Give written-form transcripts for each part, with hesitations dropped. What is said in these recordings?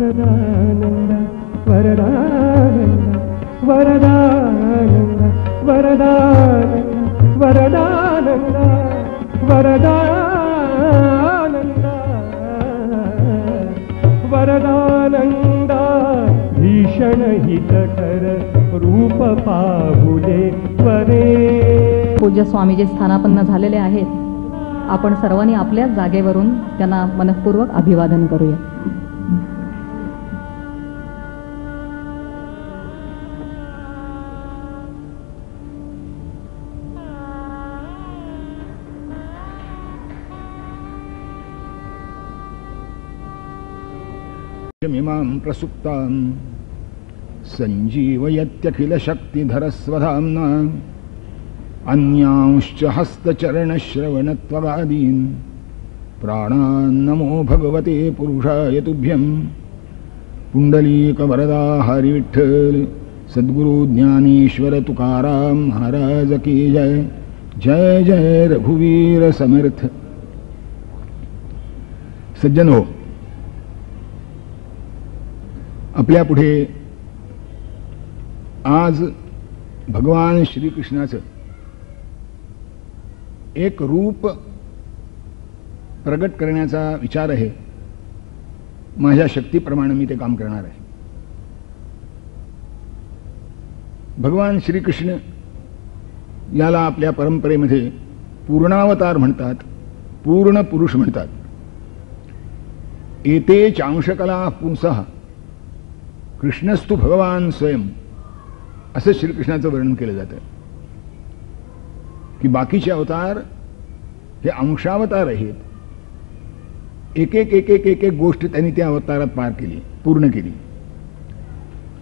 वरदानंद वरदानंद वरदानंद वरदानंद वरदानंद वरदानंद वरदानंद भीषण हितकर रूप पाहुले वरे. पूज्य स्वामीजी स्थानापन्न झालेले आहेत. आपण सर्वांनी आपल्याच जागेवरून त्यांना मनःपूर्वक अभिवादन करूया. इमां प्रसुप्तां संजीवयत्यखिल शक्तिधरस्वधाम्ना अन्यांश्च हस्तचरणश्रवणत्वगादीन् प्राणान्नमो भगवते पुरुषाय तुभ्यं. पुंडलीकवरदा हरि विठ्ठल सद्गुरु ज्ञानेश्वर तुकाराम महाराज की जय. जय जय रघुवीर समर्थ. सज्जन हो, आपल्या पुढे आज भगवान श्रीकृष्णाचं एक रूप प्रगट करण्याचा विचार आहे. माझ्या शक्तीप्रमाणे मी ते काम करणार आहे. भगवान श्रीकृष्ण याला आपल्या परंपरेमध्ये पूर्णावतार म्हणतात, पूर्ण पुरुष म्हणतात. एते चांशकला पुंसः कृष्णस्तु भगवान स्वयं असं श्रीकृष्णाचं वर्णन केलं जातं की बाकीचे अवतार हे अंशावतार आहेत. एक एक एक एक एक एक गोष्ट त्यांनी त्या अवतारात पार केली, पूर्ण केली.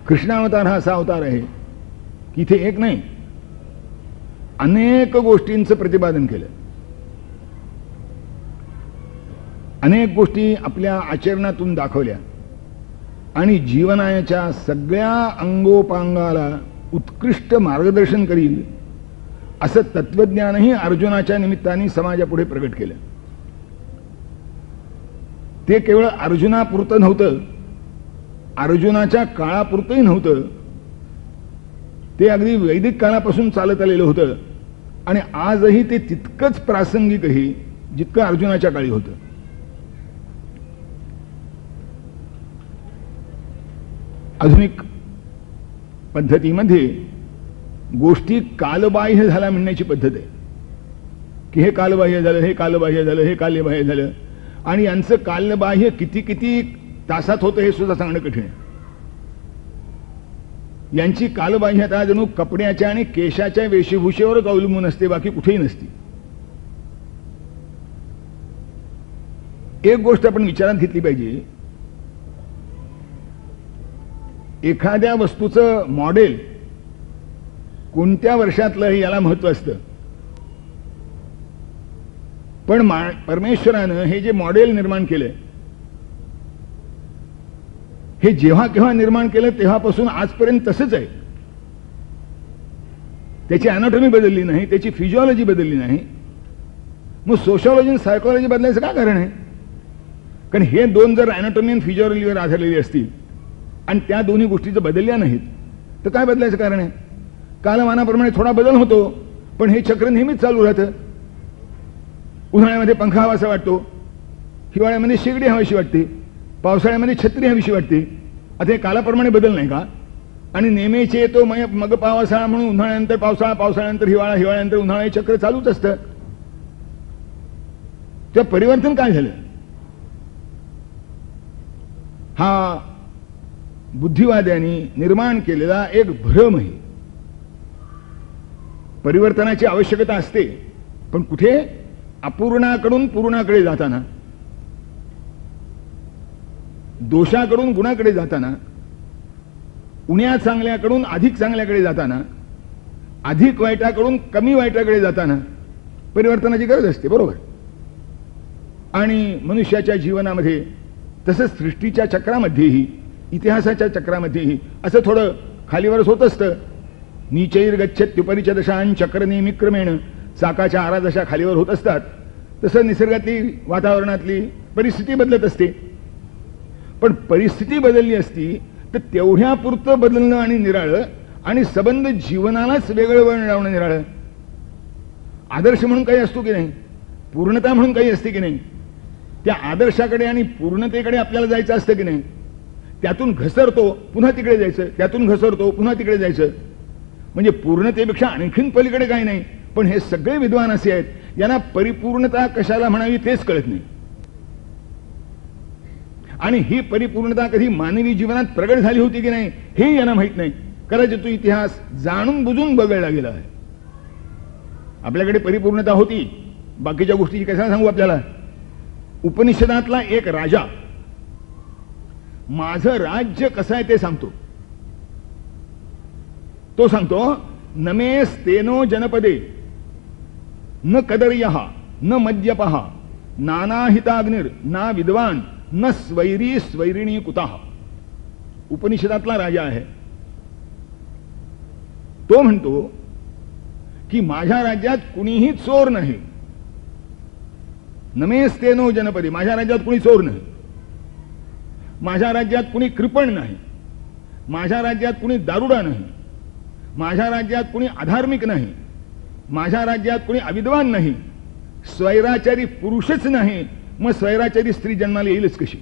कृष्णावतार हा असा अवतार आहे की इथे एक नाही अनेक गोष्टींचं प्रतिपादन केलं. अनेक गोष्टी आपल्या आचरणातून दाखवल्या आणि जीवनाच्या सगळ्या अंगोपांगाला उत्कृष्ट मार्गदर्शन करील असं तत्वज्ञानही अर्जुनाच्या निमित्ताने समाजापुढे प्रगट केलं. ते केवळ अर्जुनापुरतं नव्हतं, अर्जुनाच्या काळापुरतंही नव्हतं, ते अगदी वैदिक काळापासून चालत आलेलं होतं आणि आजही ते तितकंच प्रासंगिक आहे जितकं अर्जुनाच्या काळी होतं. आधुनिक पद्धतीमध्ये गोष्टी कालबाह्य झाल्या म्हणण्याची पद्धत आहे की हे कालबाह्य झालं, हे कालबाह्य झालं, हे कालबाह्य झालं आणि यांचं कालबाह्य किती किती तासात होतं हे सुद्धा सांगणं कठीण आहे. यांची कालबाह्यता जणू कपड्याच्या आणि केशाच्या वेशभूषेवरच अवलंबून असते, बाकी कुठेही नसते. एक गोष्ट आपण विचारात घेतली पाहिजे, एखाद्या वस्तूचं मॉडेल कोणत्या वर्षातलं याला महत्व असतं, पण परमेश्वरानं हे जे मॉडेल निर्माण केलंय हे जेव्हा केव्हा निर्माण केलं तेव्हापासून आजपर्यंत तसंच आहे. त्याची अॅनाटॉमी बदलली नाही, त्याची फिजिओलॉजी बदलली नाही. मग सोशॉलॉजी आणि सायकोलॉजी बदलायचं काय कारण आहे? कारण हे दोन जर अॅनाटॉमी आणि फिजिओलॉजीवर आधारलेली असतील आणि त्या दोन्ही गोष्टी जर बदलल्या नाहीत तर काय बदलायचं कारण आहे? कालमानाप्रमाणे थोडा बदल होतो पण हे चक्र नेहमीच चालू राहतं. उन्हाळ्यामध्ये पंखा हवासा वाटतो, हिवाळ्यामध्ये शेगडी हवीशी वाटते, पावसाळ्यामध्ये छत्री हवीशी वाटते. आता हे कालाप्रमाणे बदल नाही का? आणि नेहमीचे येतो मग पावसाळा म्हणून उन्हाळ्यानंतर पावसाळा, पावसाळ्यानंतर हिवाळा, हिवाळ्यानंतर उन्हाळा, हे चक्र चालूच असतं. त्या परिवर्तन काय झालं? हा बुद्धिवाद्यांनी निर्माण केलेला एक भ्रम आहे. परिवर्तनाची आवश्यकता असते पण कुठे? अपूर्णाकडून पूर्णाकडे जाताना, दोषाकडून गुणाकडे जाताना, उण्या चांगल्याकडून अधिक चांगल्याकडे जाताना, अधिक वाईटाकडून कमी वाईटाकडे जाताना परिवर्तनाची गरज असते, बरोबर? आणि मनुष्याच्या जीवनामध्ये तसंच सृष्टीच्या चक्रामध्येही, इतिहासाच्या चक्रामध्येही असं थोडं खालीवरच होत असतं. नीचैर गच्छत्युपरिच दशां चक्रनेमी क्रमेण, चाकाच्या 11 दशा खालीवर होत असतात. तसं निसर्गातली, वातावरणातली परिस्थिती बदलत असते. पण परिस्थिती बदलली असती तर तेवढ्यापुरतं बदलणं आणि निराळं, आणि सबंध जीवनालाच वेगळं वळण लावणं निराळं. आदर्श म्हणून काही असतो की नाही, पूर्णता म्हणून काही असते की नाही, त्या आदर्शाकडे आणि पूर्णतेकडे आपल्याला जायचं असतं की नाही. त्यातून घसरतो पुन्हा तिकडे जायचं, त्यातून घसरतो पुन्हा तिकडे जायचं. म्हणजे पूर्णतेपेक्षा आणखीन पलीकडे काही नाही. पण हे सगळे विद्वान असे आहेत, यांना परिपूर्णता कशाला म्हणावी तेच कळत नाही. आणि ही परिपूर्णता कधी मानवी जीवनात प्रगट झाली होती की नाही हे यांना माहित नाही. कदाचित तो इतिहास जाणून बुजून बघायला गेला आहे. आपल्याकडे परिपूर्णता होती, बाकीच्या गोष्टी कशाला सांगू आपल्याला. उपनिषदातला एक राजा माझं राज्य कसं आहे ते सांगतो. तो सांगतो, नमेस्तेनो जनपदे न कदर्यः न मद्यपः नानाहिताग्निर ना विद्वान न स्वैरी स्वैरिणी कुतः. उपनिषदातला राजा आहे. तो म्हणतो की माझ्या राज्यात कुणीही चोर नाही. नमेस्तेनो जनपदे, माझ्या राज्यात कुणी चोर नाही. माझ्या राज्यात कुणी कृपण नाही. माझ्या राज्यात कुणी दारुडा नाही. माझ्या राज्यात कुणी अधार्मिक नाही. माझ्या राज्यात कुणी अविद्वान नाही. स्वैराचारी पुरुषच नाही, मग स्वैराचारी स्त्री जन्माला येईलच कशी.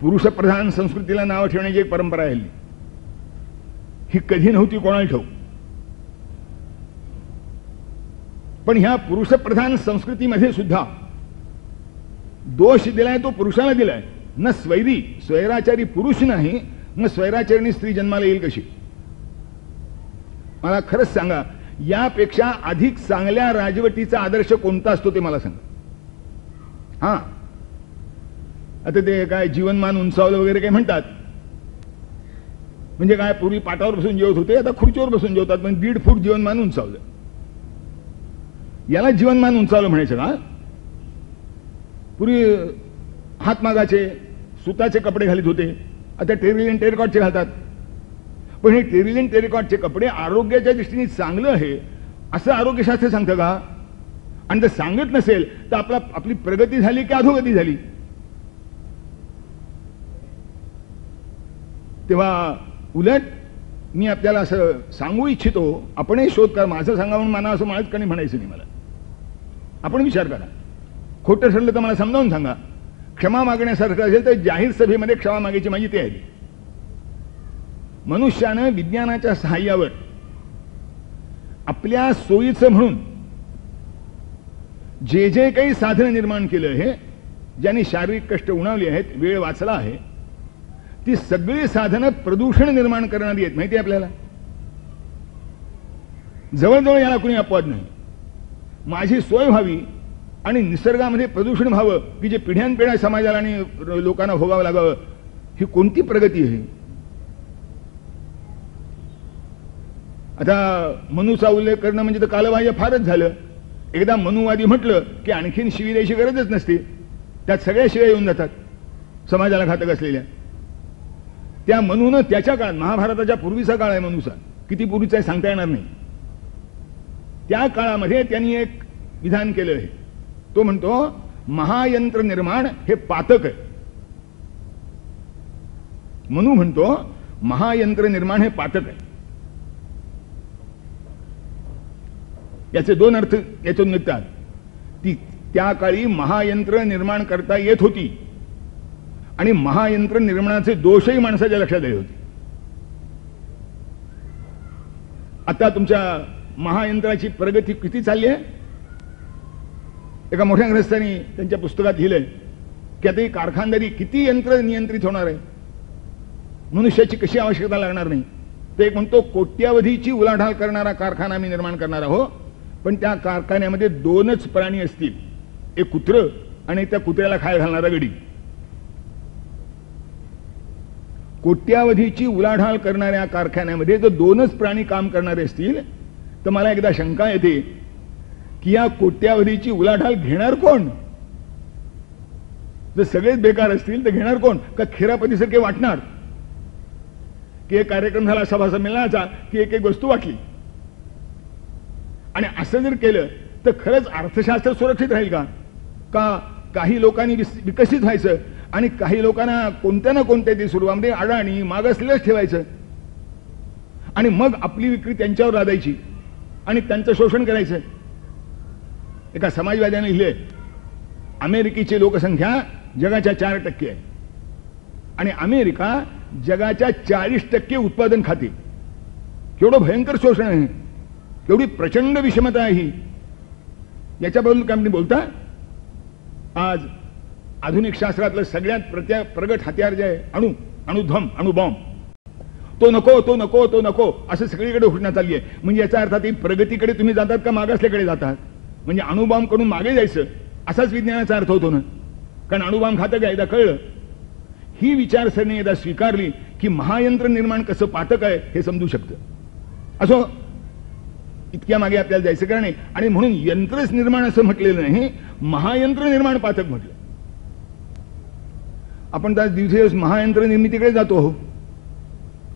पुरुषप्रधान संस्कृतीला नाव ठेवण्याची एक परंपरा आहे. ही कधी नव्हती कोणाला ठाऊक. पण ह्या पुरुषप्रधान संस्कृतीमध्ये सुद्धा दोष दिलाय तो पुरुषाला दिलाय. न स्वैरी, स्वैराचारी पुरुष नाही, मग स्वैराचारिणी स्त्री जन्माला येईल कशी. मला खरंच सांगा, यापेक्षा अधिक चांगल्या राजवटीचा आदर्श कोणता असतो ते मला सांगा. हा, आता ते काय जीवनमान उंचावलं वगैरे काही म्हणतात. म्हणजे काय, पूर्वी पाटावर बसून जेवत होते, आता खुर्चीवर बसून जेवतात. पण 1.5 फूट जीवनमान उंचावलं. याला जीवनमान उंचावलं म्हणायचं का. पूर्वी हातमागाचे सुताचे कपडे घालीत होते, आता टेरिलियन टेरिकॉटचे घालतात. पण हे टेरिलियन टेरिकॉटचे कपडे आरोग्याच्या दृष्टीने चांगलं आहे असं आरोग्यशास्त्र सांगतं का. आणि जर सांगत नसेल तर आपली प्रगती झाली की अधोगती झाली. तेव्हा उलट मी आपल्याला असं सांगू इच्छितो, आपणही शोध करा. माझं सांगावून माना असं माझच कधी म्हणायचं नाही मला. आपण विचार करा. खोटं ठरलं तर मला समजावून सांगा. क्षमा मागण्यासारखं असेल तर जाहीर सभेमध्ये क्षमा मागायची माझी तयारी. मनुष्यानं विज्ञानाच्या सहाय्यावर आपल्या सोयीचं म्हणून जे जे काही साधन निर्माण केलं आहे, ज्यांनी शारीरिक कष्ट उणवले आहेत, वेळ वाचला आहे, ती सगळी साधनं प्रदूषण निर्माण करणारी आहेत. माहिती आहे आपल्याला. जवळजवळ याला कुणी अपवाद नाही. माझी सोय व्हावी आणि निसर्गामध्ये प्रदूषण व्हावं की जे पिढ्यानपिढ्या समाजाला आणि लोकांना भोगावं लागावं, ही कोणती प्रगती आहे. आता मनुचा उल्लेख करणं म्हणजे तर कालबाह्य फारच झालं. एकदा मनुवादी म्हटलं की आणखीन शिवी द्यायची गरजच नसते. त्यात सगळ्या शिव्या येऊन जातात समाजाला घातक असलेल्या. त्या मनूनं त्याच्या काळात, महाभारताच्या पूर्वीचा काळ आहे मनुचा, किती पूर्वीचा आहे सांगता येणार नाही, त्या काळामध्ये त्यांनी एक विधान केलं आहे. तो म्हणतो महायंत्र निर्माण हे पातक आहे. मनू म्हणतो महायंत्र निर्माण हे पातक आहे. याचे 2 अर्थ यातून निघतात. त्या काळी महायंत्र निर्माण करता येत होती आणि महायंत्र निर्माणाचे दोषही माणसाच्या लक्षात आले होते. आता तुमच्या महायंत्राची प्रगती किती चालली आहे. एका मोठ्या ग्रस्तांनी त्यांच्या पुस्तकात लिहिलंय की आता ही कारखानदारी किती यंत्र नियंत्रित होणार आहे, मनुष्याची कशी आवश्यकता लागणार नाही. ते एक म्हणतो कोट्यावधीची उलाढाल करणारा कारखाना आम्ही निर्माण करणार आहोत, पण त्या कारखान्यामध्ये 2च प्राणी असतील, एक कुत्रं आणि त्या कुत्र्याला खायला घालणारा गडी. कोट्यावधीची उलाढाल करणाऱ्या कारखान्यामध्ये जर 2च प्राणी काम करणारे असतील तर मला एकदा शंका येते की या कोट्यावधीची उलाढाल घेणार कोण. जर सगळेच बेकार असतील तर घेणार कोण. का खेरापतीसारखे वाटणार की एक कार्यक्रम झाला सभा संमेलनाचा की एक एक वस्तू वाटली. आणि असं जर केलं तर खरंच अर्थशास्त्र सुरक्षित राहील का. का काही लोकांनी विकसित व्हायचं आणि काही लोकांना कोणत्या ना कोणत्या ते सुरुवामध्ये अडाणी मागासलेलंच ठेवायचं आणि मग आपली विक्री त्यांच्यावर लादायची आणि त्यांचं शोषण करायचं. एका समाजवाद्याने लिहिले, अमेरिकेची लोकसंख्या जगाच्या 4% आहे आणि अमेरिका जगाच्या 40% उत्पादन खाते. केवढं भयंकर शोषण आहे, केवढी प्रचंड विषमता आहे ही. याच्याबद्दल काय म्हणजे बोलता. आज आधुनिक शास्त्रातलं सगळ्यात प्रगत हत्यार जे आहे अणुध्वम, अणुबॉम्ब, तो नको, तो नको, तो नको असं सगळीकडे घोषणा चालली आहे. म्हणजे याचा अर्थ ती प्रगतीकडे तुम्ही जातात का मागासल्याकडे जातात. म्हणजे अणुबॉम्ब कडून मागे जायचं असाच विज्ञानाचा अर्थ होतो ना. कारण अणुबॉम्ब खातं काय एकदा कळलं, ही विचारसरणी एकदा स्वीकारली की महायंत्र निर्माण कसं पातक आहे हे समजू शकतं. असो, इतक्या मागे आपल्याला जायचं कारण नाही. आणि म्हणून यंत्रच निर्माण असं म्हटलेलं नाही, महायंत्र निर्माण पातक म्हटलं. आपण त्या दिवसेदिवस महायंत्र निर्मितीकडे जातो हो.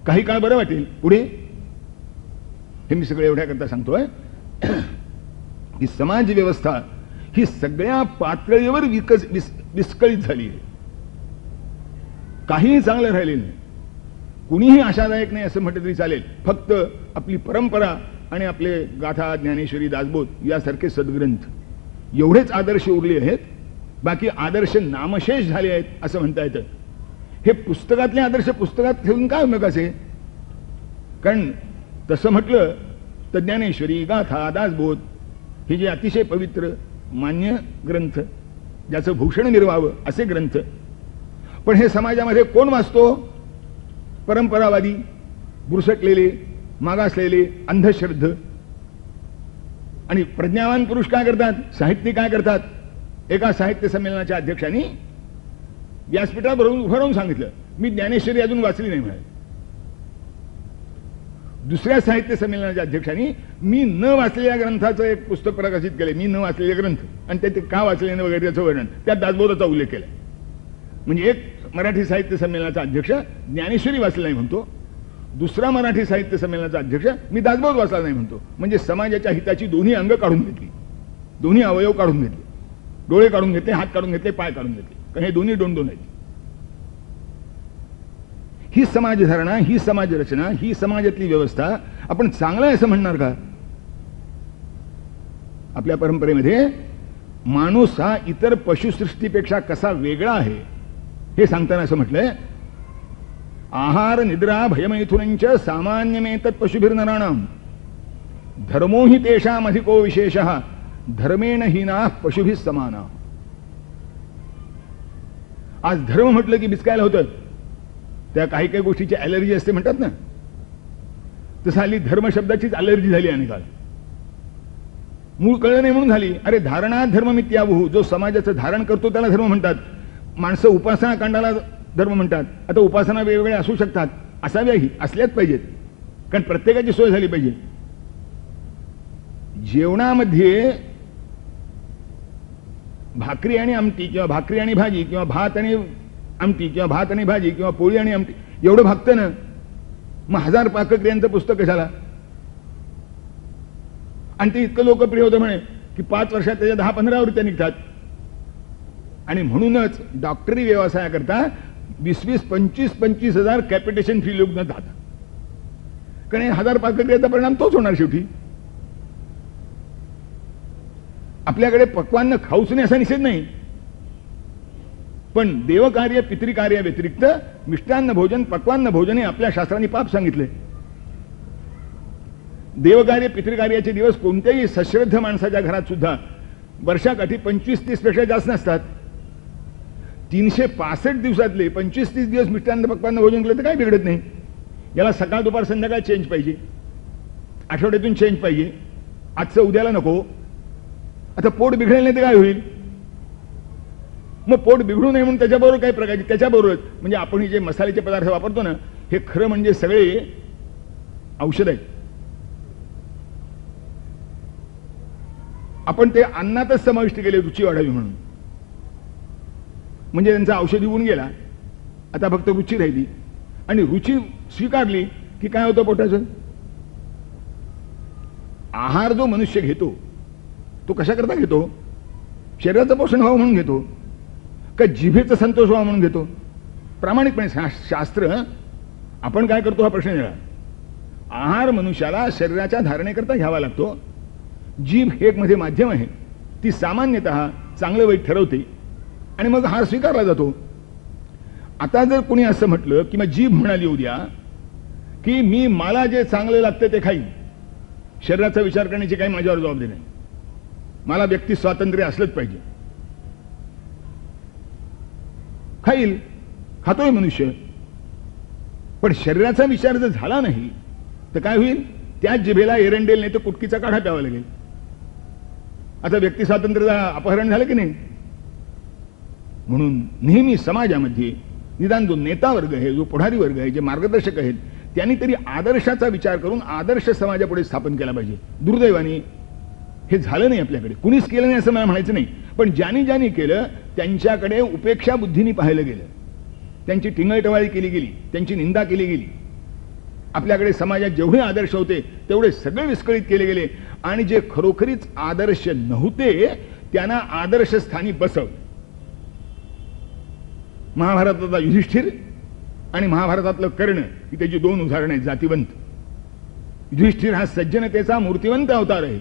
काही काळ बरं वाटेल, पुढे हे मी सगळं एवढ्या करता सांगतोय की समाज व्यवस्था ही सगळ्या पातळीवर विस्कळीत झाली आहे. काहीही चांगलं राहिलेलं नाही, कुणीही आशादायक नाही असं म्हटलं तरी चालेल. फक्त आपली परंपरा आणि आपले गाथा, ज्ञानेश्वरी, दासबोध यासारखे सद्ग्रंथ एवढेच आदर्श उरले आहेत. बाकी आदर्श नामशेष झाले आहेत असं म्हणता येतं. हे पुस्तकातले आदर्श पुस्तकात ठेवून काय उपयोगाचे. कारण तसं म्हटलं तर ज्ञानेश्वरी, गाथा, दासबोध हे जे अतिशय पवित्र मान्य ग्रंथ, ज्याचं भूषण मिरवावं असे ग्रंथ, पण हे समाजामध्ये कोण वाचतो. परंपरावादी, बुरसटलेले, मागासलेले, अंधश्रद्ध. आणि प्रज्ञावान पुरुष काय करतात, साहित्यिक काय करतात. एका साहित्य संमेलनाच्या अध्यक्षांनी व्यासपीठावर उभं राहून सांगितलं, मी ज्ञानेश्वरी अजून वाचली नाही म्हणाले. दुसऱ्या साहित्य संमेलनाच्या अध्यक्षांनी मी न वाचलेल्या ग्रंथाचं एक पुस्तक प्रकाशित केले, मी न वाचलेले ग्रंथ, आणि ते का वाचले नाही वगैरे त्याचं वर्णन, त्यात दासबोधाचा उल्लेख केला. म्हणजे एक मराठी साहित्य संमेलनाचा अध्यक्ष ज्ञानेश्वरी वाचली नाही म्हणतो, दुसरा मराठी साहित्य संमेलनाचा अध्यक्ष मी दासबोध वाचला नाही म्हणतो. म्हणजे समाजाच्या हिताची दोन्ही अंग काढून घेतली, दोन्ही अवयव काढून घेतले, डोळे काढून घेतले, हात काढून घेतले, पाय काढून घेतले, कारण हे दोन्ही दोन आहेत. ही समाजधारणा, ही समाज रचना, ही समाजातली व्यवस्था आपण चांगलं आहे असं म्हणणार का. आपल्या परंपरेमध्ये माणूस हा इतर पशुसृष्टीपेक्षा कसा वेगळा आहे हे सांगताना असं म्हटलंय, आहार निद्रा भयमैथुनंच सामान्यमेतत् पशुभिर्नराणाम धर्मो हि तेषाम अधिको विशेषः धर्मेण हीना पशुभिः समाना. आज धर्म म्हटलं की बिचकायला होतं. त्या काही काही गोष्टीची ॲलर्जी असते म्हणतात ना, तसं हल्ली धर्म शब्दाचीच ॲलर्जी झाली अनेकाला. मूळ कळलं नाही म्हणून झाली. अरे धारणा धर्ममित्यावहु, जो समाजाचं धारण करतो त्याला धर्म म्हणतात. माणसं उपासना कांडाला धर्म म्हणतात. आता उपासना वेगवेगळ्या असू शकतात, असाव्याही, असल्याच पाहिजेत, कारण प्रत्येकाची सोय झाली पाहिजे. जेवणामध्ये भाकरी आणि आमटी किंवा भाकरी आणि भाजी किंवा भात आणि आमटी किंवा भात आणि भाजी किंवा पोळी आणि आमटी एवढं भागतं ना, मग 1000 पाकक्रियांचं पुस्तक कशाला. आणि ते इतकं लोकप्रिय होतं म्हणे की 5 वर्षात त्याच्या 10-15 आवृत्त्या निघतात. आणि म्हणूनच डॉक्टरी व्यवसायाकरता 20-20, 25-25 हजार कॅपिटेशन फी लोक न जातात. कारण 1000 पाकक्रियाचा परिणाम तोच होणार शेवटी. आपल्याकडे पक्वान्न खाऊच नाही असा निषेध नाही, पण देवकार्य पितृकार्या व्यतिरिक्त मिष्टान्न भोजन, पक्वान्न भोजन हे आपल्या शास्त्रांनी पाप सांगितले. देवकार्य पितृकार्याचे दिवस कोणत्याही सश्रद्ध माणसाच्या घरात सुद्धा वर्षाकाठी 25-30 पेक्षा जास्त नसतात. 365 दिवसातले 25-30 दिवस मिष्टान्न पक्वान्न भोजन केलं तर काय बिघडत नाही. याला सकाळ दुपार संध्याकाळ चेंज पाहिजे, आठवड्यातून चेंज पाहिजे, आजचं उद्याला नको. आता पोट बिघडेल नाही तर काय होईल. मग पोट बिघडू नये म्हणून त्याच्याबरोबर काही प्रकारचे, त्याच्याबरोबरच म्हणजे आपण जे मसाल्याचे पदार्थ वापरतो ना, हे खरं म्हणजे सगळे औषध आहेत. आपण ते अन्नातच समाविष्ट केले रुची वाढावी म्हणून. म्हणजे त्यांचा औषधी होऊन गेला, आता फक्त रुची राहिली. आणि रुची स्वीकारली की काय होतं पोटाचं. आहार जो मनुष्य घेतो तो कशा करता घेतो, शरीराचं पोषण व्हावं म्हणून घेतो का जिभेचा संतोष व्हावा म्हणून घेतो? प्रामाणिकपणे शास्त्र आपण काय करतो हा प्रश्न निळा. आहार मनुष्याला शरीराच्या धारणेकरता घ्यावा लागतो. जीभ हे एक मध्ये माध्यम आहे, ती सामान्यतः चांगलं वाईट ठरवते आणि मग आहार स्वीकारला जातो. आता जर कोणी असं म्हटलं किंवा जीभ म्हणाली उद्या की मी मला जे चांगलं लागतं ते खाईन, शरीराचा विचार करण्याची काही माझ्यावर जबाबदारी नाही, मला व्यक्ती स्वातंत्र्य असलंच पाहिजे, खाईल, खातोय मनुष्य, पण शरीराचा विचार जर झाला नाही तर काय होईल? त्याच जिभेला एरंडेल नाही तर कुटकीचा काढा प्यावा लागेल. आता व्यक्ती स्वातंत्र्याचं अपहरण झालं की नाही? म्हणून नेहमी समाजामध्ये निदान जो नेता वर्ग आहे, जो पुढारी वर्ग आहे, जे मार्गदर्शक आहेत, त्यांनी तरी आदर्शाचा विचार करून आदर्श समाजापुढे स्थापन केला पाहिजे. दुर्दैवाने हे झालं नाही आपल्याकडे. कुणीच केलं नाही असं मला म्हणायचं नाही, पण ज्यांनी ज्यांनी केलं त्यांच्याकडे उपेक्षा बुद्धीने पाहिलं गेलं, त्यांची टिंगळटवाळी केली गेली, त्यांची निंदा केली गेली. आपल्याकडे समाजात जेवढे आदर्श होते तेवढे सगळे विस्कळीत केले गेले आणि जे खरोखरीच आदर्श नव्हते त्यांना आदर्श स्थानी बसवलं. महाभारतातला युधिष्ठिर आणि महाभारतातलं कर्ण ही त्याची दोन उदाहरणं आहेत. जातीवंत युधिष्ठिर हा सज्जनतेचा मूर्तिवंत अवतार आहे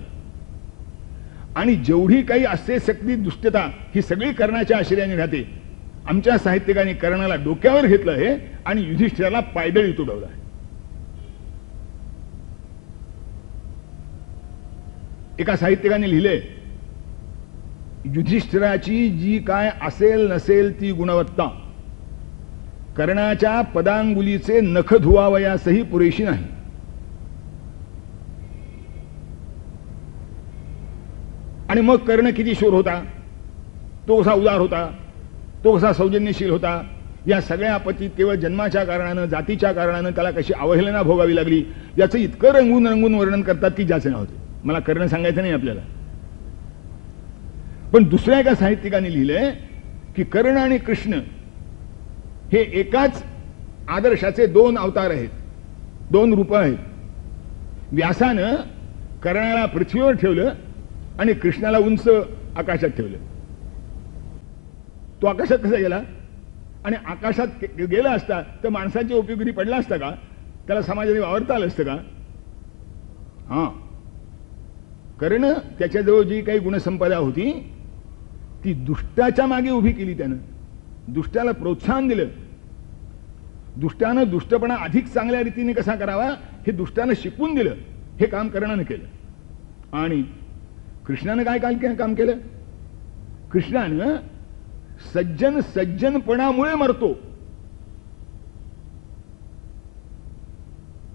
आणि जेवढी काही असते शक्ती दुष्टता ही सगळी कर्णाच्या आश्रयाने राहते. आमच्या साहित्यिकांनी कर्णाला डोक्यावर घेतलं आहे आणि युधिष्ठिराला पायदळी तुडवलं आहे. एका साहित्यिकाने लिहिले, युधिष्ठिराची जी काय असेल नसेल ती गुणवत्ता कर्णाच्या पदांगुलीचे नख धुवावयासही पुरेशी नाही. आणि मग कर्ण किती शूर होता, तो कसा उदार होता, तो कसा सौजन्यशील होता, या सगळ्या आपत्तीत केवळ जन्माच्या कारणानं, जातीच्या कारणानं त्याला कशी अवहेलना भोगावी लागली याचं इतकं रंगून रंगून वर्णन करतात की ज्याचे नाव होते. मला कर्ण सांगायचं नाही आपल्याला, पण दुसऱ्या एका साहित्यिकाने लिहिलंय की कर्ण आणि कृष्ण हे एकाच आदर्शाचे दोन अवतार आहेत, दोन रूप आहेत. व्यासानं कर्णाला पृथ्वीवर ठेवलं आणि कृष्णाला उंच आकाशात ठेवलं. तो आकाशात कसा गेला? आणि आकाशात गेला असता तर माणसाच्या उपयोगी पडला असता का? त्याला समाजाने वावरता आलं असतं का? हा, कर्ण त्याच्याजवळ जी काही गुणसंपदा होती ती दुष्टाच्या मागे उभी केली. त्यानं दुष्टाला प्रोत्साहन दिलं. दुष्टानं दुष्टपणा अधिक चांगल्या रीतीने कसा करावा हे दुष्टानं शिकवून दिलं. हे काम कर्णानं केलं. आणि कृष्णानं काय काम केलं? कृष्णानं सज्जन सज्जनपणामुळे मरतो.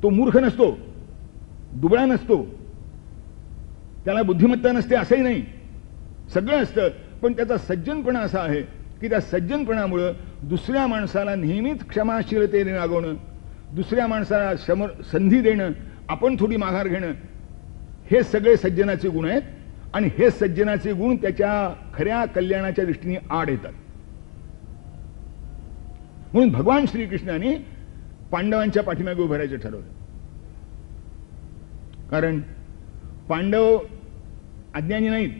तो मूर्ख नसतो, दुबळा नसतो, त्याला बुद्धिमत्ता नसते असंही नाही, सगळं असतं. पण त्याचा सज्जनपणा असा आहे की त्या सज्जनपणामुळे दुसऱ्या माणसाला नेहमीच क्षमाशीलतेने वागवणं, दुसऱ्या माणसाला संधी देणं, आपण थोडी माघार घेणं, हे सगळे सज्जनाचे गुण आहेत. आणि हे सज्जनाचे गुण त्याच्या खऱ्या कल्याणाच्या दृष्टीने आड येतात. म्हणून भगवान श्रीकृष्णाने पांडवांच्या पाठीमागे उभं राहायचं ठरवलं. कारण पांडव अज्ञानी नाहीत,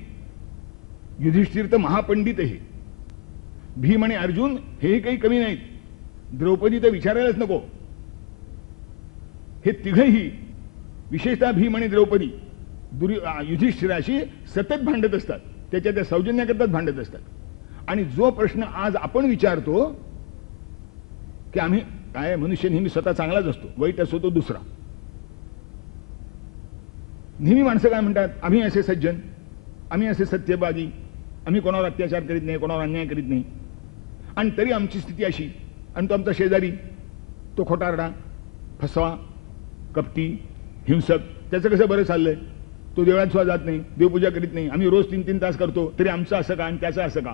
युधिष्ठिर तर महापंडित आहे, भीम आणि अर्जुन हेही काही कमी नाहीत, द्रौपदी तर विचारायलाच नको. हे तिघही, विशेषतः भीम आणि द्रौपदी, युधिष्ठिराशी सतत भांडत असतात, त्याच्या त्या सौजन्याकरताच भांडत असतात. आणि जो प्रश्न आज आपण विचारतो की आम्ही काय, मनुष्य नेहमी स्वतः चांगलाच असतो, वाईट असतो तो दुसरा. नेहमी माणसं काय म्हणतात, आम्ही असे सज्जन, आम्ही असे सत्यवादी, आम्ही कोणावर अत्याचार करीत नाही, कोणावर अन्याय करीत नाही, आणि तरी आमची स्थिती अशी. आणि तो आमचा शेजारी, तो खोटारडा, फसवा, कपटी, हिंसक, त्याचं कसं बरं चाललंय, तो देवळात सुद्धा जात नाही, देवपूजा करीत नाही, आम्ही रोज 3-3 तास करतो, तरी आमचं असं का आणि त्याचं असं का?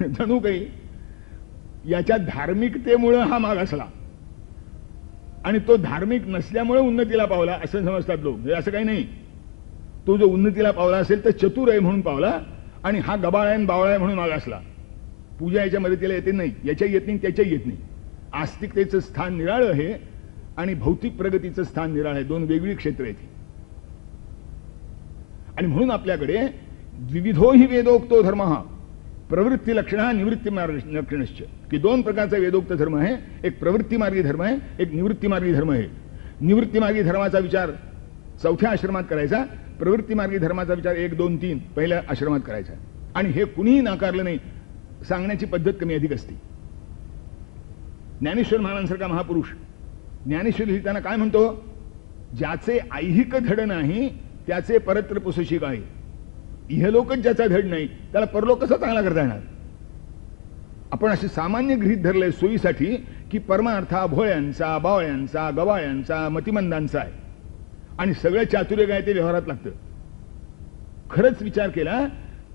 जणू काही याच्या धार्मिकतेमुळे हा माग असला आणि तो धार्मिक नसल्यामुळे उन्नतीला पावला असं समजतात लोक. असं काही नाही. तो जो उन्नतीला पावला असेल तर चतुर आहे म्हणून पावला, आणि हा गबाळ आहे बावळा आहे म्हणून माग असला. पूजा याच्या मदतीला येते नाही, याच्या येत नाही, त्याच्या येत नाही. आस्तिकतेचं स्थान निराळं आहे आणि भौतिक प्रगतीचं स्थान निराळं आहे. दोन वेगळी क्षेत्र आहेत. आणि म्हणून आपल्याकडे द्विविधो ही वेदोक्तो धर्म प्रवृत्ती लक्षण निवृत्ती लक्षणश्च, की दोन प्रकारचा वेदोक्त धर्म आहे. एक प्रवृत्ती मार्गी धर्म आहे, एक निवृत्ती मार्गी धर्म आहे. निवृत्ती मार्गी धर्माचा विचार 4थ्या आश्रमात करायचा, प्रवृत्ती मार्गी धर्माचा विचार 1, 2, 3 पहिल्या आश्रमात करायचा. आणि हे कुणीही नाकारलं नाही. सांगण्याची पद्धत कमी अधिक असते. ज्ञानेश्वर महाराजांसारखा महापुरुष ज्ञानेश्वर लिहिताना काय म्हणतो, ज्याचे ऐहिक धड नाही त्याचे परत्र पुसशी काय. इहलोकच ज्याचा धड नाही त्याला परलोक कसा चांगला करता येणार. आपण असे सामान्य गृहीत धरलंय सोयीसाठी की परमार्थ भोळ्यांचा, बावळ्यांचा, गवाळ्यांचा, मतिमंदांचा आहे आणि सगळं चातुर्य काय ते व्यवहारात लागतं. खरंच विचार केला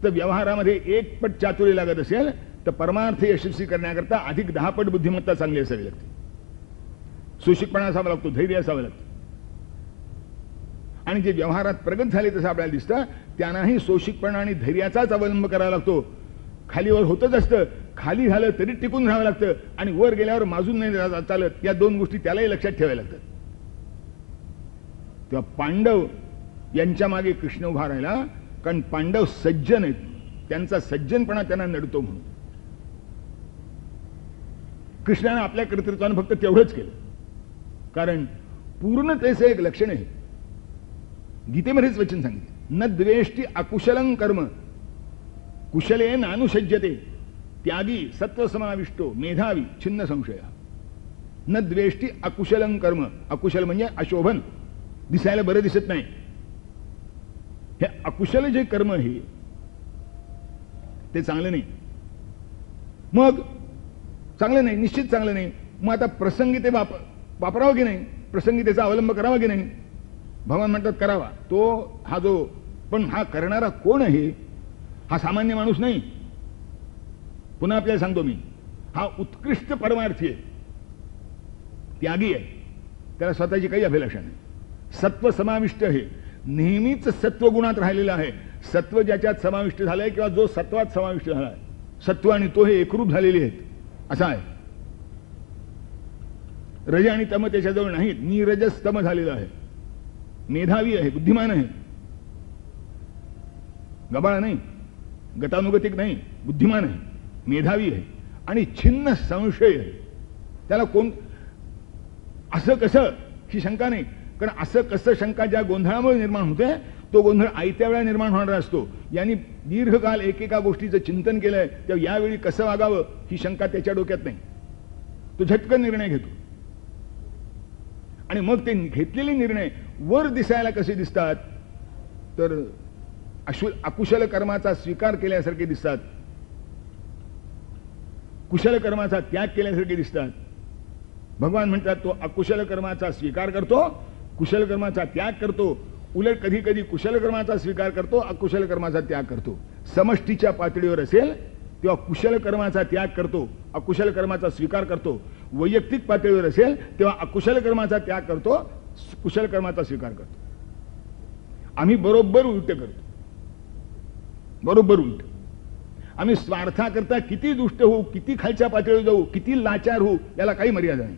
तर व्यवहारामध्ये 1 पट चातुर्य लागत असेल तर परमार्थ यशस्वी करण्याकरता अधिक 10 पट बुद्धिमत्ता चांगली असावी लागते. सुशिकपणा असावा लागतो, धैर्य असावं लागतं. आणि जे व्यवहारात प्रगत झाले तसं आपल्याला दिसतं त्यांनाही सोशिकपणा आणि धैर्याचाच अवलंब करावा लागतो. खालीवर होतच असतं, खाली झालं तरी टिकून राहावं लागतं आणि वर गेल्यावर माजून नाही चालत. या 2 गोष्टी त्यालाही लक्षात ठेवायला लागतात. तेव्हा पांडव यांच्या मागे कृष्ण उभा राहिला, कारण पांडव सज्जन आहेत. त्यांचा सज्जनपणा त्यांना नडतो म्हणून कृष्णाने आपल्या कर्तृत्वानं फक्त तेवढंच केलं. कारण पूर्णतेचं एक लक्षण आहे. गीतेमध्येच वचन सांगितलं, न द्वेष्टी अकुशलं कर्म कुशले नानुसज्जते त्यागी सत्वसमाविष्टो मेधावी छिन्न संशय. न द्वेष्टी अकुशलं कर्म. अकुशल म्हणजे अशोभन, दिसायला बरं दिसत नाही. हे अकुशल जे कर्म आहे ते चांगलं नाही. मग चांगलं नाही, निश्चित चांगलं नाही. मग आता प्रसंगी ते वापरावं की नाही, प्रसंगी त्याचा अवलंब करावा की नाही. भगवान म्हणतात करावा. तो हा जो, पण हा करणारा कोण आहे. हा सामान्य माणूस नाही. पुन्हा आपल्याला सांगतो मी, हा उत्कृष्ट परमार्थी आहे, त्यागी आहे. त्याला स्वतःची काही अभिलाषा नाही. सत्व समाविष्ट आहे, नेहमीच सत्वगुणात राहिलेला आहे. सत्व ज्याच्यात समाविष्ट झालंय किंवा जो सत्वात समाविष्ट झालाय, सत्व आणि तो हे एकरूप झालेले आहेत असा आहे. रज आणि तम त्याच्याजवळ नाहीत, नीरजस तम झालेला आहे. मेधावी आहे, बुद्धिमान आहे, गबाळ नाही, गतानुगतिक नाही, बुद्धिमान आहे, मेधावी आहे आणि छिन्न संशय आहे. त्याला कोण असं कसं ही शंका नाही. कारण असं कसं शंका ज्या गोंधळामुळे निर्माण होते तो गोंधळ आयत्या वेळा निर्माण होणारा असतो. यांनी दीर्घकाल एकेका गोष्टीचं चिंतन केलंय तेव्हा यावेळी कसं वागावं ही शंका त्याच्या डोक्यात नाही. तो झटकन निर्णय घेतो आणि मग ते घेतलेले निर्णय वर दिसायला कसे दिसतात तर अकुशल कर्माचा स्वीकार केल्यासारखे दिसतात, कुशल कर्माचा त्याग केल्यासारखे दिसतात. भगवान म्हणतात तो अकुशल कर्माचा स्वीकार करतो, कुशल कर्माचा त्याग करतो. उलट कधी कधी कुशल कर्माचा स्वीकार करतो, अकुशल कर्माचा त्याग करतो. समष्टीच्या पातळीवर असेल तेव्हा कुशल कर्माचा त्याग करतो, अकुशल कर्माचा स्वीकार करतो. वैयक्तिक पातळीवर असेल तेव्हा अकुशल कर्माचा त्याग करतो, कुशल कर्माचा स्वीकार करतो. आम्ही बरोबर उलट करतो, बरोबर उलट. आम्ही स्वार्थाकरता किती दुष्ट होऊ, किती खालच्या पातळीवर जाऊ, किती लाचार होऊ याला काही मर्यादा नाही,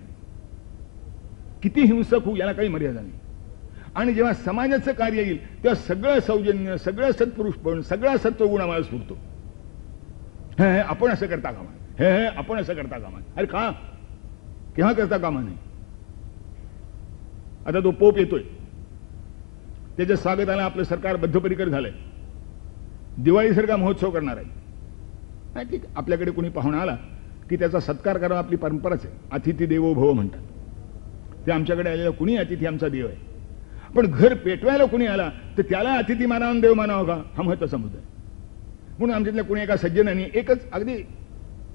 किती हिंसक होऊ याला काही मर्यादा नाही. आणि जेव्हा समाजाचं कार्य येईल तेव्हा सगळं सौजन्य, सगळं सत्पुरुषपण, सगळा सत्वगुण आम्हाला स्फुरतो. हे आपण असं करता कामा, हे आपण असं करता कामा. अरे का, केव्हा करता कामा नाही. आता तो पोप येतोय, त्याच्या स्वागताला आपलं सरकार बद्धपरिकर झालंय, दिवाळीसारखा महोत्सव करणार आहे. नाही ठीक, आपल्याकडे कोणी पाहुणा आला की त्याचा सत्कार करावा आपली परंपराच आहे. अतिथी देवो भव म्हणतात. ते आमच्याकडे आलेला कुणी अतिथी आमचा देव आहे. पण घर पेटवायला कुणी आला तर त्याला अतिथी मानावून देव मानावं का हा महत्वाचा मुद्दा आहे. म्हणून आमच्यातल्या कुणी एका सज्जनांनी एकच अगदी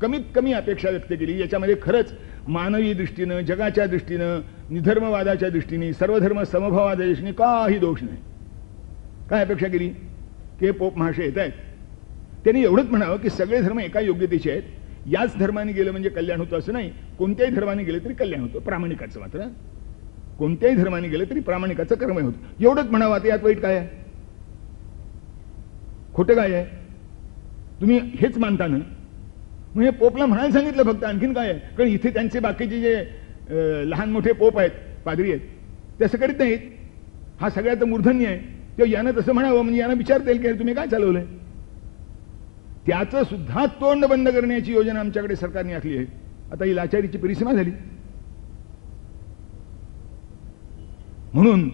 कमीत कमी अपेक्षा व्यक्त केली. याच्यामध्ये खरंच मानवी दृष्टीनं, जगाच्या दृष्टीनं, निधर्मवादाच्या दृष्टीने, सर्वधर्म समभावाच्या दृष्टीने काही दोष नाही. काय अपेक्षा केली की पोप महाशय येत आहेत, त्यांनी एवढंच म्हणावं की सगळे धर्म एका योग्यतेचे आहेत. याच धर्माने गेलं म्हणजे कल्याण होतं असं नाही, कोणत्याही धर्माने गेलं तरी कल्याण होतं. प्रामाणिकाचं मात्र कोणत्याही धर्माने गेलं तरी प्रामाणिकाचं कर्म होतं. एवढंच म्हणावं. आता यात वाईट काय आहे, खोटं काय आहे. तुम्ही हेच मानता ना, मग हे पोपला म्हणायला सांगितलं फक्त, आणखीन काय आहे. कारण इथे त्यांचे बाकीचे जे लहान मोठे पोप आहेत, पादरी आहेत, ते असं करीत नाहीत. हा सगळ्यात मूर्धन्य आहे. तेव्हा यानं तसं म्हणावं, म्हणजे यानं विचारता येईल की तुम्ही काय चालवलंय. त्याचं सुद्धा तोंड बंद करण्याची योजना आमच्याकडे सरकारने आखली आहे. आता ही लाचारीची परिसीमा झाली. म्हणून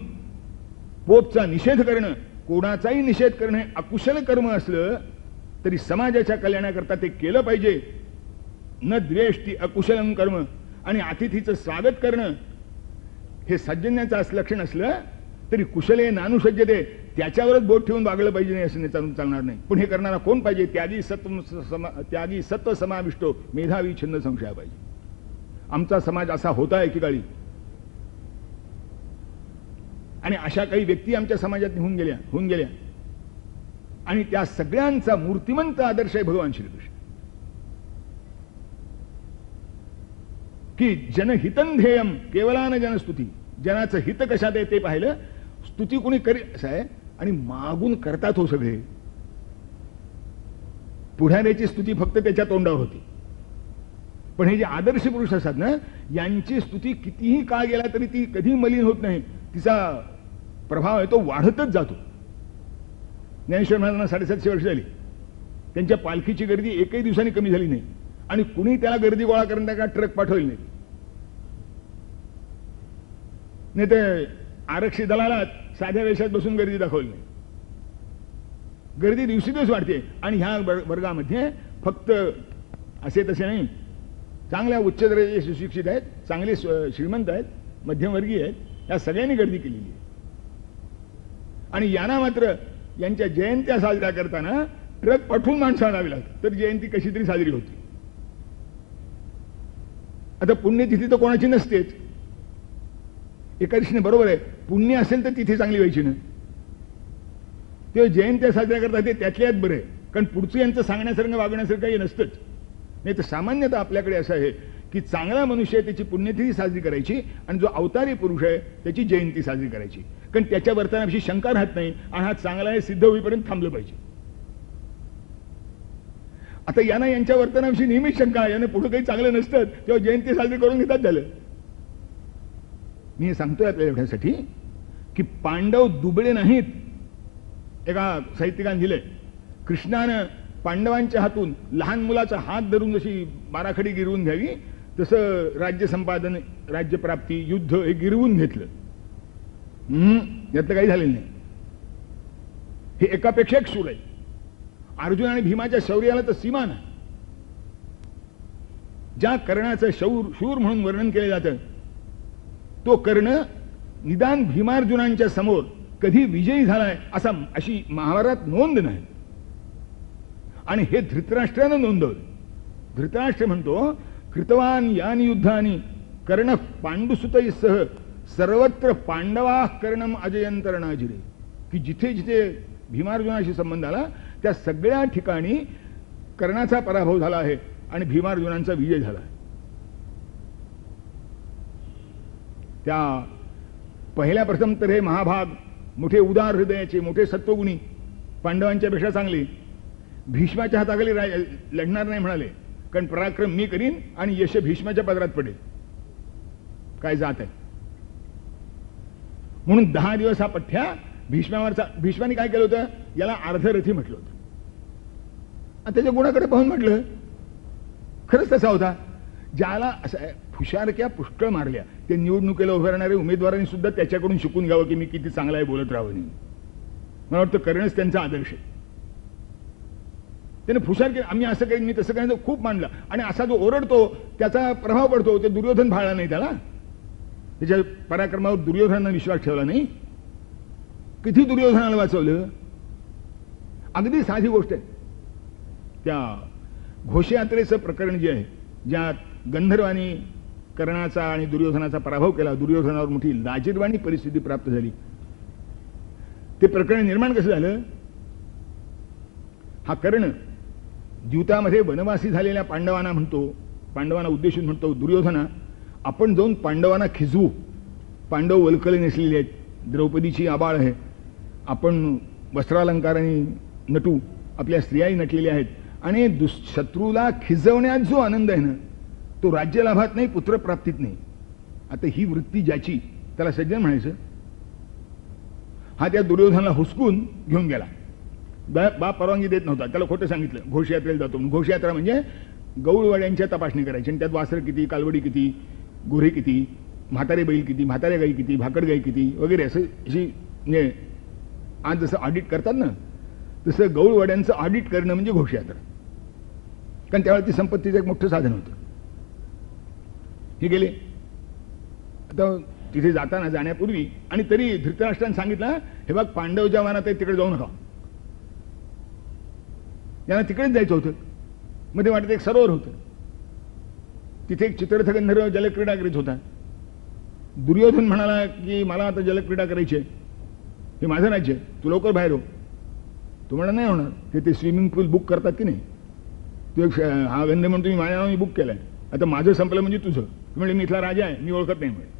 पोपचा निषेध करणं, कोणाचाही निषेध करणं हे अकुशल कर्म असलं तरी समाजाच्या कल्याणाकरता ते केलं पाहिजे. न द्वेष्टी अकुशलम कर्म. आणि अतिथीचं स्वागत करणं हे सज्जन्याचं लक्षण असलं तरी कुशले नानुसज्जते, त्याच्यावरच बोट ठेवून वागलं पाहिजे नाही असं चालणार नाही. पण हे करणारा कोण पाहिजे? त्यागी सत्व समाविष्टो मेधावी छिन्न संशया पाहिजे. आमचा समाज असा होता एकेकाळी, आणि अशा काही व्यक्ती आमच्या समाजात होऊन गेल्या आणि त्या सगळ्यांचा मूर्तिमंत आदर्श आहे भगवान श्रीकृष्ण. की जनहितं ध्येयम केवलान जनस्तुती. जनाचं हित कशात आहे ते पाहिलं, स्तुती कोणी करी असं आहे. आणि मागून करतात हो सगळे. पुढाऱ्याची स्तुती फक्त त्याच्या तोंडावर होती, पण हे जे आदर्श पुरुष असतात ना, यांची स्तुती कितीही काळ गेला तरी ती कधी मलिन होत नाही. तिचा प्रभाव आहे तो वाढतच जातो. ज्ञानेश्वर महाराजांना 750 वर्ष झाली, त्यांच्या पालखीची गर्दी एकही दिवसांनी कमी झाली नाही. आणि कुणी त्याला गर्दी गोळा करण्याचा ट्रक पाठवली नाही ते आरक्षित दलाला साध्या वेशात बसून गर्दी दाखवली नाही. गर्दी दिवसेदिवस वाढते. आणि ह्या वर्गामध्ये फक्त असे तसे नाही, चांगल्या उच्च दर्जाचे सुशिक्षित आहेत, चांगले श्रीमंत आहेत, मध्यमवर्गीय आहेत, या सगळ्यांनी गर्दी केलेली आहे. आणि यांना मात्र यांच्या जयंत्या साजऱ्या करताना ट्रक पाठवून माणसं आणावी लागतात, तर जयंती कशी तरी साजरी होती. आता पुण्यतिथी तर कोणाची नसतेच. एका दिवशीने बरोबर आहे, पुण्य असेल तर तिथे चांगली व्हायची ना. ते जयंत्या साजऱ्या करतात ते त्यातल्यात बरं आहे, कारण पुढचं यांचं सांगण्यासारखं वागण्यासारखं काही नसतंच. नाही तर सामान्यतः आपल्याकडे असं आहे की चांगला मनुष्य आहे त्याची पुण्यतिथी साजरी करायची, आणि जो अवतारी पुरुष आहे त्याची जयंती साजरी करायची. कारण त्याच्या वर्तनाविषयी शंका राहत नाही, आणि हा चांगला आहे सिद्ध होईपर्यंत थांबलं पाहिजे. आता यांना यांच्या वर्तनाविषयी नेहमीच शंका, यानं पुढे काही चांगलं नसतं तेव्हा जयंती साजरी करून घेतात झालं. मी हे सांगतोय आपल्या एवढ्यासाठी की पांडव दुबळे नाहीत. एका साहित्यिकाने दिलंय, कृष्णानं पांडवांच्या हातून लहान मुलाचा हात धरून जशी बाराखडी गिरवून घ्यावी तसं राज्य संपादन, राज्यप्राप्ती, युद्ध हे गिरवून घेतलं. यातलं काही झालेलं नाही. हे एकापेक्षा एक शूर आहे. अर्जुन आणि भीमाच्या शौर्याला तर सीमा नाही. ज्या कर्णाचं शूर म्हणून वर्णन केलं जातं तो कर्ण निदान भीमार्जुनांच्या समोर कधी विजयी झालाय अशी महाभारतात नोंद नाही. आणि हे धृतराष्ट्रानं नोंदवलं. धृतराष्ट्र म्हणतो, कृतवान यानी युद्धानी कर्ण पांडुसुतैसह सर्वत्र पांडवा कर्णम अजयंतरणाजिरे. की जिथे जिथे भीमार्जुनाशी संबंध आला त्या सगळ्या ठिकाणी कर्णाचा पराभव झाला आहे आणि भीमार्जुनांचा विजय झाला आहे. त्या पहिल्या प्रथम तर हे महाभाग मोठे उदार हृदयाचे, मोठे सत्वगुणी, पांडवांच्या पेक्षा चांगले, भीष्माच्या हाताखाली लढणार नाही म्हणाले, कारण पराक्रम मी करीन आणि यश भीष्माच्या पदरात पडेल. काय जात आहे. म्हणून 10 दिवस हा पठ्ठ्या भीष्मावरचा. भीष्माने काय केलं होतं, याला अर्धरथी म्हटलं होतं. आणि त्याच्या गुणाकडे पाहून म्हटलं खरंच तसा होता. ज्याला असं हुशारक्या पुष्कळ मारल्या, ते निवडणुकीला उभे राहणारे उमेदवारांनी सुद्धा त्याच्याकडून शिकून घ्यावं की मी किती चांगला आहे बोलत राहावं. मला वाटतं करणंच त्यांचा आदर्श आहे. त्याने फुशार केलं, आम्ही असं काही मी तसं काही खूप मांडलं. आणि असा जो ओरडतो त्याचा प्रभाव पडतो. ते दुर्योधन भाळला नाही त्याला, त्याच्या पराक्रमावर दुर्योधनानं विश्वास ठेवला नाही. किती दुर्योधनाला वाचवलं. अगदी साधी गोष्ट आहे. त्या घोषयात्रेचं प्रकरण जे आहे, ज्यात गंधर्वांनी कर्णाचा आणि दुर्योधनाचा पराभव केला, दुर्योधनावर मोठी लाजिरवाणी परिस्थिती प्राप्त झाली. ते प्रकरण निर्माण कसं झालं. हा कर्ण द्यूतामध्ये वनवासी झालेल्या पांडवांना म्हणतो, पांडवांना उद्देशून म्हणतो, दुर्योधना आपण जाऊन पांडवांना खिजवू. पांडव वल्कले नसलेले आहेत, द्रौपदीची आबाळ आहे, आपण वस्त्रालंकाराने नटू, आपल्या स्त्रियाही नटलेल्या आहेत, आणि शत्रूला खिजवण्यात जो आनंद आहे ना तो राज्यलाभात नाही, पुत्रप्राप्तीत नाही. आता ही वृत्ती ज्याची त्याला सज्जन म्हणायचं. हा त्या दुर्योधनाला हुसकून घेऊन गेला. बाप परवानगी देत नव्हता, त्याला खोटं सांगितलं घोषयात्रेला जातो. घोषयात्रा म्हणजे गौळवाड्यांच्या तपासणी करायची आणि त्यात वासर किती, कालवडी किती, गुरे किती, म्हातारे बैल किती, म्हातारे गाई किती, भाकड गाई किती वगैरे असं अशी म्हणजे आज जसं ऑडिट करतात ना तसं गौळवाड्यांचं ऑडिट करणं म्हणजे घोषयात्रा. कारण त्यावेळेला ती संपत्तीचं एक मोठं साधन होतं. हे गेले. आता तिथे जाताना जाण्यापूर्वी आणि तरी धृतराष्ट्राने सांगितलं हे बघ पांडव ज्या वनात आहे तिकडे जाऊ नका, यांना तिकडेच जायचं होतं. मध्ये वाटत एक सरोवर होतं, तिथे एक चित्ररथ गंधर्व जलक्रीडा करीत होता. दुर्योधन म्हणाला की मला आता जलक्रीडा करायची आहे, हे माझं राज्य आहे, तू लवकर बाहेर हो. तो म्हणा नाही होणार, ते स्विमिंग पूल बुक करतात की नाही, तू एक हा गंध म्हणून तुम्ही माझ्या नावाने बुक केलाय, आता माझं संपलं म्हणजे तुझं. म्हणजे मी इथला राजा आहे, मी ओळखत नाही. म्हणजे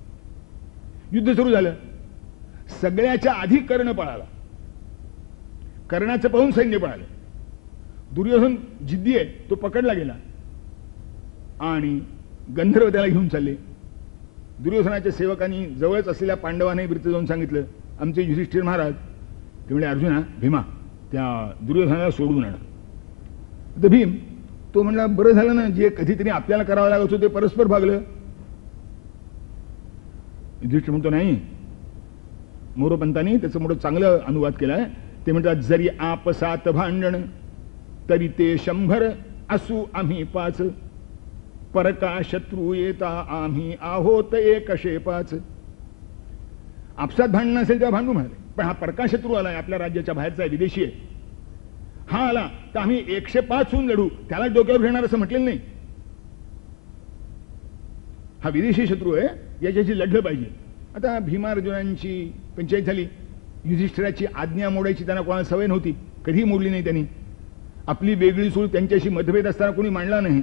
युद्ध सुरू झालं. सगळ्याच्या आधी कर्ण पळाला, कर्णाचं पाहून सैन्य पळालं. दुर्योधन जिद्दी आहे, तो पकडला गेला आणि गंधर्व त्याला घेऊन चालले. दुर्योधनाच्या सेवकांनी जवळच असलेल्या पांडवांनाही वृत्त जाऊन सांगितलं आमचे युधिष्ठिर महाराज. ते म्हणजे अर्जुना भीमा त्या दुर्योधनाला सोडून आणा. तर भीम तो म्हणला बरं झालं ना, जे कधीतरी आपल्याला करावं लागत होतं ते परस्पर भागलं. युधिष्ठिर म्हणतो नाही, मोरोपंतांनी त्याचं मोठं चांगलं अनुवाद केलाय. ते म्हणतात जरी आपसात भांडण तरी ते 100 असू आम्ही 5, परका शत्रू येता आम्ही आहोत 105. आपसात भांडण असेल तेव्हा भांडू म्हणाले, पण हा परका शत्रू आलाय, आपल्या राज्याच्या बाहेरचा आहे, विदेशी आहे, हा आला तर आम्ही 105 होऊन लढू, त्याला डोक्यावर घेणार असं म्हटलेलं नाही. हा विदेशी शत्रू आहे, याच्याशी लढलं पाहिजे. आता भीमार्जुनांची पंचायत झाली. युधिष्ठिराची आज्ञा मोडायची त्यांना कोणाला सवय नव्हती, कधीही मोडली नाही त्यांनी. आपली वेगळी सूळ त्यांच्याशी मतभेद असताना कोणी मांडला नाही.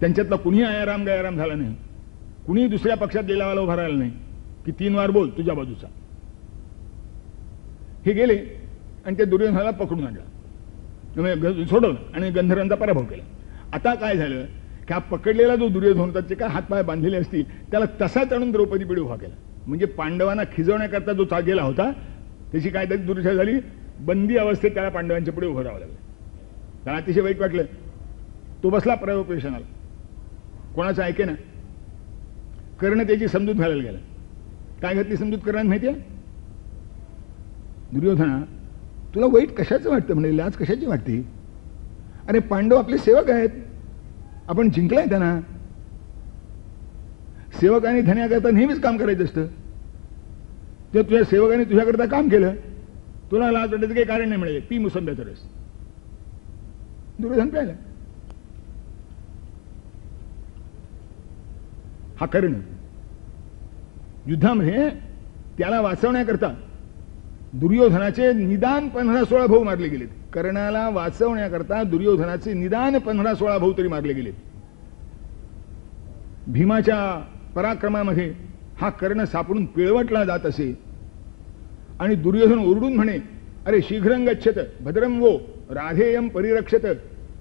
त्यांच्यातला कुणीही आयाराम गयाराम झाला नाही, कुणीही दुसऱ्या पक्षात गेल्यावाला उभा राहिला नाही की 3 वार बोल तुझ्या बाजूचा. हे गेले आणि ते दुर्योधनाला पकडून आणला, सोडवलं आणि गंधर्वांचा पराभव केला. आता काय झालं की हा पकडलेला जो दुर्योधन होता, त्याचे काय हातपाय बांधलेले असतील, त्याला तसाच आणून द्रौपदी पिढी उभा केला. म्हणजे पांडवांना खिजवण्याकरता जो गेला होता त्याची काय तरी दुर्दशा झाली. बंदी अवस्थेत त्याला पांडवांच्या पुढे उभं राहावं लागलं. त्याला अतिशय वाईट वाटलं. तो बसला प्रयोपेशनाला, कोणाचं ऐके ना. कर्ण त्याची समजूत घालायला गेला. काय घातली समजूत कर्णाने माहिती आहे? दुर्योधना तुला वाईट कशाचं वाटतं म्हणे, लाज कशाची वाटते? अरे पांडव आपले सेवक आहेत, आपण जिंकलाय त्यांना. सेवकाने धन्याकरता नेहमीच काम करायचं असतं. तर तुझ्या सेवकाने तुझ्याकरता काम केलं, तुला लाज वाटायचं काही कारण नाही मिळेल. पी मुसंब्याचा रस. दुर्योधन प्यायला. हा कर्ण युद्धामध्ये त्याला वाचवण्याकरता दुर्योधनाचे निदान 15-16 भाऊ मारले गेलेत. कर्णाला वाचवण्याकरता दुर्योधनाचे निदान 15-16 भाऊ तरी मारले गेलेत. भीमाच्या पराक्रमामध्ये हा कर्ण सापडून पिळवटला जात असे आणि दुर्योधन ओरडून म्हणे अरे शीघ्रं गच्छत भद्रं वो राधेयं परिरक्षत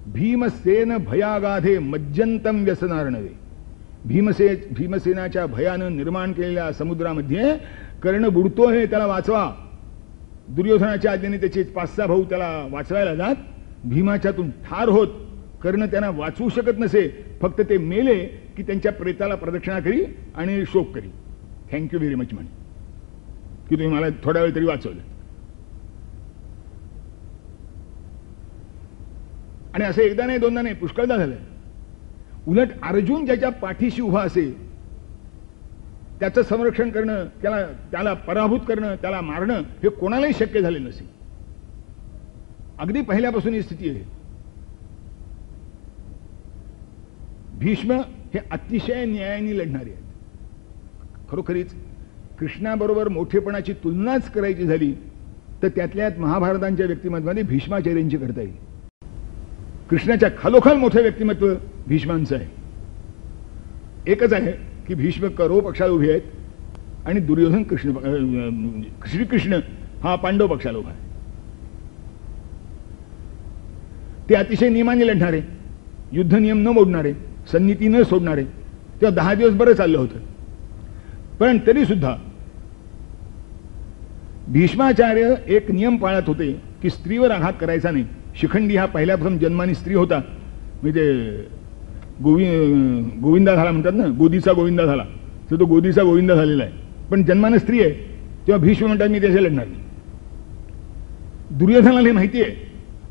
भीमसेन भयागाधे मज्जंतम व्यसनार्णवे. भीमसेनाच्या भयानं निर्माण केलेल्या समुद्रामध्ये कर्ण बुडतोय, त्याला वाचवा. दुर्योधनाच्या आज्ञेने त्याचे 5-6 भाऊ त्याला वाचवायला जात. भीमाच्यातून ठार होत कर्ण त्यांना वाचवू शकत नसे. फक्त ते मेले की त्यांच्या प्रेताला प्रदक्षिणा करी आणि शोक करी, थँक्यू व्हेरी मच म्हणे की तुम्ही मला थोडा वेळ तरी वाचवलं. आणि असं एकदा नाही दोनदा नाही, पुष्कळदा झालं. उलट अर्जुन ज्याच्या पाठीशी उभा असेल त्याचं संरक्षण करणं, त्याला पराभूत करणं, त्याला मारणं हे कोणालाही शक्य झाले नसेल. अगदी पहिल्यापासून ही स्थिती आहे. भीष्म हे अतिशय न्यायाने लढणारे आहेत. खरोखरीच कृष्णाबरोबर मोठेपणाची तुलनाच करायची झाली तर त्यातल्यात महाभारतांच्या व्यक्तिमत्वामध्ये भीष्माचार्यांची करता येईल. कृष्णाच्या खालोखाल मोठं व्यक्तिमत्व भीष्मांचं आहे. एकच आहे की भीष्म कौरव पक्षाला उभे आहेत आणि दुर्योधन श्रीकृष्ण हा पांडव पक्षाला उभा आहे. ते अतिशय नियमाने लढणारे, युद्ध नियम न मोडणारे, सन्नीती न सोडणारे. तेव्हा 10 दिवस बरं चाललं होतं. पण तरी सुद्धा भीष्माचार्य एक नियम पाळत होते की स्त्रीवर आघात करायचा नाही. शिखंडी हा पहिल्यापासून जन्माने स्त्री होता, म्हणजे गोविंदा झाला म्हणतात ना, गोदीचा गोविंदा झाला, तर तो गोदीचा गोविंदा झालेला आहे, पण जन्माने स्त्री आहे. तेव्हा भीष्म म्हणतात मी त्याशी लढणार नाही. दुर्योधनाला हे माहिती आहे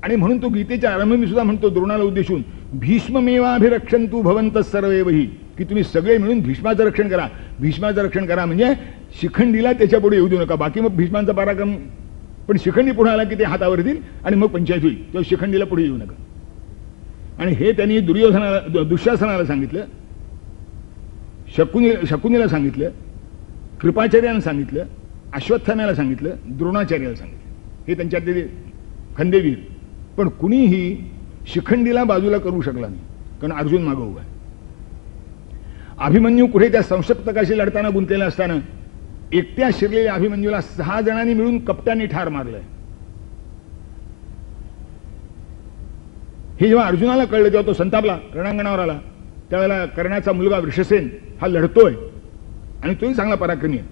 आणि म्हणून तो गीतेच्या आरंभी सुद्धा म्हणतो द्रोणाला उद्देशून, भीष्ममेवाभिरक्षन्तु भवन्तः सर्वैवहि, की तुम्ही सगळे मिळून भीष्माचं रक्षण करा. भीष्माचं रक्षण करा म्हणजे शिखंडीला त्याच्या पुढे येऊ देऊ नका. बाकी मग भीष्मांचा पराक्रम, पण शिखंडी पुढे आला की ते हातावर येतील आणि मग पंचायत होईल, तेव्हा शिखंडीला पुढे येऊ नका. आणि हे त्यांनी दुःशासनाला सांगितलं, शकुनीला सांगितलं, कृपाचार्याला सांगितलं, अश्वत्थाम्याला सांगितलं, द्रोणाचार्याला सांगितलं. हे त्यांच्यातले खंदेवीर. पण कुणीही शिखंडीला बाजूला करू शकला नाही, कारण अर्जुन मागं उभा आहे. अभिमन्यू कुठे त्या संसप्तकाशी लढताना गुंतलेला असताना एकट्या शिरलेल्या अभिमन्यूला 6 जणांनी मिळून कपट्यांनी ठार मारलंय. हे जेव्हा अर्जुनाला कळलं तेव्हा तो संतापला, रणांगणावर आला. त्यावेळेला कर्णाचा मुलगा वृषसेन हा लढतोय आणि तोही चांगला पराक्रमी आहे.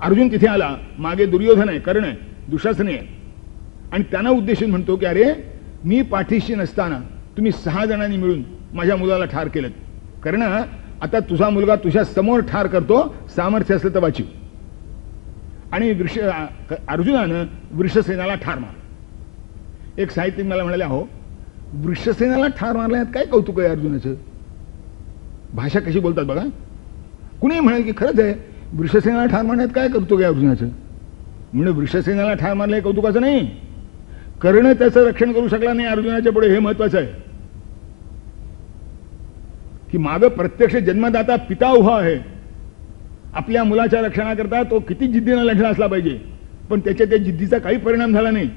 अर्जुन तिथे आला, मागे दुर्योधन आहे, कर्ण आहे, दुःशासन आहे, आणि त्यांना उद्देशून म्हणतो की अरे मी पाठीशी नसताना तुम्ही 6 जणांनी मिळून माझ्या मुलाला ठार केलं. कर्ण, आता तुझा मुलगा तुझ्या समोर ठार करतो, सामर्थ्य असलं तर वाचीव. आणि अर्जुनानं वृषसेनाला ठार मारलं. एक साहित्यिक मला म्हणाले, अहो वृषसेनाला ठार मारल्यात काय कौतुक आहे अर्जुनाचं. भाषा कशी बोलतात बघा. कुणी म्हणाल की खरंच आहे, वृषसेनाला ठार मारण्यात काय कौतुक आहे अर्जुनाचं. म्हणजे वृषसेनाला ठार मारलं हे कौतुकाचं नाही, कर्ण त्याचं रक्षण करू शकला नाही अर्जुनाच्या पुढे, हे महत्वाचं आहे. की मागं प्रत्यक्ष जन्मदाता पिता उभा आहे, आपल्या मुलाच्या रक्षणाकरता तो किती जिद्दीनं लढला असला पाहिजे, पण त्याच्या त्या जिद्दीचा काही परिणाम झाला नाही.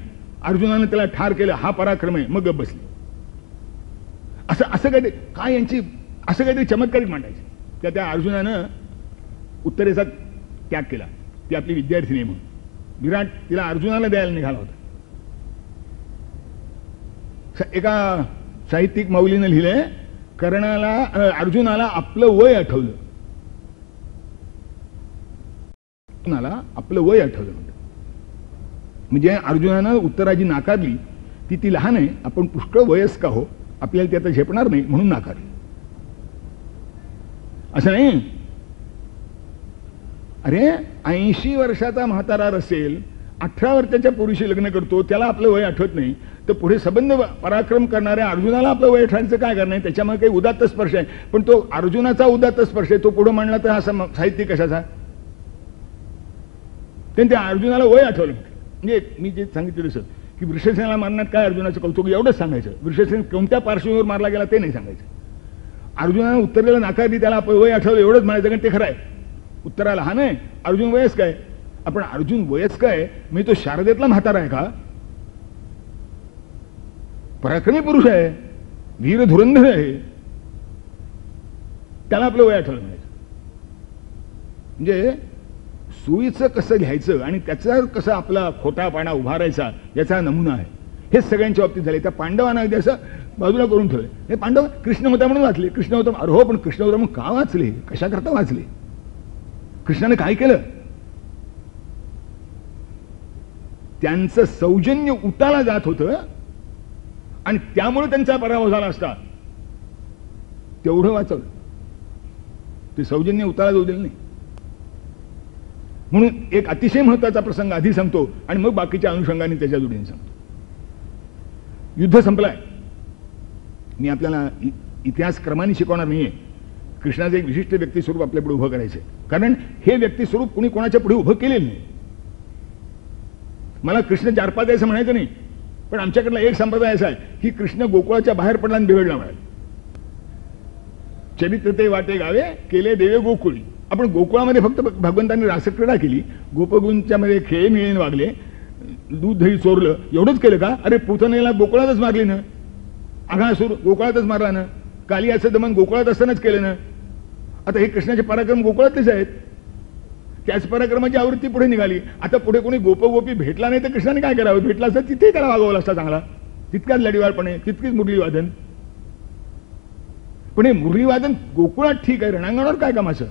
अर्जुनानं त्याला ठार केलं, हा पराक्रम आहे. मग गप्प बसली. असं काहीतरी काय यांची असं काहीतरी चमत्कारिक मांडायचं. त्या अर्जुनानं उत्तरेचा त्याग केला. ती आपली विद्यार्थिनी म्हणून विराट तिला अर्जुनाला द्यायला निघाला होता. एका साहित्यिक मौलीनं लिहिलंय, अर्जुनाला आपलं वय आठवलं. आपलं वय आठवलं म्हणजे अर्जुनानं उत्तराजी नाकारली. ती लहान आहे, आपण पुष्कळ वयस्क आहो, आपल्याला ते आता झेपणार नाही म्हणून नाकारली. असं नाही. अरे 80 वर्षाचा म्हातारा असेल, 18 वर्षाच्या पुरुषी लग्न करतो, त्याला आपलं वय आठवत नाही, तर पुढे संबंध पराक्रम करणाऱ्या अर्जुनाला आपलं वय आठवायचं काय करणार. त्याच्यामुळे काही उदात्त स्पर्श आहे, पण तो अर्जुनाचा उदात्त स्पर्श आहे, तो पुढे मांडला तर हा साहित्य कशाचा. त्या अर्जुनाला वय आठवलं. म्हणजे मी जे सांगितलं तसं की वृषसेनाला मारण्यात काय अर्जुनाचं कौतुक, एवढंच सांगायचं. वृषसेन कोणत्या पार्श्वभूमीवर मारला गेला ते नाही सांगायचं. अर्जुनानं उत्तरेला नाकारली, त्याला वय आठवलं एवढंच म्हणायचं, कारण ते खरं आहे. उत्तरा लहान आहे, अर्जुन वयस्क आहे. आपण अर्जुन वयस्क आहे म्हणजे तो शारदेतला म्हातारा आहे का. पराक्रमी पुरुष आहे, वीर धुरंधर आहे, त्याला आपलं वय आठवलं म्हणायचं. म्हणजे सुईचं कसं घ्यायचं आणि त्याचा कसं आपला खोटापाणा उभारायचा याचा नमुना आहे. हे सगळ्यांच्या बाबतीत झाले. त्या पांडवांना अगदी असं बाजूला करून ठेवले. हे पांडव कृष्ण होता म्हणून वाचले, कृष्ण होता. अरे हो, पण कृष्ण होता मग का वाचले, कशाकरता वाचले, कृष्णाने काय केलं. त्यांचं सौजन्य उताला जात होतं आणि त्यामुळे त्यांचा पराभव झाला असता, तेवढं वाचवलं. ते सौजन्य उताला जाऊ दिलं नाही. म्हणून एक अतिशय महत्वाचा प्रसंग आधी सांगतो आणि मग बाकीच्या अनुषंगाने त्याच्या जोडीने सांगतो. युद्ध संपलाय. मी आपल्याला इतिहास क्रमाने शिकवणार नाहीये. कृष्णाचं एक विशिष्ट व्यक्तिस्वरूप आपल्या पुढे उभं करायचंय, कारण हे व्यक्तिस्वरूप कुणी कोणाच्या पुढे उभं केलेलं नाही. मला कृष्ण 4-5 असं म्हणायचं नाही, पण आमच्याकडला एक संप्रदाय असा आहे की कृष्ण गोकुळाच्या बाहेर पडला आणि बिघडला म्हणाल. चरित्र ते वाटे गावे केले देवे गोकुळी. आपण गोकुळामध्ये फक्त भगवंतांनी रासक्रीडा केली, गोपगुंच्या मध्ये खेळ मिळेन वागले, दूध दही चोरलं, एवढंच केलं का. अरे पुतनेला गोकुळातच मारली ना, आघासूर गोकुळातच मारला ना, कालियाचं दमन गोकुळात असतानाच केलं ना. आता हे कृष्णाचे पराक्रम गोकुळातलेच आहेत. त्याच पराक्रमाची आवृत्ती पुढे निघाली. आता पुढे कोणी गोपगोपी भेटला नाही तर कृष्णाने काय करावं. भेटला असता तिथे त्याला वागवला असता चांगला. तितकाच लढीवाळपणे, तितकीच मुरलीवादन. पण हे मुरलीवादन गोकुळात ठीक आहे, रणांगणावर काय कामाचं.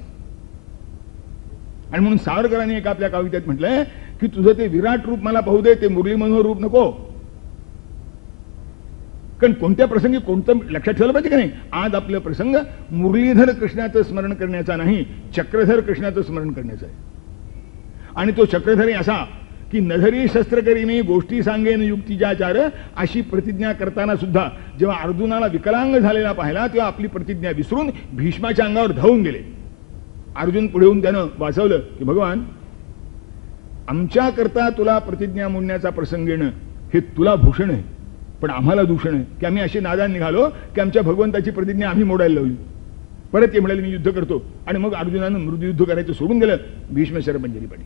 आणि म्हणून सावरकरांनी एका आपल्या कवितेत म्हटलंय की तुझं ते विराट रूप मला पाहू दे, ते मुरली मनोहर रूप नको. कारण कोणत्या प्रसंगी कोणतं लक्षात ठेवलं पाहिजे की नाही, आज आपलं प्रसंग मुरलीधर कृष्णाचं स्मरण करण्याचा नाही, चक्रधर कृष्णाचं स्मरण करण्याचं आहे. आणि तो चक्रधरी असा की नधरी शस्त्र करीने गोष्टी सांगेन युक्तीचाचार, अशी प्रतिज्ञा करताना सुद्धा जेव्हा अर्जुनाला विकलांग झालेला पाहिला तेव्हा आपली प्रतिज्ञा विसरून भीष्माच्या अंगावर धावून गेले. अर्जुन पुढे येऊन त्यानं वाचवलं की भगवान, आमच्या करता तुला प्रतिज्ञा मोडण्याचा प्रसंग येणं हे तुला भूषण आहे, पण आम्हाला दूषण आहे की आम्ही अशी नादान निघालो की आमच्या भगवंताची प्रतिज्ञा आम्ही मोडायला लावली. परत ते म्हणाले मी युद्ध करतो, आणि मग अर्जुनानं मृत्युयुद्ध करायचं सोडून गेलं. भीष्म शरपंजरी पडली.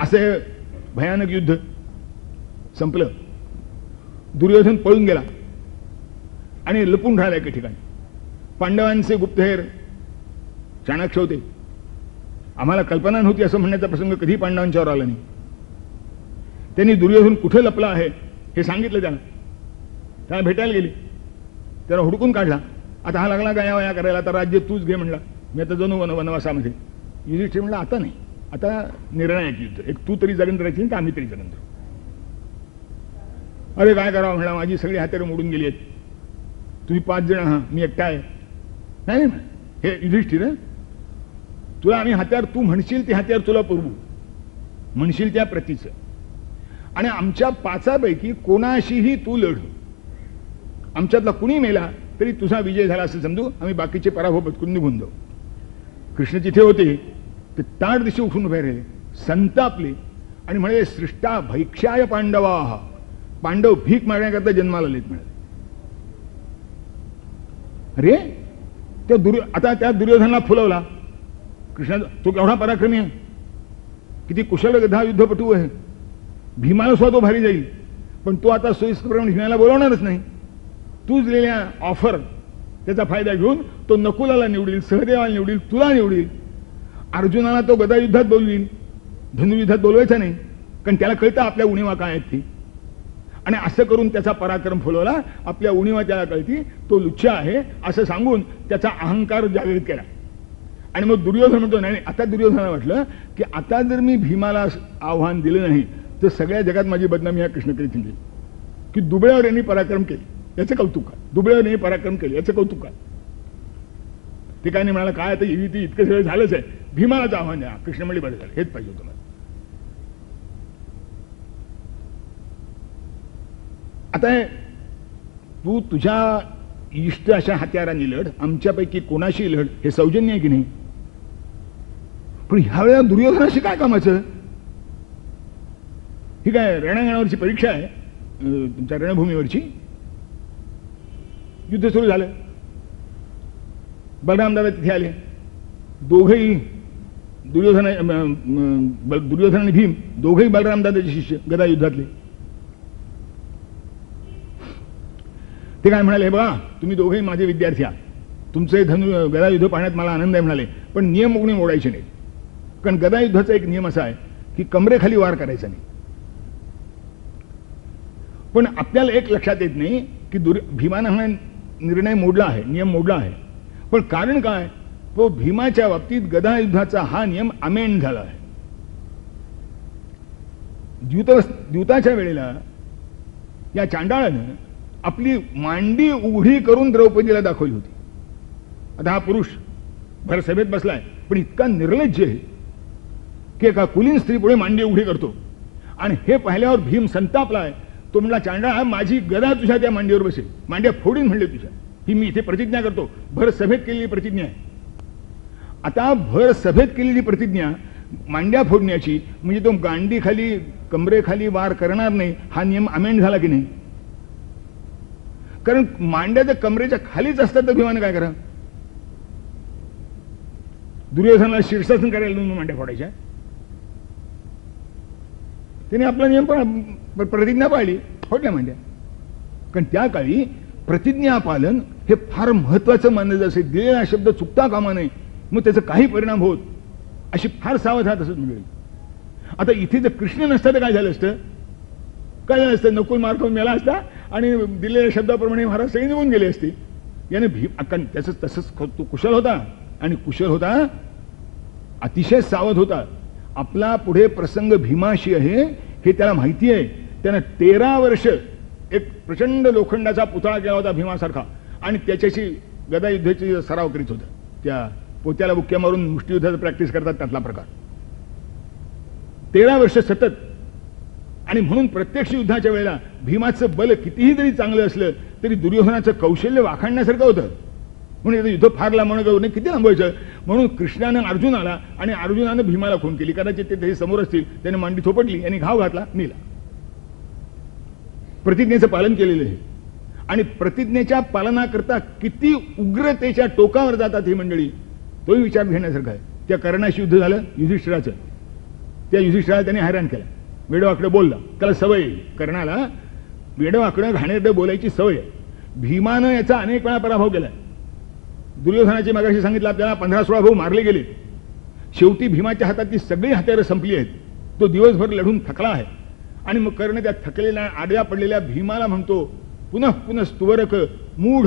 असे भयानक युद्ध संपलं. दुर्योधन पळून गेला आणि लपून राहिला एके ठिकाणी. पांडवांचे गुप्तहेर चाणक्य होते. आम्हाला कल्पना नव्हती असं म्हणण्याचा प्रसंग कधी पांडवांच्यावर आला नाही. त्यांनी दुर्योधन कुठे लपला आहे हे सांगितलं त्याला भेटायला गेले. त्याला हुडकून काढला. आता हा लागला गाया वाया करायला, आता राज्य तूच घे म्हणला, मी आता जणू वनवासामध्ये. युधिष्ठिर म्हणला आता नाही, आता निर्णायक युद्ध, एक तू तरी जगन राहायची तर आम्ही तरी जगन राहू. अरे काय करावं म्हणला, माझी सगळी हातेर मोडून गेली आहेत, तुम्ही 5 जण आहात, मी एकटा आहे. नाही हे युधिष्ठिर, तुला आम्ही हत्यार, तू म्हणशील ते हत्यार तुला पुरवू, म्हणशील त्या प्रतीचं, आणि आमच्या 5पैकी कोणाशीही तू लढ, आमच्यातला कुणी मेला तरी तुझा विजय झाला असं समजू, आम्ही बाकीचे पराभव पत्करून निघून जाऊ. कृष्ण जिथे होते ते ताट दिशी उठून उभे राहिले, संतापले आणि म्हणाले सृष्टा भैक्षाय पांडवा, पांडव भीक मागण्याकरता जन्माला आलेत म्हणाले. अरे आता त्या दुर्योधनाला फुलवला. कृष्णा तो केवढा पराक्रमी आहे, किती कुशल गधा युद्धपटू आहे, भीमाला सुद्धा तो भारी जाईल, पण तो आता सोयीस्करपणे भीमाला बोलवणारच नाही. तूच दिलेल्या ऑफर त्याचा फायदा घेऊन तो नकुलाला निवडील, सहदेवाला निवडील, तुला निवडील. अर्जुनाला तो गदा युद्धात बोलवील, धनुर्युद्धात बोलवायचा नाही, कारण त्याला कळतं आपल्या उणीवा काय आहेत ती, आणि असं करून त्याचा पराक्रम फुलवला. आपल्या उणीवा त्याला कळती, तो लुच्चा आहे असं सांगून त्याचा अहंकार जागृत केला. आणि मग दुर्योधन म्हणतो नाही, आता दुर्योधनाला वाटलं की आता जर मी भीमाला आव्हान दिलं नाही तर सगळ्या जगात माझी बदनामी ह्या कृष्ण करीत गेली, की दुबळ्यावर यांनी पराक्रम केले याचं कौतुक आहे, दुबळ्यावर यांनी पराक्रम केले याचं कौतुक आहे. ते काय नाही म्हणाला, काय आता ती इतकं सगळं झालंच आहे, भीमालाच आव्हान द्या. कृष्ण म्हणजे बरं झालं, हेच पाहिजे होतं मला. आता तू तुझ्या इष्ट अशा हत्यारांनी लढ, आमच्यापैकी कोणाशी लढ, हे सौजन्य आहे की नाही. पण ह्या वेळेला दुर्योधनाशी काय कामाचं. ही काय रणांगणावरची परीक्षा आहे, तुमच्या रणभूमीवरची. युद्ध सुरू झालं. बलराम दादा तिथे आले. दोघेही दुर्योधन आणि भीम दोघेही बलराम दादाचे शिष्य गदा युद्धातले. ते काय म्हणाले, बघा तुम्ही दोघेही माझे विद्यार्थी आहात, तुमचे गदा युद्ध पाहण्यात मला आनंद आहे म्हणाले, पण नियम कोणी मोडायचे नाही. कारण गदा युद्धाचा एक नियम असा आहे की कमरेखाली वार करायचा नाही. पण आपल्याला एक लक्षात येत नाही की भीमानं हा निर्णय मोडला आहे, नियम मोडला आहे, पण कारण काय, तो भीमाच्या बाबतीत गदा युद्धाचा हा नियम अमेंड झाला आहे. द्यूताच्या वेळेला या चांडाळानं आपली मांडी उघडी करून द्रौपदीला दाखवली होती. आता हा पुरुष भर सभेत बसलाय, पण इतका निर्लज्ज आहे की एका कुलीन स्त्री पुढे मांडी उघडी करतो. आणि हे पाहिल्यावर भीम संतापलाय. तो म्हणला, चांडाळा माझी गदा तुझ्या त्या मांडीवर बसेल, मांड्या फोडीन म्हणले तुझ्या. ही मी इथे प्रतिज्ञा करतो, भर सभेत केलेली प्रतिज्ञा आहे. आता भर सभेत केलेली प्रतिज्ञा मांड्या फोडण्याची म्हणजे तो गांडी खाली कमरेखाली वार करणार नाही, हा नियम अमेंड झाला की नाही. कारण मांड्या जर कमरेच्या खालीच असतात तर भीमानं काय करा. दुर्योधनाला शीर्षासन करायला दोन मांड्या फोडायच्या. त्याने आपला नियम प्रतिज्ञा पाळली, फोडल्या मांड्या. कारण त्या काळी प्रतिज्ञा पालन हे फार महत्वाचं मानलं जायचं. दिलेला शब्द चुकता कामा नये, मग त्याचा काही परिणाम होत, अशी फार सावधान असत मिळेल. आता इथे जर कृष्ण नसता तर काय झालं असतं, काय झालं असतं, नकुल मार खाऊन मेला असता आणि दिलेल्या शब्दाप्रमाणे महाराज सगळे निघून गेले असते. याने भीम तसंच तो कुशल होता, आणि कुशल होता, अतिशय सावध होता. आपला पुढे प्रसंग भीमाशी आहे हे त्याला माहिती आहे. त्यानं 13 वर्ष एक प्रचंड लोखंडाचा पुतळा केला होता भीमासारखा आणि त्याच्याशी गदा युद्धाची सराव करीत होता. त्या पोत्याला बुक्क्या मारून मुष्टियुद्धाचं प्रॅक्टिस करतात त्यातला प्रकार. 13 वर्ष सतत. आणि म्हणून प्रत्यक्ष युद्धाच्या वेळेला भीमाचं बल कितीही जरी चांगलं असलं तरी दुर्योधनाचं कौशल्य वाखाणण्यासारखं होतं. म्हणून युद्ध फार लांबणं नाही, किती लांबवायचं. म्हणून कृष्णानं अर्जुनाला आणि अर्जुनानं भीमाला खून केली. कदाचित ते समोर असतील, त्याने मांडी थोपटली, यांनी घाव घातला, मेला. प्रतिज्ञेचं पालन केलेलं आहे. आणि प्रतिज्ञेच्या पालनाकरता किती उग्रतेच्या टोकावर जातात ही मंडळी, तोही विचार घेण्यासारखा आहे. त्या कर्णाशी युद्ध झालं युधिष्ठिराचं. त्या युधिष्ठिराला त्याने हैराण केलं, वेडवाकडे बोलला. त्याला सवय, कर्णाला वेडवाकडं घाणेरडं बोलायची सवय आहे. भीमानं याचा अनेक वेळा पराभव केलाय. दुर्योधनाची मगाशी सांगितलं आपल्याला 15-16 भाऊ मारले गेले. शेवटी भीमाच्या हातातली सगळी हत्यारं संपली आहेत. तो दिवसभर लढून थकला आहे. आणि मग कर्ण त्या थकलेल्या आडव्या पडलेल्या भीमाला म्हणतो, पुनः पुनः स्तुवरक मूढ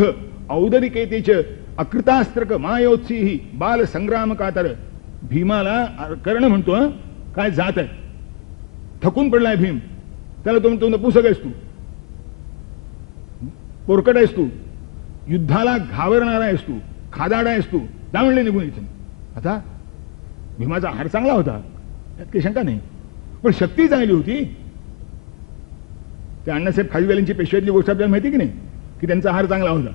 औदरिकेतेच अकृतास्त्रक मायोत्सिही बाल संग्राम कातर. भीमाला कर्ण म्हणतो, काय जात आहे, थकून पडलाय भीम. त्याला तो म्हणतो, नपुसक आहेस तू, पोरकट आहेस तू, युद्धाला घाबरणारा आहेस तू, खादाडा आहेस तू, त्या म्हणले निघून इथून. आता भीमाचा आहार चांगला होता, त्यात काही शंका नाही, पण शक्ती चांगली होती. त्या अण्णासाहेब खालीवाल्यांची पेशव्यातली गोष्ट आपल्याला माहिती की नाही, की त्यांचा आहार चांगला होता.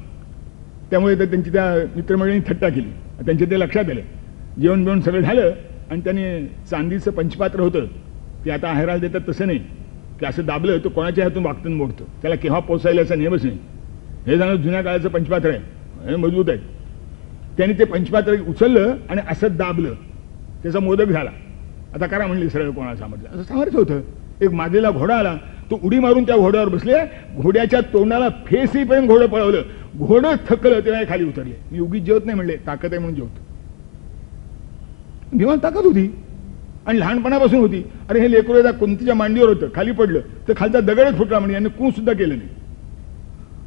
त्यामुळे तर त्यांची त्या मित्रमंडळींनी थट्टा केली. त्यांच्या ते लक्षात आलं. जेवण बिवण सगळं झालं आणि त्याने चांदीचं पंचपात्र होतं, ते आता आहाराला देतात तसं नाही की असं दाबलं तर कोणाच्या हातून वागतून मोडतं. त्याला केव्हा पोचायला असा नियमच नाही. हे जाणं जुन्या काळाचं पंचपात्र आहे, हे मजबूत आहे. त्यांनी ते पंचपात्र उचललं आणि असं दाबलं, त्याचा मोदक झाला. आता करा म्हणली सरळ कोणाला सामर्थ्य, असं सामर्थ्य होतं. एक मादलेला घोडा आला, तो उडी मारून त्या घोड्यावर बसले, घोड्याच्या तोंडाला फेस येईपर्यंत घोडं पळवलं, घोडं थकलं, तेव्हा खाली उतरले. मी उगीच जेवत नाही म्हणले, ताकद आहे म्हणून जेवतो. भीमाला ताकद होती आणि लहानपणापासून होती. अरे हे लेकरू एकदा कोणतीच्या मांडीवर होतं, खाली पडलं तर खालचा दगडच फुटला, म्हणजे यांनी कून सुद्धा केलं नाही.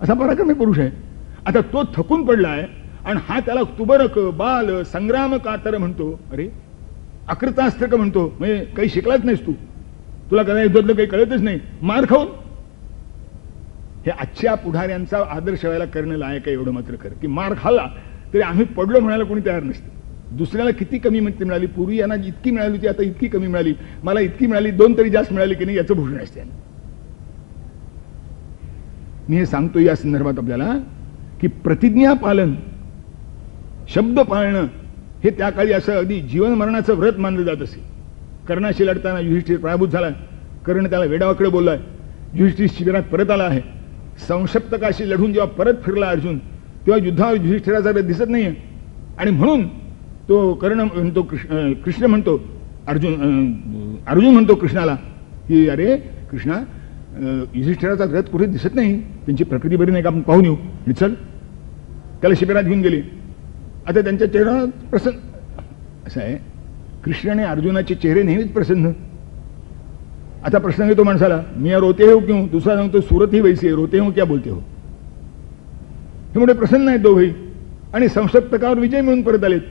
असा पराक्रमी पुरुष आहे. आता तो थकून पडलाय आणि हा त्याला तुबरक बाल संग्राम कातर म्हणतो. अरे अकृतास्त्रक म्हणतो, म्हणजे काही शिकलाच नाहीस तू, तुला कदा युद्धातलं काही कळतच नाही, मार खाऊन. हे आजच्या पुढाऱ्यांचा आदर्श व्हायला करणं लायक आहे. एवढं मात्र खरं की मार खाल्ला तरी आम्ही पडलो म्हणायला कोणी तयार नसतं. दुसऱ्याला किती कमी मतं मिळाली, पूर्वी यांना इतकी मिळाली होती, आता इतकी कमी मिळाली, मला इतकी मिळाली, 2 तरी जास्त मिळाली की नाही याचं भूषण असते. मी हे सांगतो या संदर्भात आपल्याला की प्रतिज्ञा पालन, शब्द पाळणं हे त्या काळी असं अगदी जीवन मरणाचं व्रत मानलं जात असे. कर्णाशी लढताना युधिष्ठिर पराभूत झाला. कर्ण त्याला वेडावाकडे बोललाय. युधिष्ठिर शिबिरात परत आला आहे. संशप्तकाशी लढून जेव्हा परत फिरला अर्जुन, तेव्हा युद्धावर युधिष्ठिराचा रथ दिसत नाहीये. आणि म्हणून तो कर्ण म्हणतो, कृष्ण म्हणतो, अर्जुन म्हणतो कृष्णाला की अरे कृष्णा, युधिष्ठिराचा रथ कुठे दिसत नाही, त्यांची प्रकृती बरी नाही का, आपण पाहून येऊ. चल, त्याला शिबिरात घेऊन गेले. आता त्यांच्या चेहरा प्रसन्न असं आहे. कृष्ण आणि अर्जुनाचे चेहरे नेहमीच प्रसन्न. आता प्रश्न येतो माणसाला, मी या रोते हो क्यों, दुसरा सांगतो सूरत ही वैसी है, रोते हो क्या बोलते हो. हे मोठे प्रसन्न आहेत दोघे आणि संशप्तकावर विजय मिळून परत आलेत.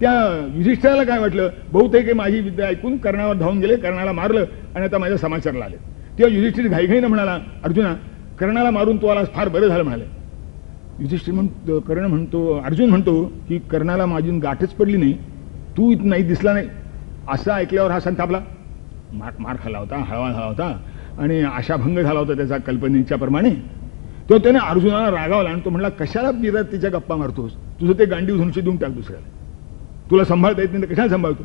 त्या युधिष्ठिराला काय वाटलं, बहुतेक माझी विद्या ऐकून कर्णावर धावून गेले, कर्णाला मारलं आणि आता माझ्या समाचारला आले. तेव्हा युधिष्ठिर घाईघाईनं म्हणाला, अर्जुना कर्णाला मारून तू आलास, फार बरं झालं म्हणाले. युधिष्ठिर म्हणतो, कर्ण म्हणतो, अर्जुन म्हणतो की कर्णाला माझी गाठच पडली नाही, तू नाही दिसला नाही. असं ऐकल्यावर हा संतापला. मार खाल्ला होता, हळवा झाला होता आणि आशाभंग झाला होता त्याचा कल्पनेच्या प्रमाणे. तो त्याने अर्जुनाला रागावला आणि तो म्हणला, कशाला बिरात तिच्या गप्पा मारतोस, तुझं ते गांडीव धनुष्य देऊन टाक दुसऱ्याला, तुला सांभाळता येत नाही तर कशाला सांभाळतो.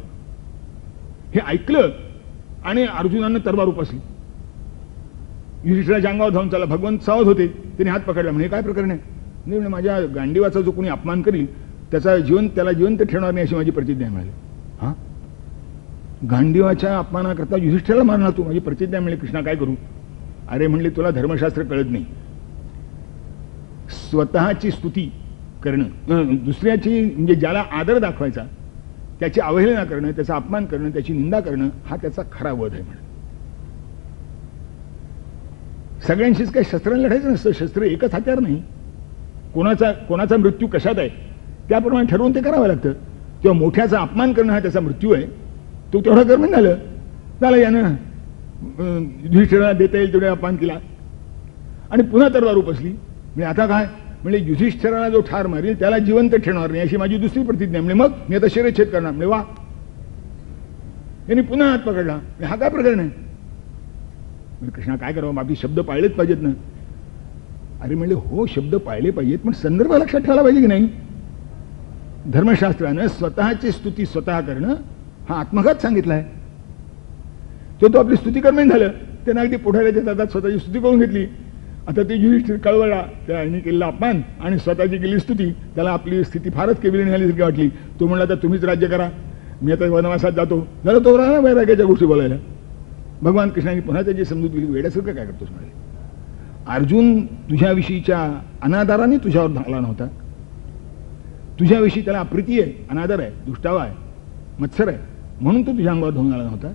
हे ऐकलं आणि अर्जुनानं तरवार उपसली. युधिष्ठिराच्या अंगावर धावून चालला. भगवंत सावध होते, त्यांनी हात पकडला. म्हणजे काय प्रकरण आहे. नाही म्हणजे माझ्या गांडीवाचा जो कोणी अपमान करील त्याला जिवंत ठेवणार नाही अशी माझी प्रतिज्ञा मिळाली. हा, गांडीवाच्या अपमानाकरता युधिष्ठिराला मारणार तू, माझी प्रतिज्ञा मिळेल. कृष्णा काय करू. अरे म्हणले, तुला धर्मशास्त्र कळत नाही. स्वतःची स्तुती करणं, दुसऱ्याची म्हणजे ज्याला आदर दाखवायचा त्याची अवहेलना करणं, त्याचा अपमान करणं, त्याची निंदा करणं हा त्याचा खरा वध आहे. म्हणून सगळ्यांशीच काही शस्त्राने लढायचं नसतं. शस्त्र एकच हत्यार नाही. कोणाचा मृत्यू कशात आहे त्याप्रमाणे ठरवून ते करावं लागतं. किंवा मोठ्याचा अपमान करणं हा त्याचा मृत्यू आहे तो तेवढा कर्म झालं, झालं यानं युधिष्ठिराला देता येईल तेवढे अपमान केला आणि पुन्हा तलवार उपसली. म्हणजे आता काय म्हणजे युधिष्ठिराला जो ठार मारेल त्याला जिवंत ठेवणार नाही अशी माझी दुसरी प्रतिज्ञा. म्हणजे मग मी आता शिरच्छेद करणार. म्हणजे वा, यांनी पुन्हा हात पकडला. हा काय प्रकरण आहे? म्हणजे कृष्णा काय करावं, आपली शब्द पाळलेच पाहिजेत ना. अरे म्हणले हो शब्द पाळले पाहिजेत, पण संदर्भ लक्षात ठेवायला पाहिजे की नाही. धर्मशास्त्रानं स्वतःची स्तुती स्वतः करणं हा आत्मघात सांगितला आहे. तो आपली स्तुती करणं झालं, त्यानं अगदी पुढाऱ्याच्या दादात स्वतःची स्तुती करून घेतली. आता ते युधिष्ठिर कळवळला, त्याने केलेला अपमान आणि स्वतःची केलेली स्तुती, त्याला आपली स्थिती फारच केविली निघाल्यासारखी वाटली. तो म्हणला आता तुम्हीच राज्य करा, मी आता वनवासात जातो. जरा तो राहा वैराग्याच्या गोष्टी बोलायला. भगवान कृष्णाने पुन्हा त्याची समजूत दिली, वेड्यासारखं काय करतोस म्हणाले. अर्जुन तुझ्याविषयीच्या अनादराने तुझ्यावर धावला नव्हता. तुझ्याविषयी त्याला अप्रिती आहे, अनादर आहे, दुष्टावा आहे, मत्सर आहे, म्हणून तो तुझ्या अंगावर धावून आला नव्हता.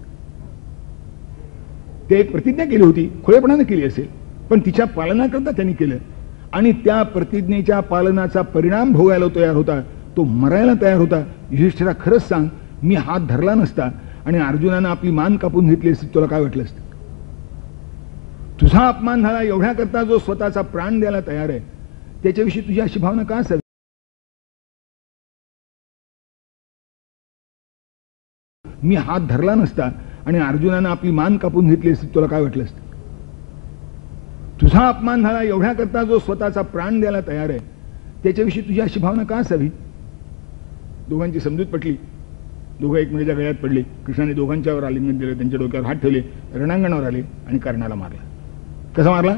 ते एक प्रतिज्ञा केली होती, खुळेपणाने केली असेल, पण तिच्या पालनाकरता त्यांनी केलं आणि त्या प्रतिज्ञेच्या पालनाचा परिणाम भोगायला तयार होता. तो मरायला तयार होता. युधिष्ठिरा खरंच सांग, मी हात धरला नसता आणि अर्जुनानं आपली मान कापून घेतली असती, तुला काय वाटलं असतं? तुझा अपमान झाला एवढ्याकरता जो स्वतःचा प्राण द्यायला तयार आहे, त्याच्याविषयी तुझी अशी भावना का असावी? मी हात धरला नसता आणि अर्जुनानं आपली मान कापून घेतली असती, तुला काय वाटलं असतं? तुझा अपमान झाला एवढ्याकरता जो स्वतःचा प्राण द्यायला तयार आहे, त्याच्याविषयी तुझी अशी भावना का असावी? दोघांची समजूत पटली. दोघं एकमेकाच्या गळ्यात पडले. कृष्णाने दोघांच्यावर आलिंगन दिलं, त्यांच्या डोक्यावर हात ठेवले, रणांगणावर आले आणि कर्णाला मारला. कसा मारला?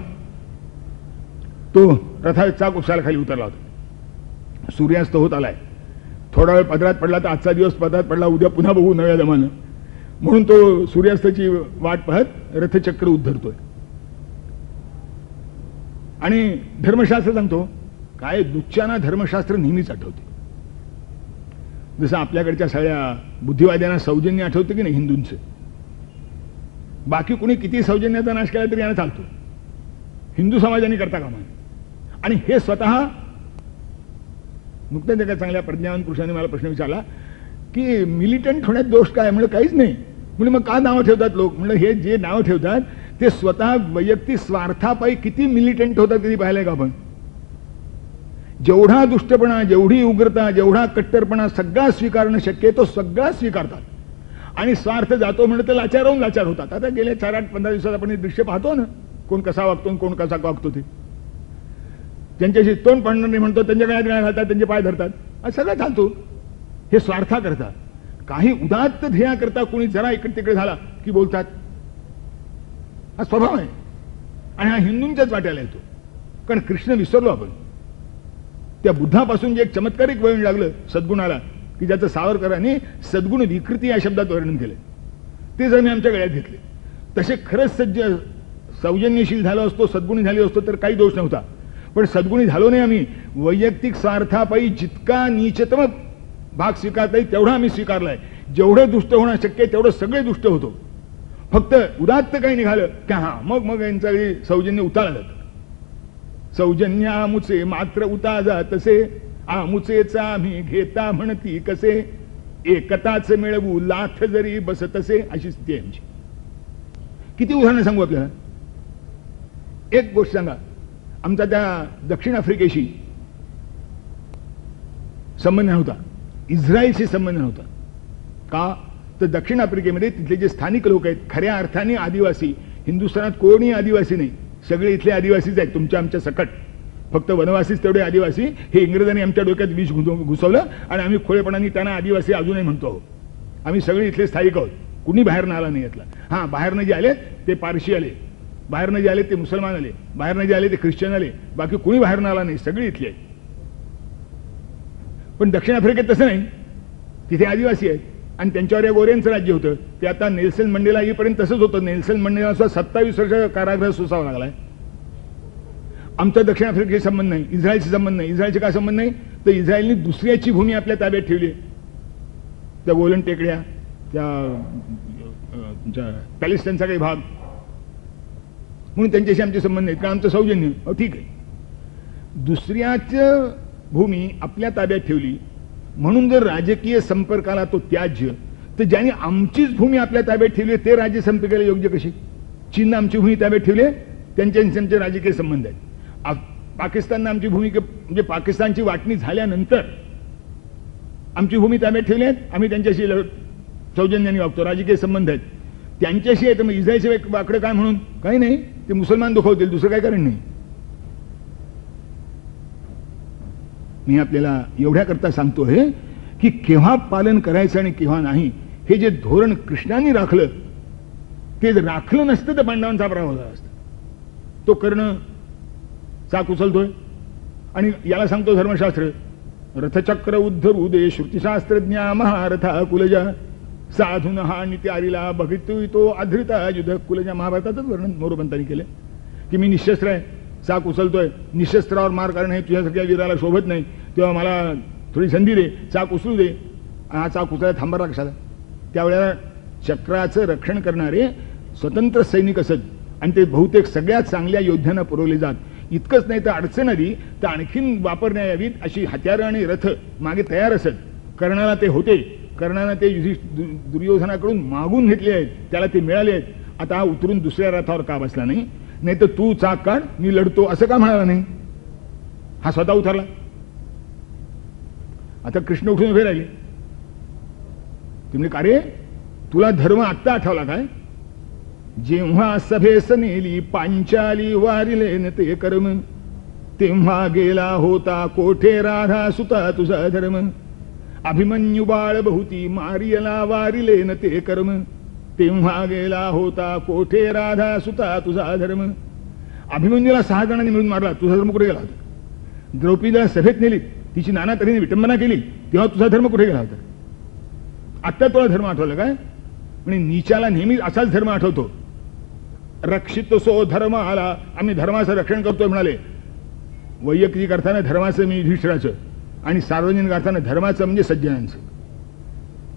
तो रथावर चाक उपसायला खाली उतरला होता. सूर्यास्त होत आलाय. थोडा वेळ पदरात पडला तर आजचा दिवस पदरात पडला, उद्या पुन्हा बघू नव्या दमानं, म्हणून तो सूर्यास्ताची वाट पाहत रथचक्र उद्धरतोय. आणि धर्मशास्त्र सांगतो काय, दुच्चांना धर्मशास्त्र नेहमीच आठवते. जसं आपल्याकडच्या सगळ्या बुद्धिवाद्यांना सौजन्य आठवतं की नाही हिंदूंचं. बाकी कोणी किती सौजन्याचा नाश केला तरी यांना चालतो, हिंदू समाजाने करता कामा. आणि हे स्वतः नुकत्याच एका चांगल्या प्रज्ञावान पुरुषाने मला प्रश्न विचारला की मिलिटंट होण्यात दोष काय? म्हणलं काहीच नाही. म्हणजे मग का नावं ठेवतात लोक? म्हणलं हे जे नाव ठेवतात ते स्वतः वैयक्तिक स्वार्थापायी किती मिलिटंट होतात कधी पाहिलंय का आपण? जेवढा दुष्टपणा, जेवढी उग्रता, जेवढा कट्टरपणा सगळा स्वीकारणं शक्य आहे तो सगळा स्वीकारतात आणि स्वार्थ जातो म्हणलं तर लाचारहून लाचार होतात. आता गेल्या 4-8-15 दिवसात आपण हे दृश्य पाहतो ना, कोण कसा वागतो कोण कसा वागतो. ते ज्यांच्याशी तोंड पडणार नाही म्हणतो त्यांच्या गळ्यात घालतात, त्यांचे पाय धरतात, असं सगळं चालतो. हे स्वार्था करतात. काही उदात्त ध्येया करता कोणी जरा इकडे तिकडे झाला की बोलतात. हा स्वभाव आहे आणि हा हिंदूंच्याच वाट्याला येतो. कारण कृष्ण विसरलो आपण. त्या बुद्धापासून जे एक चमत्कारिक वळण लागलं सद्गुणाला, की ज्याचं सावरकरांनी सद्गुण विकृती या शब्दात वर्णन केलं, ते जर मी आमच्या गळ्यात घेतले, तसे खरंच सौजन्यशील झालो असतो, सद्गुणी झालो असतो तर काही दोष नव्हता. पण सद्गुणी झालो नाही आम्ही. वैयक्तिक स्वार्थापायी जितका नीचतम भाग स्वीकारता येईल तेवढा आम्ही स्वीकारलाय. जेवढं दुष्ट होणं शक्य आहे तेवढं सगळे दुष्ट होतो. फक्त उदात्त काही निघालं की हा मग यांचा सौजन्य उताळलं जातं. सौजन्य आमुचे मात्र उता जातसे, आमुचेचा आम्ही घेता म्हणती कसे, एकताच मिळवू लाथ जरी बसतसे, अशी स्थिती आहे आमची. किती उदाहरणं सांगू आपल्याला? एक गोष्ट सांगा, आमचा त्या दक्षिण आफ्रिकेशी संबंध नव्हता, इस्रायलशी संबंध नव्हता. का तर दक्षिण आफ्रिकेमध्ये तिथले जे स्थानिक लोक आहेत खऱ्या अर्थाने आदिवासी, हिंदुस्थानात कोणी आदिवासी नाही, सगळे इथले आदिवासीच आहेत तुमच्या आमच्या सकट. फक्त वनवासीच तेवढे आदिवासी. हे इंग्रजांनी आमच्या डोक्यात विष घुसवलं आणि आम्ही खोळेपणाने त्यांना आदिवासी अजूनही म्हणतो आहोत. आम्ही सगळे इथले स्थायिक आहोत, कुणी बाहेरनं आला नाही यातला. हां, बाहेरनं जे आले ते पारशी आले, बाहेरनं जे आले ते मुसलमान आले, बाहेरनं जे आले ते ख्रिश्चन आले, बाकी कुणी बाहेरनं आला नाही, सगळे इथले आहेत. पण दक्षिण आफ्रिकेत तसं नाही, तिथे आदिवासी आहेत आणि त्यांच्यावर या गोऱ्यांचं राज्य होतं. ते आता नेल्सन मंडेला येईपर्यंत तसंच होतं. नेल्सन मंडेला सुद्धा 27 वर्ष कारागृह सोसावा लागलाय. आमचा दक्षिण आफ्रिकेशी संबंध नाही, इस्रायलशी संबंध नाही. इस्रायलचे काय संबंध नाही तर इस्रायलने दुसऱ्याची भूमी आपल्या ताब्यात ठेवली, त्या गोलन टेकड्या, त्या तुमच्या पॅलेस्टाईनचा काही भाग, म्हणून त्यांच्याशी आमचे संबंध नाहीत. कारण आमचं सौजन्य. ठीक आहे, दुसऱ्याच भूमी आपल्या ताब्यात ठेवली म्हणून जर राजकीय संपर्काला तो त्याज्य, तर ज्यांनी आमचीच भूमी आपल्या ताब्यात ठेवली ते राज्य संपवायला योग्य कशी? चीननं आमची भूमी ताब्यात ठेवली, त्यांचे राजकीय संबंध आहेत. पाकिस्ताननं आमची भूमी म्हणजे पाकिस्तानची वाटणी झाल्यानंतर आमची भूमी ताब्यात ठेवली आहेत, आम्ही त्यांच्याशी सौजन्याने वागतो, राजकीय संबंध आहेत. त्यांच्याशी आहे तर मग इस्रायलचे वाकडं काय म्हणून? काही नाही, ते मुसलमान दुखवतील, दुसरं काय कारण नाही. मी आपल्याला एवढ्याकरता सांगतोय की केव्हा पालन करायचं आणि केव्हा नाही हे जे धोरण कृष्णाने राखलं ते राखलं नसतं तर पांडवांचा पराभव झाला असता. तो कर्ण चाक उचलतोय आणि याला सांगतो धर्मशास्त्र, रथचक्र उद्धरू दे श्रुतिशास्त्रज्ञा महारथा कुलजा साधून हा नित्यारीला बघितोय तो अधृता युद्ध कुलजा. महाभारतातच वर्णन मोरोपंतांनी केलं की मी निशस्त्र आहे, चाक उचलतोय, निशस्त्रावर मार करणं हे तुझ्यासारख्या वीराला शोभत नाही, तेव्हा मला थोडी संधी दे, चाक उचलू दे. हा चाक उचलायला थांबा कशाला? त्यावेळेला चक्राचं रक्षण करणारे स्वतंत्र सैनिक असत आणि ते बहुतेक सगळ्यात चांगल्या योद्ध्यांना पुरवले जात. इतकंच नाही तर अडचण आली तर आणखीन वापरण्या यावीत अशी हत्यारं आणि रथ मागे तयार असत. कर्णाला ते होते, कर्णाने ते दुर्योधनाकडून मागून घेतले आहेत, त्याला ते मिळाले आहेत. आता हा उतरून दुसऱ्या रथावर का बसला नाही? नाही तर तू चाक काढ मी लढतो असं का म्हणाला नाही? हा स्वतः उतरला. आता कृष्ण उठून उभे राहिले. तुम्ही का रे, तुला धर्म आत्ता आठवला काय? जेव्हा सभेस नेली पांचाली वारिले न ते कर्म, तेव्हा गेला होता कोठे राधा सुता तुझा धर्म. अभिमन्यू बाळ बहुती मारियला वारिले न ते कर्म, तेव्हा गेला होता कोठे राधा सुता तुझा धर्म. अभिमन्यूला 6 जणांनी मिळून मारला, तुझा धर्म कुठे गेला होता? द्रौपदीला सभेत नेली, तिची नाना तऱ्हेने विटंबना केली, तेव्हा तुझा धर्म कुठे गेला होता? आत्ता तुला धर्म आठवलं काय? म्हणजे नीचाला नेहमी असाच धर्म आठवतो. रक्षित सो धर्म आला, आम्ही धर्माचं रक्षण करतोय म्हणाले. वैयक्तिक अर्थानं धर्माचं मी युधिष्ठिराचं आणि सार्वजनिक अर्थानं धर्माचं म्हणजे सज्जनांचं.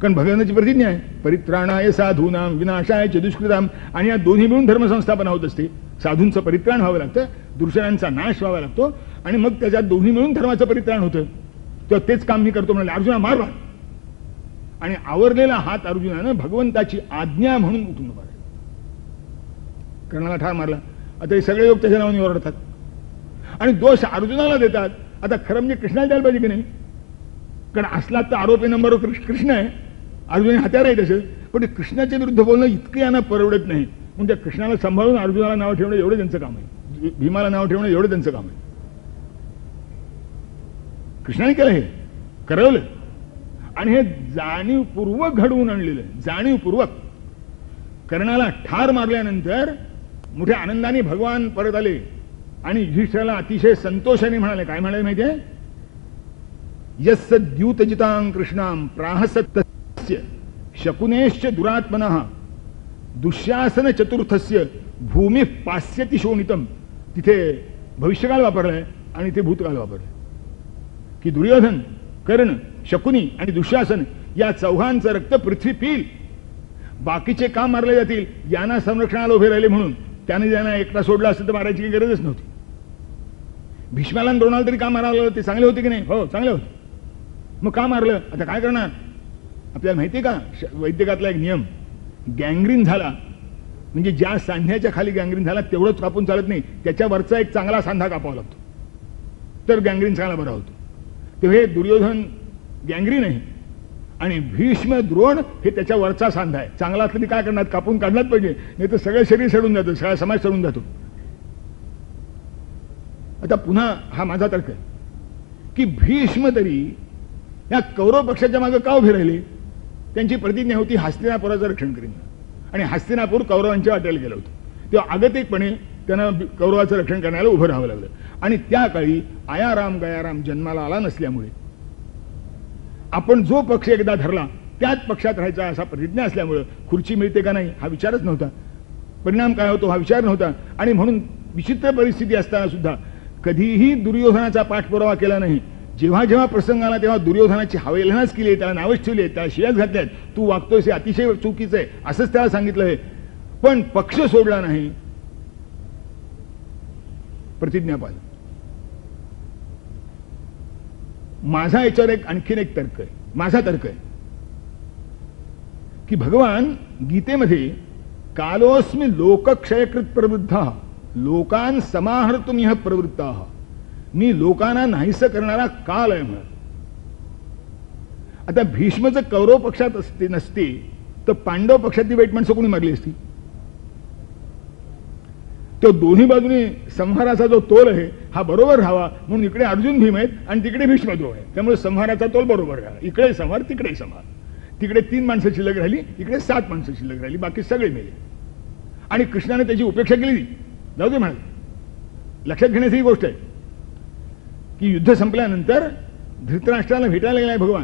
कारण भगवानाची प्रतिज्ञा आहे, परित्राणाय साधूनाम विनाशाय च दुष्कृताम. आणि या दोन्ही मिळून धर्मसंस्थापना होत असते. साधूंचं परित्राण व्हावं लागतं, दुष्टांचा नाश व्हावा लागतो आणि मग त्याच्यात दोन्ही मिळून धर्माचं परित्राण होतं. तेव्हा तेच काम मी करतो म्हणाले. अर्जुना मारला आणि आवरलेला हात अर्जुनानं भगवंताची आज्ञा म्हणून उठून उभा राहिला. कर्णाला ठार मारला. आता हे सगळे लोक त्याच्या नावाने ओरडतात आणि दोष अर्जुनाला देतात. आता खरं म्हणजे कृष्णाला द्यायला पाहिजे की नाही? कारण असला तर आरोपी नंबर कृष्ण आहे, अर्जुन हत्यार आहे तसं, पण कृष्णाच्या विरुद्ध बोलणं इतकं यांना परवडत नाही. म्हणजे कृष्णाला सांभाळून अर्जुनाला नाव ठेवणं एवढं त्यांचं काम आहे, भीमाला नाव ठेवणं एवढं त्यांचं काम आहे. कृष्णाने केलं, हे करवलं आणि हे जाणीवपूर्वक घडवून आणलेलं. जाणीवपूर्वक कर्णाला ठार मारल्यानंतर मोठ्या आनंदाने भगवान परत आले आणि युधिष्ठिराला अतिशय संतोषाने म्हणाले. काय म्हणाले माहितीये? यस्य द्यूतजितां कृष्णां प्राहसत्तस्य शकुनेश्च दुरात्मनः दुःशासन चतुर्थस्य भूमी पास्यति शोणितम. तिथे भविष्यकाळ वापरलाय आणि ते भूतकाळ वापरलंय की दुर्योधन, कर्ण, शकुनी आणि दुःशासन या चौघांचं रक्त पृथ्वी पिल. बाकीचे का मारले जातील? यांना संरक्षणाला उभे राहिले म्हणून. त्याने ज्यांना एकटा सोडला असतं तर मारायची काही गरजच नव्हती. भीष्माला द्रोणाला तरी का मारावं? ते चांगले होते की नाही? हो चांगले होते. मग का मारलं? आता काय करणार? आपल्याला माहितीये का वैद्यकातला एक नियम, गँग्रीन झाला म्हणजे ज्या सांध्याच्या खाली गँग्रीन झाला तेवढंच कापून चालत नाही, त्याच्यावरचा एक चांगला सांधा कापावा लागतो तर गँग्रीन चांगला बरा होतो. तेव्हा हे दुर्योधन गँग्रीन आहे आणि भीष्म द्रोण हे त्याच्या वरचा सांधा आहे. चांगला असलं काय करणार? कापून काढलाच पाहिजे, नाही तर सगळं शरीर सडून जातं, सगळा समाज सडून जातो. आता पुन्हा हा माझा तर्क आहे की भीष्म तरी या कौरव पक्षाच्या मागे का उभे राहिले? त्यांची प्रतिज्ञा होती हस्तिनापुराचं रक्षण करीन आणि हस्तिनापूर कौरवांच्या वाट्याला गेलं होतं. तेव्हा आगतिकपणे त्यांना कौरवाचं रक्षण करण्याला उभं राहावं लागलं. आणि त्या काळी आयाराम गयाराम जन्माला आला नसल्यामुळे आपण जो पक्ष एकदा धरला त्याच पक्षात राहायचा असा प्रतिज्ञा असल्यामुळे खुर्ची मिळते का नाही हा विचारच नव्हता, परिणाम काय होतो हा विचार नव्हता. आणि म्हणून विचित्र परिस्थिती असताना सुद्धा कधीही दुर्योधनाचा पाठपुरावा केला नाही. जेव्हा जेव्हा प्रसंग आला तेव्हा दुर्योधनाची हवेलनाच केली, त्याला नावच ठेवली, त्याला शियाच घातल्यात, तू वागतोयस हे अतिशय चुकीचं आहे असंच त्याला सांगितलं आहे. पण पक्ष सोडला नाही, प्रतिज्ञा पाहिली. माझा याच्यावर आणखीन एक तर्क आहे, माझा तर्क आहे की भगवान गीतेमध्ये कालोस्मी लोकक्षयकृत प्रवृद्धा लोकान समाहर्तुमिह प्रवृत्ता, मी लोकांना नाहीसं करणारा काल आहे म्हणत. आता भीष्मचं कौरव पक्षात असते नसते तर पांडव पक्षातली वाईट माणसं कोणी मारली असती. तो दोन्ही बाजूने संहाराचा जो तोल आहे हा बरोबर राहावा म्हणून इकडे अर्जुन भीम आहेत आणि तिकडे भीष्मद्रोह आहे. त्यामुळे संहाराचा तोल बरोबर राहा. इकडे संहार तिकडे संहार. तिकडे 3 माणसं शिल्लक राहिली, इकडे 7 माणसं शिल्लक राहिली, बाकी सगळे मेले. आणि कृष्णाने त्याची उपेक्षा केली. जाऊ दे म्हणाल. लक्षात घेण्याची ही गोष्ट आहे की युद्ध संपल्यानंतर धृतराष्ट्राला भेटायला गेलाय भगवान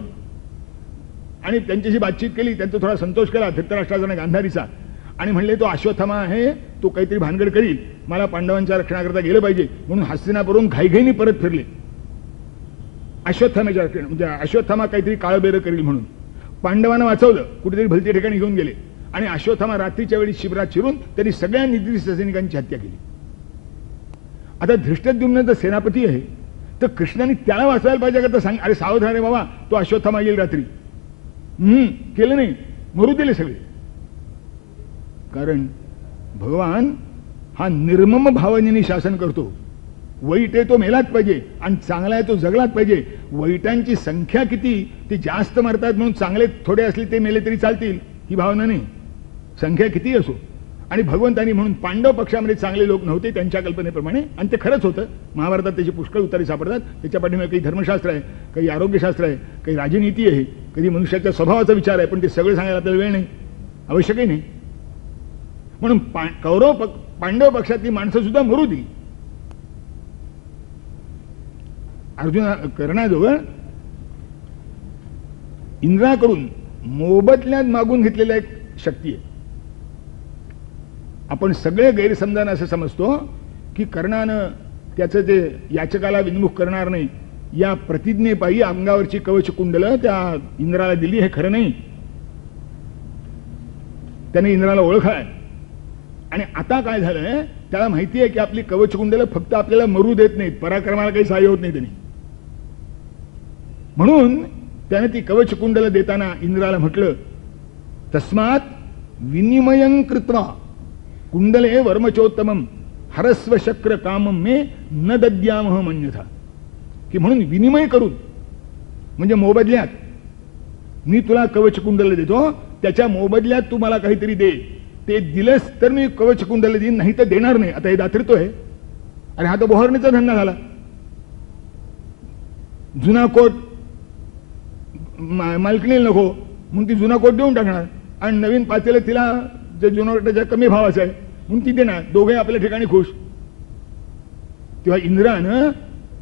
आणि त्यांच्याशी बातचीत केली. त्यांचा थोडा संतोष केला धृतराष्ट्राचा आणि गांधारीचा आणि म्हणले तो अश्वत्थामा आहे, तो काहीतरी भानगड करील, मला पांडवांच्या रक्षणाकरता गेलं पाहिजे म्हणून हस्तिनापुरावरून घाईघाईने परत फिरले. अश्वत्थामाच्या म्हणजे अश्वत्थामा काहीतरी काळबेरं करील म्हणून. पांडवांना वाचवलं, कुठेतरी भलती ठिकाणी घेऊन गेले आणि अश्वत्थामा रात्रीच्या वेळी शिबिरात शिरून त्यांनी सगळ्या निद्रित सैनिकांची हत्या केली. आता धृष्टद्युम्न जर सेनापती आहे तर कृष्णाने त्याला वाचवायला पाहिजे का? तर सांग, अरे सावधान रे बाबा, तो अश्वत्थामा येईल रात्री. केलं नाही, मरू दिले सगळे. कारण भगवान हा निर्मम भावनेने शासन करतो. वाईट आहे तो मेलाच पाहिजे आणि चांगला आहे तो जगलाच पाहिजे. वाईटांची संख्या किती, ते जास्त मरतात म्हणून चांगले थोडे असले ते मेले तरी चालतील ही भावना नाही. संख्या किती असो. आणि भगवंतांनी म्हणून पांडव पक्षामध्ये चांगले लोक नव्हते त्यांच्या कल्पनेप्रमाणे आणि ते खरंच होतं. महाभारतात त्याची पुष्कळ उत्तरे सापडतात. त्याच्या पाठीमागे काही धर्मशास्त्र आहे, काही आरोग्यशास्त्र आहे, काही राजनीती आहे, कधी मनुष्याच्या स्वभावाचा विचार आहे. पण ते सगळे सांगायला आपल्याला वेळ नाही, आवश्यकही नाही. म्हणून पांडव पक्षातली माणसं सुद्धा मरू दिली. अर्जुना कर्णाजवळ इंद्राकडून मोबदल्यात मागून घेतलेल्या एक शक्ती आहे. आपण सगळे गैरसमजानं असं समजतो की कर्णानं त्याचं ते याचकाला विन्मुख करणार नाही या प्रतिज्ञेपायी अंगावरची कवच कुंडलं त्या इंद्राला दिली. हे खरं नाही. त्याने इंद्राला ओळखाय आणि आता काय झालंय त्याला माहिती आहे की आपली कवच कुंडलं फक्त आपल्याला मरू देत नाहीत, पराक्रमाला काही सहाय्य होत नाही त्यांनी. म्हणून त्याने ती कवच कुंडलं देताना इंद्राला म्हटलं, तस्मात विनिमयं कृत्वा कुंडले वर्मचोत्तमम हरस्व शक्र कामम मे न दद्यामह मन्यथा. की म्हणून विनिमय करून म्हणजे मोबदल्यात मी तुला कवच कुंडल देतो, त्याच्या मोबदल्यात तू मला काहीतरी दे. ते दिलंस तर मी कवच कुंडल देईन, नाही तर देणार नाही. आता हे दातृत्व आहे. अरे हा तर बोहरणीचा धंदा झाला. जुना कोट मालकिणीला नको म्हणून ती जुना कोट देऊन टाकणार आणि नवीन पातेलं तिला जे जुना कोटाच्या कमी भावाचं आहे म्हणून ती देणार. दोघे आपल्या ठिकाणी खुश. तेव्हा इंद्रानं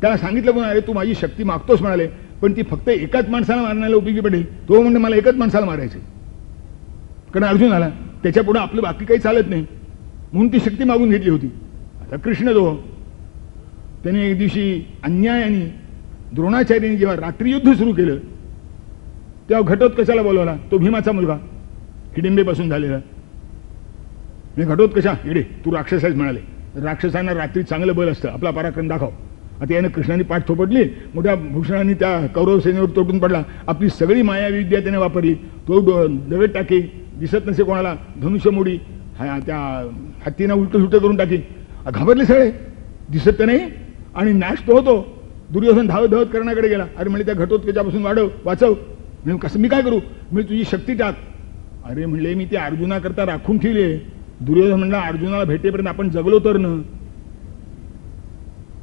त्याला सांगितलं पण, अरे तू माझी शक्ती मागतोस म्हणाले, पण ती फक्त एकाच माणसाला मारण्याला उपयोगी पडेल. तो म्हणजे मला एकच माणसाला मारायचे. कारण अर्जुन आला त्याच्या पुढे आपलं बाकी काही चालत नाही म्हणून ती शक्ती मागून घेतली होती. आता कृष्ण जो त्याने एक दिवशी अन्यायाने द्रोणाचार्याने जेव्हा रात्री युद्ध सुरू केलं तेव्हा घटोत्कचाला बोलवला. तो भीमाचा मुलगा हिडिंबेपासून झालेला. मी घटोत्कचा इकडे तू राक्षस आहेस म्हणाले. राक्षसांना रात्री चांगलं बल असतं, आपला पराक्रम दाखव. आता याने कृष्णाने पाठ थोपटली, मोठ्या भूषणाने त्या कौरव सेनेवर तोडून पडला. आपली सगळी मायाविद्या त्याने वापरली. तो दवेत टाकी, दिसत नसे कोणाला, धनुष्य मोडी, त्या हत्तीनं उलटं सुलटं करून टाकी. घाबरले सगळे, दिसत तर नाही आणि नाश तो होतो. दुर्योधन धावत धावत कर्णाकडे गेला. अरे म्हणजे त्या घटोत्कचापासून वाचव. म्हणजे कसं मी काय करू? म्हणजे तुझी शक्ती टाक. अरे म्हणले मी ते अर्जुनाकरता राखून ठेवले. दुर्योधन म्हणला अर्जुनाला भेटेपर्यंत आपण जगलो तर न.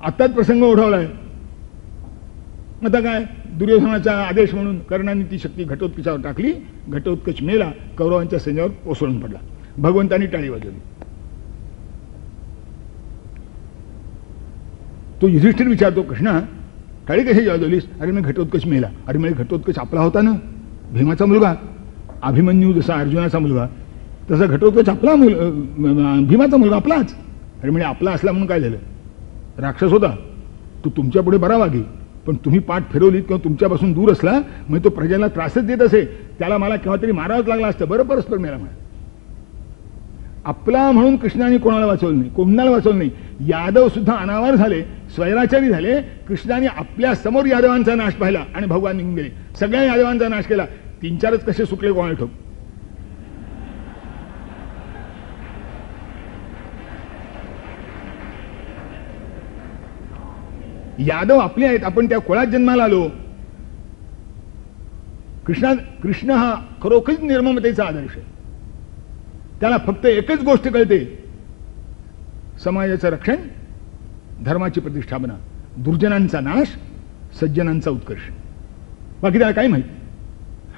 आत्ताच प्रसंग ओढवलाय. आता काय दुर्योधनाचा आदेश म्हणून कर्णाने ती शक्ती घटोत्कचावर टाकली. घटोत्कच मेला, कौरवांच्या सैन्यावर कोसळून पडला. भगवंतांनी टाळी वाजवली. तो युधिष्ठिर विचारतो, कृष्णा टाळी कशी वाजवलीस? अरे मी घटोत्कच मेला. अरे म्हणजे घटोत्कच आपला होता ना, भीमाचा मुलगा. अभिमन्यू जसा अर्जुनाचा मुलगा तसा घटोत्कच आपला भीमाचा मुलगा आपलाच. अरे म्हणजे आपला असला म्हणून काय झालं? राक्षस होता, तो तुमच्या पुढे बरा वागे, पण तुम्ही पाठ फिरवलीत किंवा तुमच्यापासून दूर असला म्हणजे तो प्रजेला त्रासच देत असे. त्याला मला केव्हा तरी मारावंच लागला असतं. बरं परस्पर मेला म्हणा. आपला म्हणून कृष्णाने कोणाला वाचवलं नाही, कोणाला वाचवलं नाही. यादव सुद्धा अनावर झाले, स्वैराचारी झाले. कृष्णाने आपल्या समोर यादवांचा नाश पाहिला आणि भगवान निघून गेले. सगळ्या यादवांचा नाश केला. 3-4च कसे सुटले कोणाला ठोक. यादव आपले आहेत, आपण त्या कुळात जन्माला आलो. कृष्ण हा खरोखरच निर्ममतेचा आदर्श आहे. त्याला फक्त एकच गोष्ट कळते, समाजाचं रक्षण, धर्माची प्रतिष्ठापना, दुर्जनांचा नाश, सज्जनांचा उत्कर्ष. बाकी त्याला काही माहिती.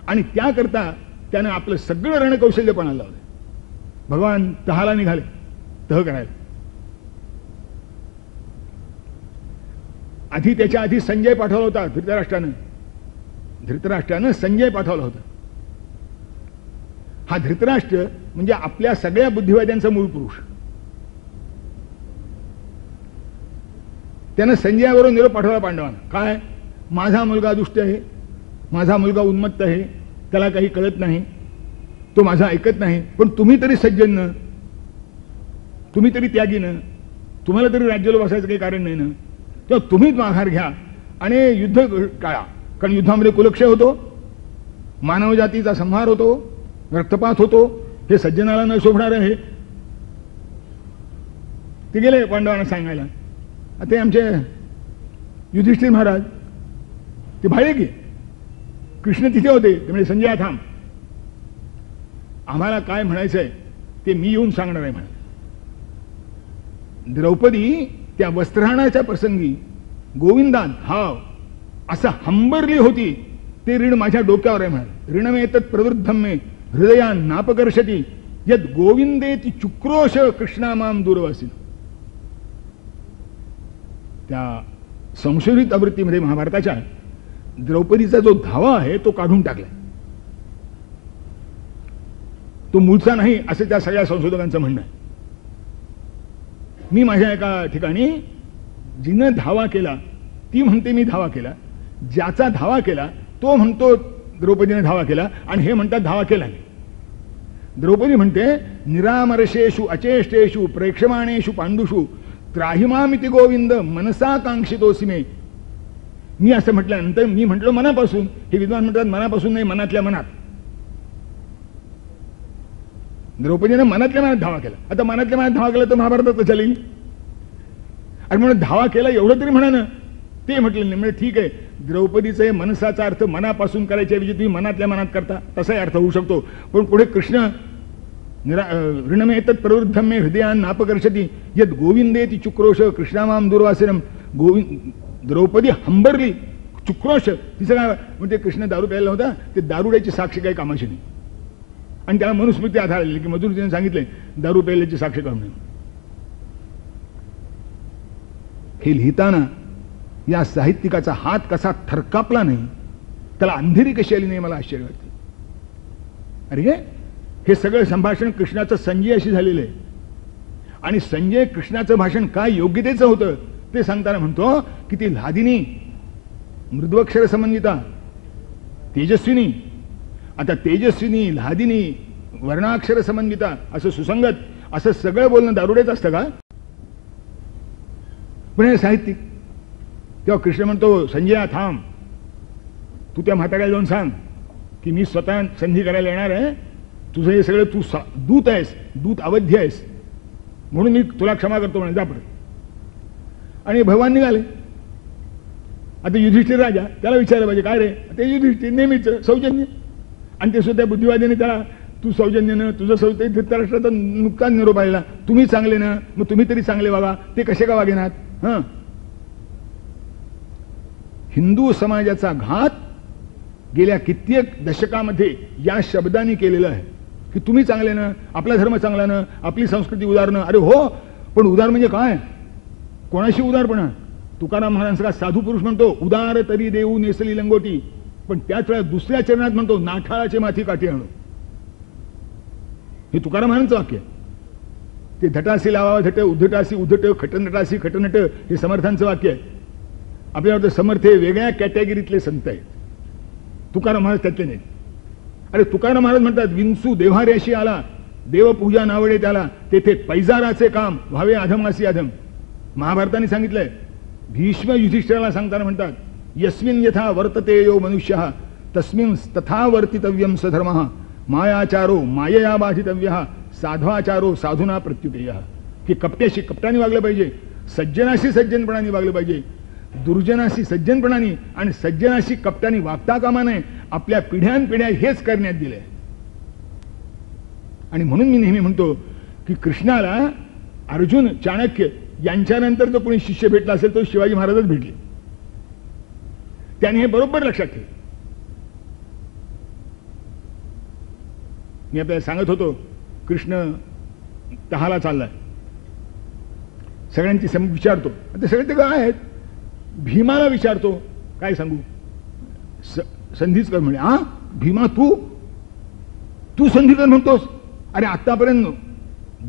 आणि त्याकरता त्यानं आपलं सगळं रणकौशल्य पणाला लावलं. भगवान तहाला निघाले तह करायला. त्याच्या आधी संजय पाठवला होता धृतराष्ट्रानं संजय पाठवला होता. हा धृतराष्ट्र म्हणजे आपल्या सगळ्या बुद्धिवाद्यांचा मूळ पुरुष. त्यानं संजयावरून निरोप पाठवला पांडवांना. काय, माझा मुलगा दुष्ट आहे, माझा मुलगा उन्मत्त आहे, त्याला काही कळत नाही, तो माझा ऐकत नाही, पण तुम्ही तरी सज्जन न, तुम्ही तरी त्यागी न, तुम्हाला तरी राज्याला बसायचं काही कारण नाही ना, तेव्हा तुम्हीच माघार घ्या आणि युद्ध टाळा. कारण युद्धामध्ये कुलक्षय होतो, मानवजातीचा संहार होतो, रक्तपात होतो, हे सज्जनाला न शोभणार आहे. ते गेले पांडवांना सांगायला. ते आमचे युधिष्ठिर महाराज ते भाळे की कृष्ण तिथे होते. ते म्हणजे संजय थांब, आम्हाला काय म्हणायचंय ते मी येऊन सांगणार आहे म्हणे. द्रौपदी त्या वस्त्रहरणाच्या प्रसंगी गोविंदान हाव असं हंबरली होती, ते ऋण माझ्या डोक्यावर आहे म्हणाल. ऋणमेतत् प्रवृद्धम मे हृदया नापकर्षती यद गोविंदेति चुक्रोश कृष्णामाम दूरवासी. त्या संशोधित आवृत्तीमध्ये महाभारताच्या द्रौपदीचा जो धावा आहे तो काढून टाकला, तो मूळचा नाही असं त्या सगळ्या संशोधकांचं म्हणणं आहे. मी माझ्या एका ठिकाणी जिनं धावा केला ती म्हणते मी धावा केला, ज्याचा धावा केला तो म्हणतो द्रौपदीने धावा केला, आणि हे म्हणतात धावा केला नाही. द्रौपदी म्हणते निरामर्शेषु अचेष्टेषु प्रेक्षमाणेषु पांडुषु त्राहिमामिति गोविंद मनसा कांक्षितोसी मे. मी असं म्हटल्यानंतर मी म्हटलो मनापासून. हे विद्वान म्हणतात मनापासून नाही, मनातल्या मनात. द्रौपदीने मनातल्या मनात धावा केला. आता मनातल्या मनात धावा केला तर महाभारतात चालेल. आणि म्हणून धावा केला एवढं तरी म्हणा ना, ते म्हटलं नाही. म्हणजे ठीक आहे, द्रौपदीचा मनसाचा अर्थ मनापासून करायच्या ऐवजी तुम्ही मनातल्या मनात करता, तसाही अर्थ होऊ शकतो. पण पुढे कृष्ण ऋणमेतत् प्रवृद्धम मे हृदयान नापकर्षती यद गोविंदेति चुक्रोश कृष्णामाम दूरवासिनम. द्रौपदी हंबरली, चुक्रोश. तिचं काय म्हणजे कृष्ण दारू प्यायला होता, ते दारुड्याची साक्षी काही कामाची नाही. आणि त्याला मनुस्मृती आधारलेली की मधुरजीने सांगितले दारू प्यायल्याची साक्षी काम नाही. हे लिहिताना या साहित्यिकाचा हात कसा थरकापला नाही, त्याला अंधेरी कशी आली नाही, मला आश्चर्य वाटते. अरे हे सगळं संभाषण कृष्णाचं संजयाशी झालेलं आहे. आणि संजय कृष्णाचं भाषण काय योग्यतेचं होतं ते सांगताना म्हणतो की ती लादिनी, मृद्वक्षर समन्विता, तेजस्विनी. आता तेजस्विनी, लादिनी, वर्णाक्षर समन्विता असं सुसंगत असं सगळं बोलणं दारुडेच असतं का? पण हे साहित्यिक. तेव्हा कृष्ण म्हणतो संजया थांब, तू त्या म्हाताऱ्याला जाऊन सांग की मी स्वतः संधी करायला येणार आहे, तुझं हे सगळं तू दूत आहेस, दूत अवध्य आहेस, म्हणून मी तुला क्षमा करतो म्हणे, जा परत. आणि भगवान निघाले. आता युधिष्ठिर राजा त्याला विचारलं पाहिजे काय रे, ते युधिष्ठिर नेहमीच सौजन्य. आणि ते सुद्धा बुद्धिवादीने त्याला तू सौजन्यानं तुझं सौजन्य धृतराष्ट्राचा नुकताच निरोप आलेला, तुम्ही चांगले ना, मग तुम्ही तरी चांगले वागा, ते कसे का वागेनात. हं, हिंदू समाजाचा घात गेल्या कित्येक दशकामध्ये या शब्दांनी केलेला आहे की तुम्ही चांगले ना, आपला धर्म चांगला ना, आपली संस्कृती उदार. अरे हो, पण उदार म्हणजे काय, कोणाशी उदारपणा. तुकाराम महाराजांचा साधू पुरुष म्हणतो उदार तरी देऊ नेसली लंगोटी, पण त्याच वेळा दुसऱ्या चरणात म्हणतो नाठाळाचे माथी काठी आणू. हे तुकाराम महाराजांचं वाक्य. ते धटासी लावा धट, उद्धटासी उद्धट, खटनटासी खटनट हे समर्थांचं वाक्य आहे. आपल्याला समर्थ हे वेगळ्या कॅटेगरीतले संत आहेत, तुकाराम महाराज त्यातले नाहीत. अरे तुकाराम महाराज म्हणतात विंचू देव्हाऱ्याशी आला, देवपूजा नावडे त्याला, तेथे पैजाराचे काम व्हावे अधमासी अधम. महाभारताने सांगितलंय. भीष्म युधिष्ठिराला सांगताना म्हणतात यस्मिन यथा वर्तते यो मनुष्यः तस्मिन् तथा वर्तितव्यम सधर्मः मायाचारो मायया बाधितव्यः साध्वाचारो साधुना प्रत्युपेयः. की कपट्याशी कपटाने वागलं पाहिजे, सज्जनाशी सज्जनपणाने वागलं पाहिजे. दुर्जनाशी सज्जनपणाने आणि सज्जनाशी कपटाने वागता कामा नये. आपल्या पिढ्यानपिढ्या हेच करण्यात दिले. आणि म्हणून मी नेहमी म्हणतो की कृष्णाला अर्जुन, चाणक्य यांच्यानंतर जो कोणी शिष्य भेटला असेल तो शिवाजी महाराजच भेटले. त्याने हे बरोबर लक्षात ठेवले. मी आपल्याला सांगत होतो कृष्ण तहाला चाललाय, सगळ्यांची विचारतो. आता सगळे ते काय आहेत, भीमाला विचारतो काय सांगू, संधीच कर म्हणे. हा भीमा, तू संधी कर म्हणतोस? अरे आतापर्यंत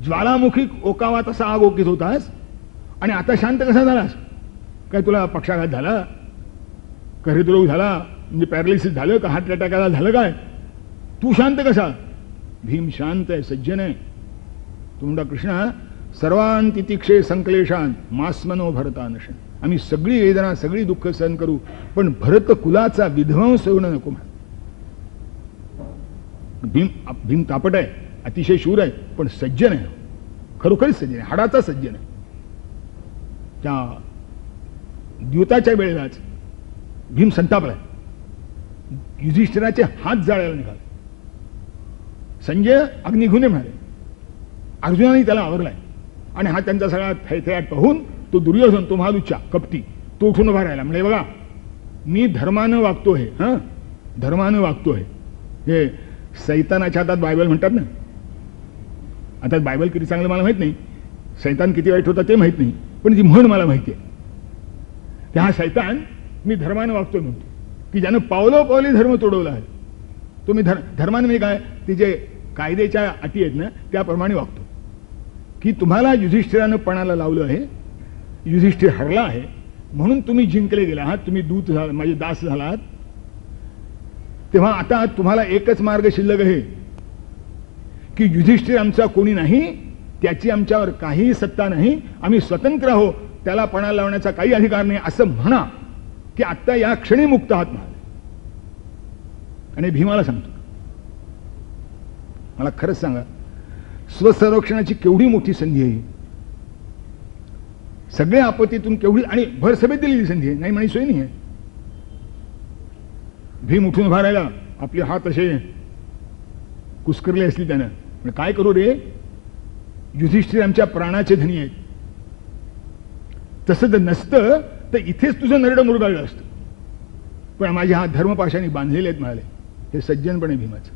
ज्वालामुखी ओकावा तसा आग ओकीत होतास आणि आता शांत कसा झालास? काय तुला पक्षाघात झाला, का हृदरोग झाला, म्हणजे पॅरालिसिस झालं, का हार्ट अटॅक आला, झालं काय? तू शांत कसा? भीम शांत आहे, सज्जन आहे. तू म्हणता कृष्णा सर्वांती तिक्षे संकलेशान मास्मनो भरतानशन. आम्ही सगळी वेदना सगळी दुःख सहन करू, पण भरत कुलाचा विध्वंस होणं नको. भीम तापट आहे, अतिशय शूर आहे, पण सज्जन आहे, खरोखरीच सज्जन आहे, हाडाचा सज्जन आहे. त्या द्यूताच्या वेळेलाच भीम संतापलाय, युधिष्ठिराचे हात जाळायला निघाले. संजय अग्निघुने म्हणाले, अर्जुनाने त्याला आवरलाय आणि हा त्यांचा सगळा थैथयाट पाहून तो दुर्योधन, तो महालुच्चा कपटी, तो उठून उभा राहिला. म्हणजे बघा मी धर्मानं वागतोय, हा धर्मानं वागतोय. हे सैतानाच्या हातात बायबल म्हणतात ना. आता बायबल किती चांगलं मला माहित नाही, सैतान किती वाईट होता ते माहित नाही, पण ती म्हण मला माहिती आहे. त्या हा सैतान मी धर्मानं वागतोय म्हणतो, की ज्यानं पावलोपावली धर्म तोडवला आहे तो मी धर्माने म्हणजे काय, ते जे कायद्याच्या अटी आहेत ना त्याप्रमाणे वागतो. की तुम्हाला युधिष्ठिरानं पणाला लावलं आहे, युधिष्ठिर हरला आहे म्हणून तुम्ही जिंकले गेला आहात, तुम्ही दूत झाला, माझे दास झालात. तेव्हा आता तुम्हाला एकच मार्ग शिल्लक आहे की युधिष्ठिर आमचा कोणी नाही, त्याची आमच्यावर काही सत्ता नाही, आम्ही स्वतंत्र आहोत, त्याला पणाला लावण्याचा काही अधिकार नाही असं म्हणा की आत्ता या क्षणी मुक्त आहात म्हणाले. आणि भीमाला सांगतो, मला खरंच सांगा स्वसंरक्षणाची केवढी मोठी संधी आहे, सगळ्या आपत्तीतून केवढी, आणि भर सभेत दिलेली संधी आहे, नाही म्हणे सोय नाही आहे. भीम उठून उभा राहिला, आपले हात असे कुस्करले असले त्यानं. पण काय करू रे, युधिष्ठिर आमच्या प्राणाचे धनी आहेत, तसं जर नसतं तर इथेच तुझं नरडं मुरगाळलं असतं, पण माझे हात धर्मपाशाने बांधलेले आहेत म्हणाले. हे सज्जनपणे भीमाचं.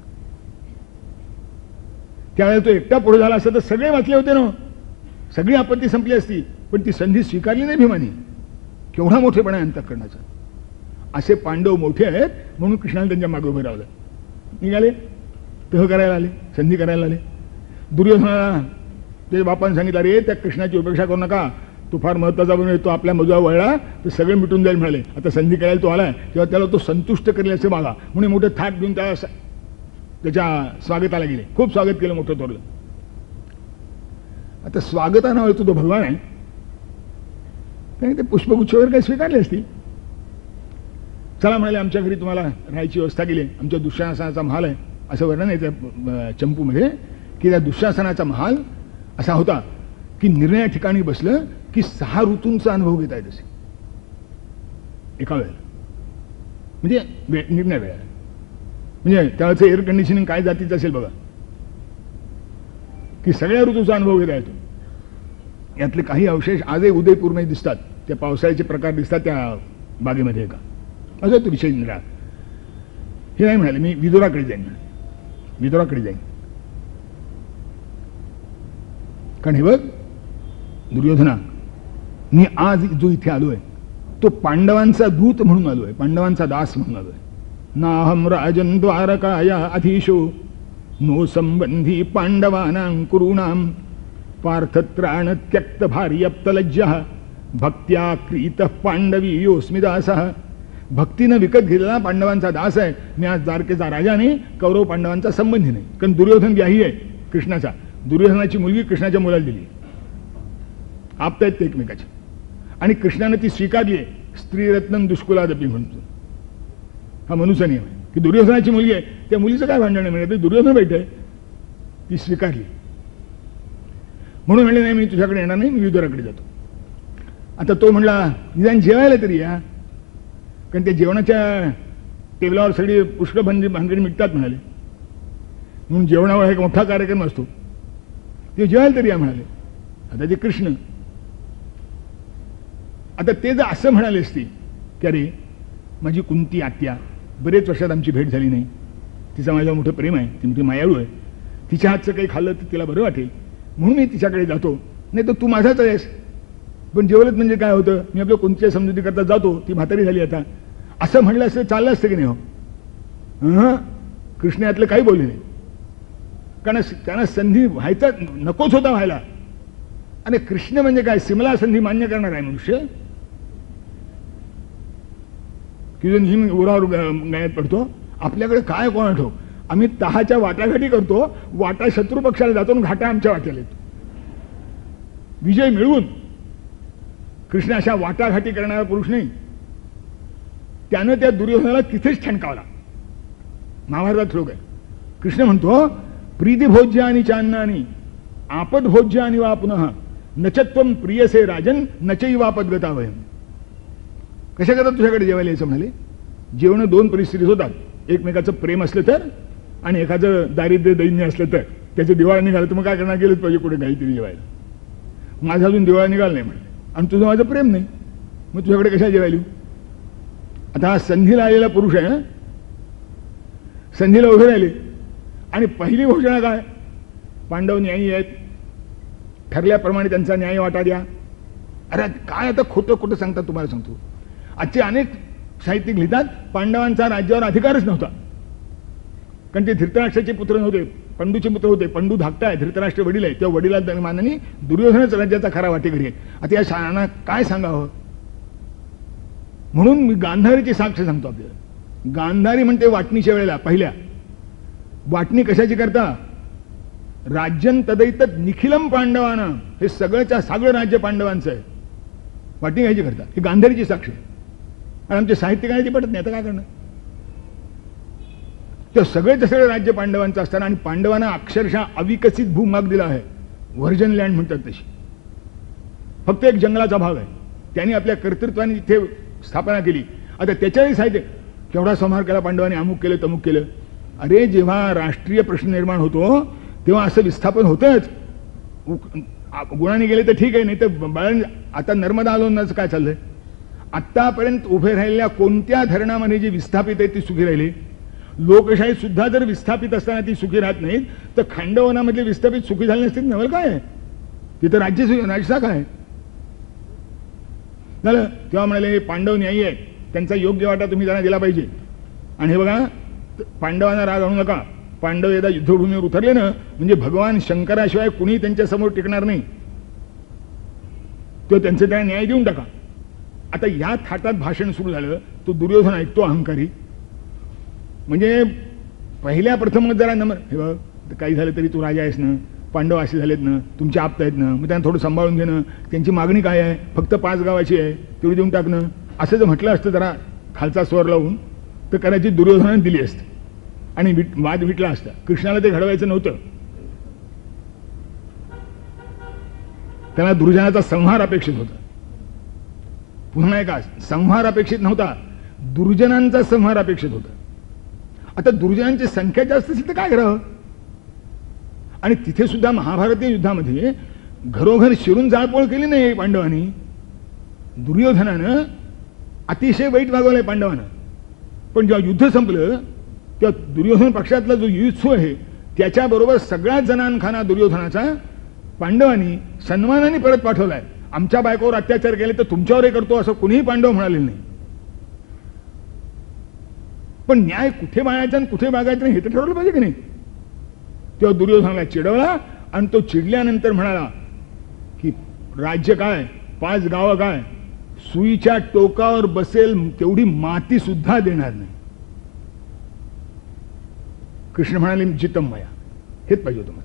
त्यावेळेला तो एकटा पुढे झाला असता तर सगळे वाचले होते ना, सगळी आपत्ती संपली असती, पण ती संधी स्वीकारली नाही भीमाने. केवढा मोठेपणा आहे अंतःकरणाचा. असे पांडव मोठे आहेत म्हणून कृष्णाने त्यांच्या मागे उभे रावलं. निघाले, तह करायला आले, संधी करायला आले. दुर्योधनाला त्याच्या बापाने सांगितलं, रे त्या कृष्णाची उपेक्षा करू नका, तो फार महत्वाचा बनून तो आपल्या मजुआ वळला तर सगळे मिटून जाईल म्हणाले. आता संधी करायला तो आलाय तेव्हा त्याला तो संतुष्ट करेल असे मागा म्हणून मोठं थाट देऊन त्याच्या स्वागताला गेले. खूप स्वागत केलं, मोठं थोरलं. आता स्वागताना वळतो तो भगवान आहे, त्याने ते पुष्पगुच्छ वगैरे काही स्वीकारले असतील. चला म्हणाले, आमच्या घरी तुम्हाला राहायची व्यवस्था केली, आमच्या दुःशासनाचा महाल आहे. असं वर्णन आहे त्या चंपूमध्ये की त्या दुःशासनाचा महाल असा होता की निर्णया ठिकाणी बसलं की 6 ऋतूंचा अनुभव घेता येत असे एका वेळेला. म्हणजे निर्णय वेळेला, म्हणजे त्याचं एअर कंडिशनिंग काय जातीचं असेल बघा, की सगळ्या ऋतूचा अनुभव घेता येतो. यातले काही अवशेष आजही उदयपूरमध्ये दिसतात, त्या पावसाळ्याचे प्रकार दिसतात त्या बागेमध्ये का, असं तो विषय निघाला. हे नाही म्हणाले, मी विदुराकडे जाईन म्हणाले, विदुराकडे जाईन. कारण हे बघ दुर्योधना, मी आज जो इथे आलोय तो पांडवांचा दूत म्हणून आलोय, पांडवांचा दास म्हणून आलोय. नाहम राजन द्वारकाया अधीशो नो संबंधी पांडवानां कुरूणां पार्थत्राण त्यक्त भार्यप्तलज्जः भक्त्या क्रीत पांडवी योस्मि दासः. भक्तीनं विकत घेतलेला पांडवांचा दास आहे मी आज. द्वारकेचा राजा नाही, कौरव पांडवांचा संबंधी नाही. कारण दुर्योधन व्याही आहे कृष्णाचा. दुर्योधनाची मुलगी कृष्णाच्या मुलाला दिली, आपतायत ते एकमेकाचे, आणि कृष्णाने ती स्वीकारली आहे. स्त्रीरत्नम दुष्कुलादपी म्हणतो, हा मनुष्य नियम आहे की दुर्योधनाची मुलगी आहे, त्या मुलीचं काय भांडण आहे म्हणजे दुर्योधन बैठ आहे, ती स्वीकारली. म्हणून म्हणले नाही मी तुझ्याकडे येणार नाही, मी विदुराकडे जातो. आता तो म्हणला निदान जेवायला तरी या, कारण त्या जेवणाच्या टेबलावर सगळी पुष्कळ भानगडी मिटतात म्हणाले, म्हणून जेवणावर एक मोठा कार्यक्रम असतो, ते जेवायला तरी या म्हणाले. आता ते कृष्ण, आता ते जर असं म्हणाले असते की अरे माझी कुंती आत्या, बरेच वर्षात आमची भेट झाली नाही, तिचं माझ्यावर मोठं प्रेम आहे, ती मोठी मायाळू आहे, तिच्या हातचं काही खाल्लं तर तिला बरं वाटेल म्हणून मी तिच्याकडे जातो, नाही तर तू माझाच आहेस. पण जेवलंच म्हणजे काय होतं, मी आपल्या कोणत्या समजुती करता जातो, ती म्हातारी झाली आता, असं म्हणलं असतं चाललं असतं की नाही हो. कृष्ण यातलं काही बोलले नाही, कारण त्यांना संधी व्हायचा नकोच होता व्हायला. आणि कृष्ण म्हणजे काय, सिमला संधी मान्य करणार आहे मनुष्य की जो नेहमी उरावर गायत पडतो. आपल्याकडे काय कोण आठव, आम्ही तहाच्या वाटाघाटी करतो, वाटा शत्रू पक्षाला जातो आणि घाटा आमच्या वाट्याला येतो. विजय मिळवून कृष्ण अशा वाटाघाटी करणारा पुरुष नाही. त्यानं त्या दुर्योधनाला तिथेच ठणकावला. महाभारतात श्लोक आहे, कृष्ण म्हणतो प्रीतिभोज्य आणि चान्नानी आपदभोज्य आणि वा पुनः नचत्वम प्रियसे राजन नचैवापदगता वयम. कशा करतात तुझ्याकडे जेवायला यायचं म्हणाले. जेवण दोन परिस्थितीत होतात, एकमेकाचं प्रेम असलं तर आणि एखादं दारिद्र्य दैन्य असलं तर. त्याचं दिवाळा निघालं तर मग काय करणार, गेलंच पाहिजे कुठे काहीतरी जेवायला. माझा अजून दिवाळा निघाला नाही म्हणाले, आणि तुझं माझं प्रेम नाही, मग तुझ्याकडे कशा जेवायला. आता हा संधीला आलेला पुरुष आहे, संधीला उभे राहिले आणि पहिली घोषणा काय, पांडव न्यायी आहेत, ठरल्याप्रमाणे त्यांचा न्याय वाटा द्या. अरे काय आता खोटं खोटं सांगतात, तुम्हाला सांगतो. आजचे अनेक साहित्यिक लिहितात पांडवांचा राज्यावर अधिकारच नव्हता, कारण ते धृतराष्ट्राचे पुत्र नव्हते, पंडूचे पुत्र होते. पंडू धाकटा आहे, धृतराष्ट्र वडील आहे, त्या वडिला मानाने दुर्योधनच राज्याचा खरा वाटेकरी आहे. आता या शाळांना काय सांगावं. म्हणून मी गांधारीची साक्ष सांगतो आपल्याला. गांधारी म्हणते वाटणीच्या वेळेला पहिल्या वाटणी कशाची करता, राज्यं तदैतत निखिलम पांडवानं, हे सगळंच्या सगळं राज्य पांडवांचं आहे, वाटणी घ्यायची करता. ही गांधारीची साक्ष आहे. आणि आमच्या साहित्यकाराची पटत नाही, आता काय करणार. ते सगळेच सगळं राज्य पांडवांचं असताना आणि पांडवांना अक्षरशः अविकसित भूभाग दिला आहे, व्हर्जन लँड म्हणतात तशी. फक्त एक जंगलाचा भाग आहे, त्यांनी आपल्या कर्तृत्वाने तिथे स्थापना केली. आता त्याच्याही साहित्य केवढा संहार केला पांडवांनी, अमुक केलं तमुक केलं. अरे जेव्हा राष्ट्रीय प्रश्न निर्माण होतो तेव्हा असं विस्थापन होतंच. गुणाने गेले तर ठीक आहे, नाही तर आता नर्मदा आंदोलनाचं काय चाललंय. आतापर्यंत उभे राहिलेल्या कोणत्या धरणामध्ये जी विस्थापित आहे ती सुखी राहिली. लोकशाही सुद्धा जर विस्थापित असताना ती सुखी राहत नाहीत तर खांडवनामधले विस्थापित सुखी झाले नसतील. नवल काय तिथं राजशाखा आहे झालं. तेव्हा म्हणाले पांडव न्यायी आहेत, त्यांचा योग्य वाटा तुम्ही त्यांना दिला पाहिजे. आणि हे बघा, पांडवांना राग आणू नका. पांडव एकदा युद्धभूमीवर उतरले ना म्हणजे भगवान शंकराशिवाय कुणी त्यांच्या समोर टिकणार नाही, तो त्यांचे त्यांना न्याय देऊन टाका. आता या थाटात भाषण सुरू झालं, तो दुर्योधन ऐकतो अहंकारी. म्हणजे पहिल्या प्रथमच जरा नमन, हे बघ काही झालं तरी तू राजा आहेस ना, पांडव असे झालेत ना, तुमचे आप्त आहेत ना, मग त्यांना थोडं सांभाळून घेणं. त्यांची मागणी काय आहे, फक्त 5 गावाची आहे, तेवढी देऊन टाकणं. असं जर म्हटलं असतं जरा खालचा स्वर लावून तर कदाचित दुर्योधनाने दिली असते आणि वाद विटला असता. कृष्णाला ते घडवायचं नव्हतं, त्याला दुर्जनाचा संहार अपेक्षित होता. पुन्हा एका संहार अपेक्षित नव्हता, दुर्जनांचा संहार अपेक्षित होता. आता दुर्जनांची संख्या जास्त असेल तर काय करावं. आणि तिथे सुद्धा महाभारतीय युद्धामध्ये घरोघर शिरून जाळपोळ केली नाही पांडवांनी. दुर्योधनानं अतिशय वाईट वागवलंय पांडवांना. पण जेव्हा युद्ध संपलं तेव्हा दुर्योधन पक्षातला जो युत्सू आहे त्याच्याबरोबर सगळ्याच जणांखाना दुर्योधनाचा पांडवांनी सन्मानाने परत पाठवलाय. आमच्या बायकोवर अत्याचार केले तर तुमच्यावरही करतो असं कुणीही पांडव म्हणाले नाही. पण न्याय कुठे मागायचा आणि कुठे मागायचं नाही हे तर ठरवलं पाहिजे की नाही. तेव्हा दुर्योधनाला चिडवला आणि तो चिडल्यानंतर म्हणाला की राज्य काय, 5 गावं काय, सुईच्या टोकावर बसेल तेवढी माती सुद्धा देणार नाही. कृष्ण म्हणाले जितम मया, हेच पाहिजे होतं मला.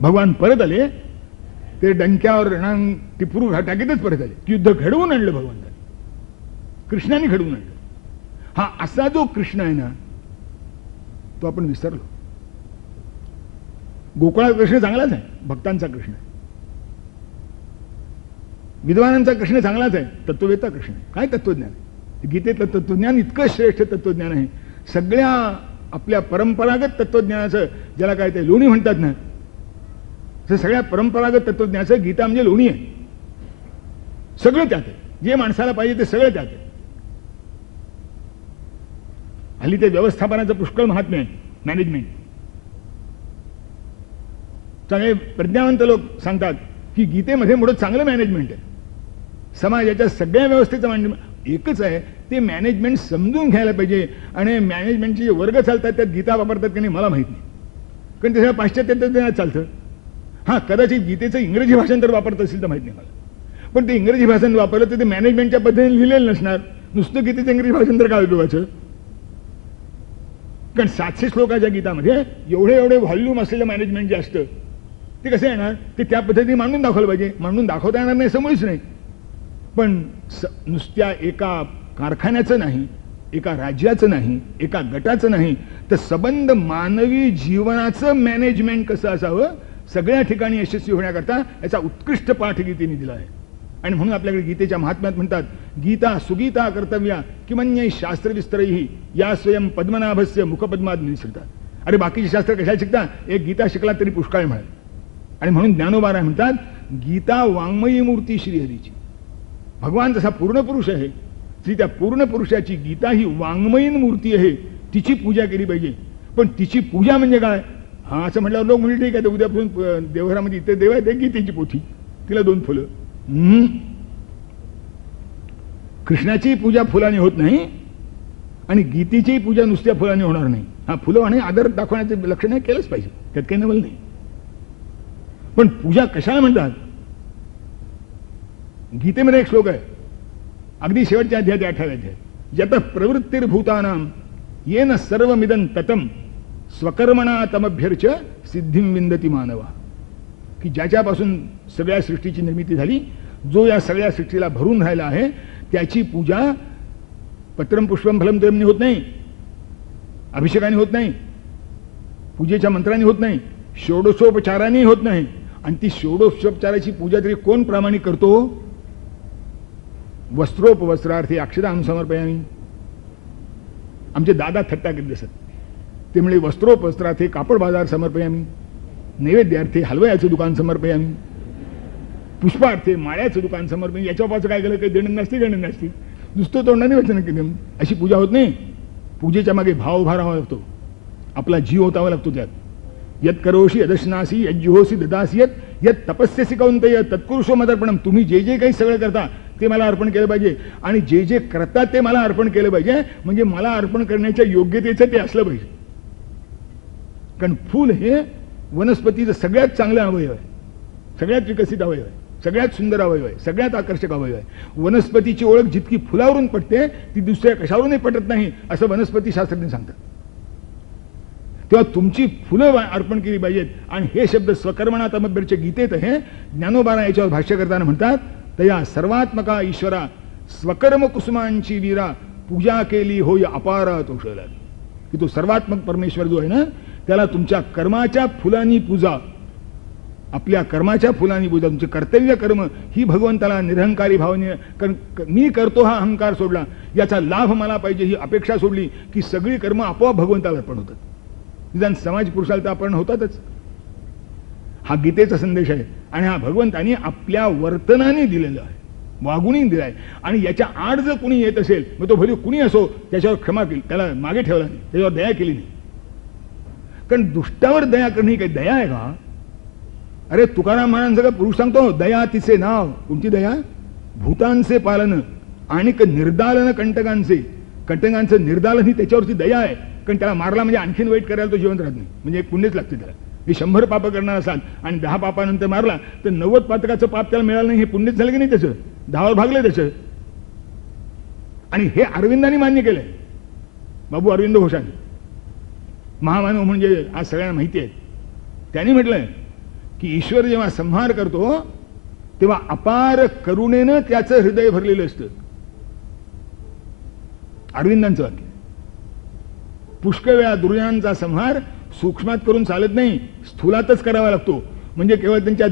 भगवान परत आले, ते डंक्यावर रणांग टिपरू टाकीतच परत आले. युद्ध घडवून आणलं भगवंताने, कृष्णाने घडवून आणलं. हा असा जो कृष्ण आहे ना तो आपण विसरलो. गोकुळात कृष्ण चांगलाच आहे, भक्तांचा कृष्ण आहे. विद्वानांचा कृष्ण चांगलाच आहे, तत्ववेत्ता कृष्ण काय तत्वज्ञान आहे. गीतेतलं तत्वज्ञान इतकं श्रेष्ठ तत्वज्ञान आहे. सगळ्या आपल्या परंपरागत तत्वज्ञानाचं, ज्याला काय ते लोणी म्हणतात ना, तर सगळ्या परंपरागत तत्वज्ञानाचं गीता म्हणजे लोणी आहे. सगळं त्यात आहे, जे माणसाला पाहिजे ते सगळं त्यात आहे. हल्ली ते व्यवस्थापनाचं पुष्कळ महात्म्य आहे, मॅनेजमेंट. चांगले प्रज्ञावंत लोक सांगतात की गीतेमध्ये मोठं चांगलं मॅनेजमेंट आहे. समाजाच्या सगळ्या व्यवस्थेचं मॅनेजमेंट एकच आहे, ते मॅनेजमेंट समजून घ्यायला पाहिजे. आणि मॅनेजमेंटचे जे वर्ग चालतात त्यात गीता वापरतात की नाही मला माहित नाही, कारण ते सगळं पाश्चात्य तत्त्वज्ञानात चालतं. हां, कदाचित गीतेचं इंग्रजी भाषांतर वापरत असेल तर माहित नाही मला, पण ते इंग्रजी भाषांतर वापरलं तर ते मॅनेजमेंटच्या पद्धतीने लिहिलेलं नसणार. नुसतं गीतेचं इंग्रजी भाषांतर काय उपयोगाचं. कारण 700 श्लोकाच्या गीतामध्ये एवढे व्हॉल्यूम असलेलं मॅनेजमेंट जे असतं ते कसं येणार, ते त्या पद्धतीने मांडून दाखवलं पाहिजे. मांडून दाखवता येणार नाही असं मुळीच नाही. पण नुसत्या एका कारखान्याचं नाही, एका राज्याचं नाही, एका गटाचं नाही, तर सबंध मानवी जीवनाचं मॅनेजमेंट कसं असावं सगळ्या ठिकाणी यशस्वी होण्याकरता याचा उत्कृष्ट पाठ गीतेने दिला आहे. आणि म्हणून आपल्याकडे गीतेच्या महात्म्यात म्हणतात, गीता सुगीता कर्तव्या किमन्यै शास्त्रविस्तरैः या स्वयं पद्मनाभस्य मुखपद्मात निसृता. अरे बाकीचे शास्त्र कशाला शिकता, एक गीता शिकला तरी पुष्कळ मिळेल. आणि म्हणून ज्ञानोबा म्हणतात, गीता वाङ्मयी मूर्ती श्रीहरीची. भगवान जसा पूर्ण पुरुष आहे, ती त्या पूर्ण पुरुषाची गीता ही वाङ्मयीन मूर्ती आहे, तिची पूजा केली पाहिजे. पण तिची पूजा म्हणजे काय, हा असं म्हटल्यावर लोक म्हणजे ठीक आहे, उद्यापासून देवघरामध्ये इथे देव आहे, ते गीतेची पोथी, तिला 2 फुलं. कृष्णाची पूजा फुलाने होत नाही आणि गीतेची पूजा नुसत्या फुलाने होणार नाही. हा, फुलं आणि आदर दाखवण्याचे लक्षण आहे, केलंच पाहिजे, त्यात काही नवल नाही. पण पूजा कशाला म्हणतात, गीतेमध्ये एक श्लोक आहे, अगदी शेवटच्या अध्यायात 18व्या अध्यायात, यत प्रवृत्तिर्भूतानां येन सर्वमिदं ततं स्वकर्मणा तमभ्यर्च सिद्धिं विंदती मानवा. की ज्याच्यापासून सगळ्या सृष्टीची निर्मिती झाली, जो या सगळ्या सृष्टीला भरून राहिला आहे, त्याची पूजा पत्रम पुष्पम फलम तोयमनी होत नाही, अभिषेकाने होत नाही, पूजेच्या मंत्राने होत नाही, षोडशोपचाराने होत नाही. आणि ती षोडशोपचाराची पूजा तरी कोण प्रामाणिक करतो, वस्त्रोपवस्त्रार्थी अक्षदां समर्पयामी. आमचे दादा थट्टा करीत असत, ते म्हणजे वस्त्रोपवस्त्रार्थी कापड बाजार समर्पयामी, नैवेद्यार्थी हलवयाचं दुकान समर्पयामी, पुष्पार्थी माळ्याचं दुकान समर्पयामी. याच्यापासून काय केलं, काही देणं नसते, गणन नसते, नुसतं तोंडाने वचन केलं. अशी पूजा होत नाही. पूजेच्या मागे भाव उभा राहावा लागतो, आपला जीव ओतावा लागतो. त्यात यत करोशी यदशनासी यज्जुहोसी ददासी यत तपस्यसी कौंतेय तत्पुरुषो मदर्पणम. तुम्ही जे जे काही सगळं करता ते मला अर्पण केलं पाहिजे, आणि जे जे करतात ते मला अर्पण केलं पाहिजे. म्हणजे मला अर्पण करण्याच्या योग्यतेचं ते असलं पाहिजे. कारण फूल हे वनस्पतीचं सगळ्यात चांगलं अवयव आहे, सगळ्यात विकसित अवयव आहे, सगळ्यात सुंदर अवयव आहे, सगळ्यात आकर्षक अवयव आहे. वनस्पतीची ओळख जितकी फुलावरून पटते ती दुसऱ्या कशावरूनही पटत नाही, असं वनस्पती शास्त्रज्ञ सांगतात. तेव्हा तुमची फुलं अर्पण केली पाहिजेत. आणि हे शब्द स्वकर्मणा तमभ्यर्च गीतेत हे ज्ञानोबा याच्यावर भाष्य करताना म्हणतात, तया सर्वात्मका ईश्वरा स्वकर्म कुसुमांची वीरा पूजा केली होय अपार तोषला. की तो सर्वात्मक परमेश्वर जो आहे ना, त्याला तुमच्या कर्माच्या फुलांनी पूजा, आपल्या कर्माच्या फुलांनी पूजा, तुमचे कर्तव्य कर्म ही भगवंताला निरहंकारी भावने, मी करतो हा अहंकार सोडला, याचा लाभ मला पाहिजे ही अपेक्षा सोडली, की सगळी कर्म आपोआप भगवंताला अर्पण होतात. निदान समाज पुरुषाला तर अर्पण होतातच. हा गीतेचा संदेश आहे. आणि हा भगवंतानी आपल्या वर्तनाने दिलेला आहे, वागुनी दिला आहे. आणि याच्या आड जर कुणी येत असेल, मग तो भले कुणी असो, त्याच्यावर क्षमा केली, त्याला मागे ठेवला नाही, त्याच्यावर दया केली नाही. कारण दुष्टावर दया करणे ही काही दया आहे का. अरे तुकाराम महाराजांचं का पुरुष सांगतो, दया तिचे नाव. कोणती दया, भूतांचे पालन आणि निर्दालन कंटकांचे. कंटकांचं निर्दालन ही त्याच्यावरची दया आहे. कारण त्याला मारला म्हणजे आणखीन वाईट करायला तो जिवंत राहत नाही, म्हणजे एक पुण्यच लागते त्याला. हे 100 पाप करणार असाल आणि 10 पापानंतर मारला तर 90 पातकाचं पाप त्याला मिळालं नाही, हे पुण्यच झालं की नाही, त्याचं 10वर भागलं त्याचं. आणि हे अरविंदांनी मान्य केलंय, बाबू अरविंद घोषाने, महामानव म्हणजे आज सगळ्यांना माहिती आहे. त्यांनी म्हटलंय की ईश्वर जेव्हा संहार करतो तेव्हा अपार करुणेनं त्याचं हृदय भरलेलं असतं. अरविंदांचं वाक्य. पुष्कळ वेळा दुर्जनांचा संहार सूक्ष्मात करून चालत नाही, स्थूलातच करावा लागतो. म्हणजे केवळ त्यांच्या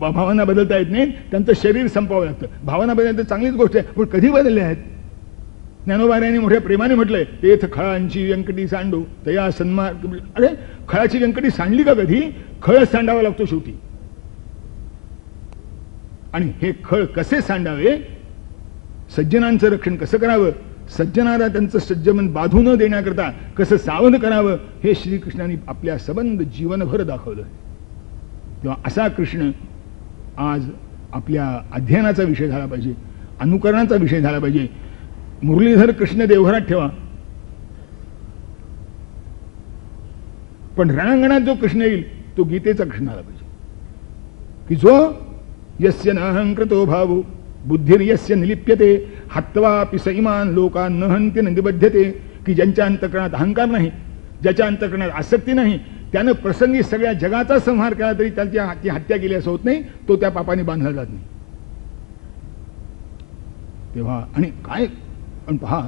भावना बदलता येत नाही, त्यांचं शरीर संपवावं लागतं. भावना बदलणं तर चांगलीच गोष्ट आहे, पण कधी बदलल्या आहेत? ज्ञानोबाऱ्यांनी मोठ्या प्रेमाने म्हटलंय, तेथ खळांची व्यंकटी सांडू तया सन्मार्ग. अरे खळाची व्यंकटी सांडली का कधी? खळच सांडावा लागतो शेवटी. आणि हे खळ कसे सांडावे, सज्जनांचं रक्षण कसं करावं, सज्जनाला त्यांचं सज्जमन बाधू न देण्याकरता कसं सावध करावं, हे श्रीकृष्णाने आपल्या सबंध जीवनभर दाखवलं. तेव्हा असा कृष्ण आज आपल्या अध्ययनाचा विषय झाला पाहिजे, अनुकरणाचा विषय झाला पाहिजे. मुरलीधर कृष्ण देवघरात ठेवा, पण रणांगणात जो कृष्ण येईल तो गीतेचा कृष्ण आला पाहिजे, की जो यस्य नाहंकृतो भावो बुद्धिर्यस्य निलिप्यते हत्वापि सैमान लोकान न हन्ति न निबध्यते. की ज्यांच्या अंतःकरणात अहंकार नाही, ज्याच्या अंतःकरणात आसक्ती नाही, त्यानं प्रसंगी सगळ्या जगाचा संहार केला तरी त्याची हत्या केली असं होत नाही, तो त्या पापाने बांधला जात नाही. तेव्हा आणि काय पण पहा,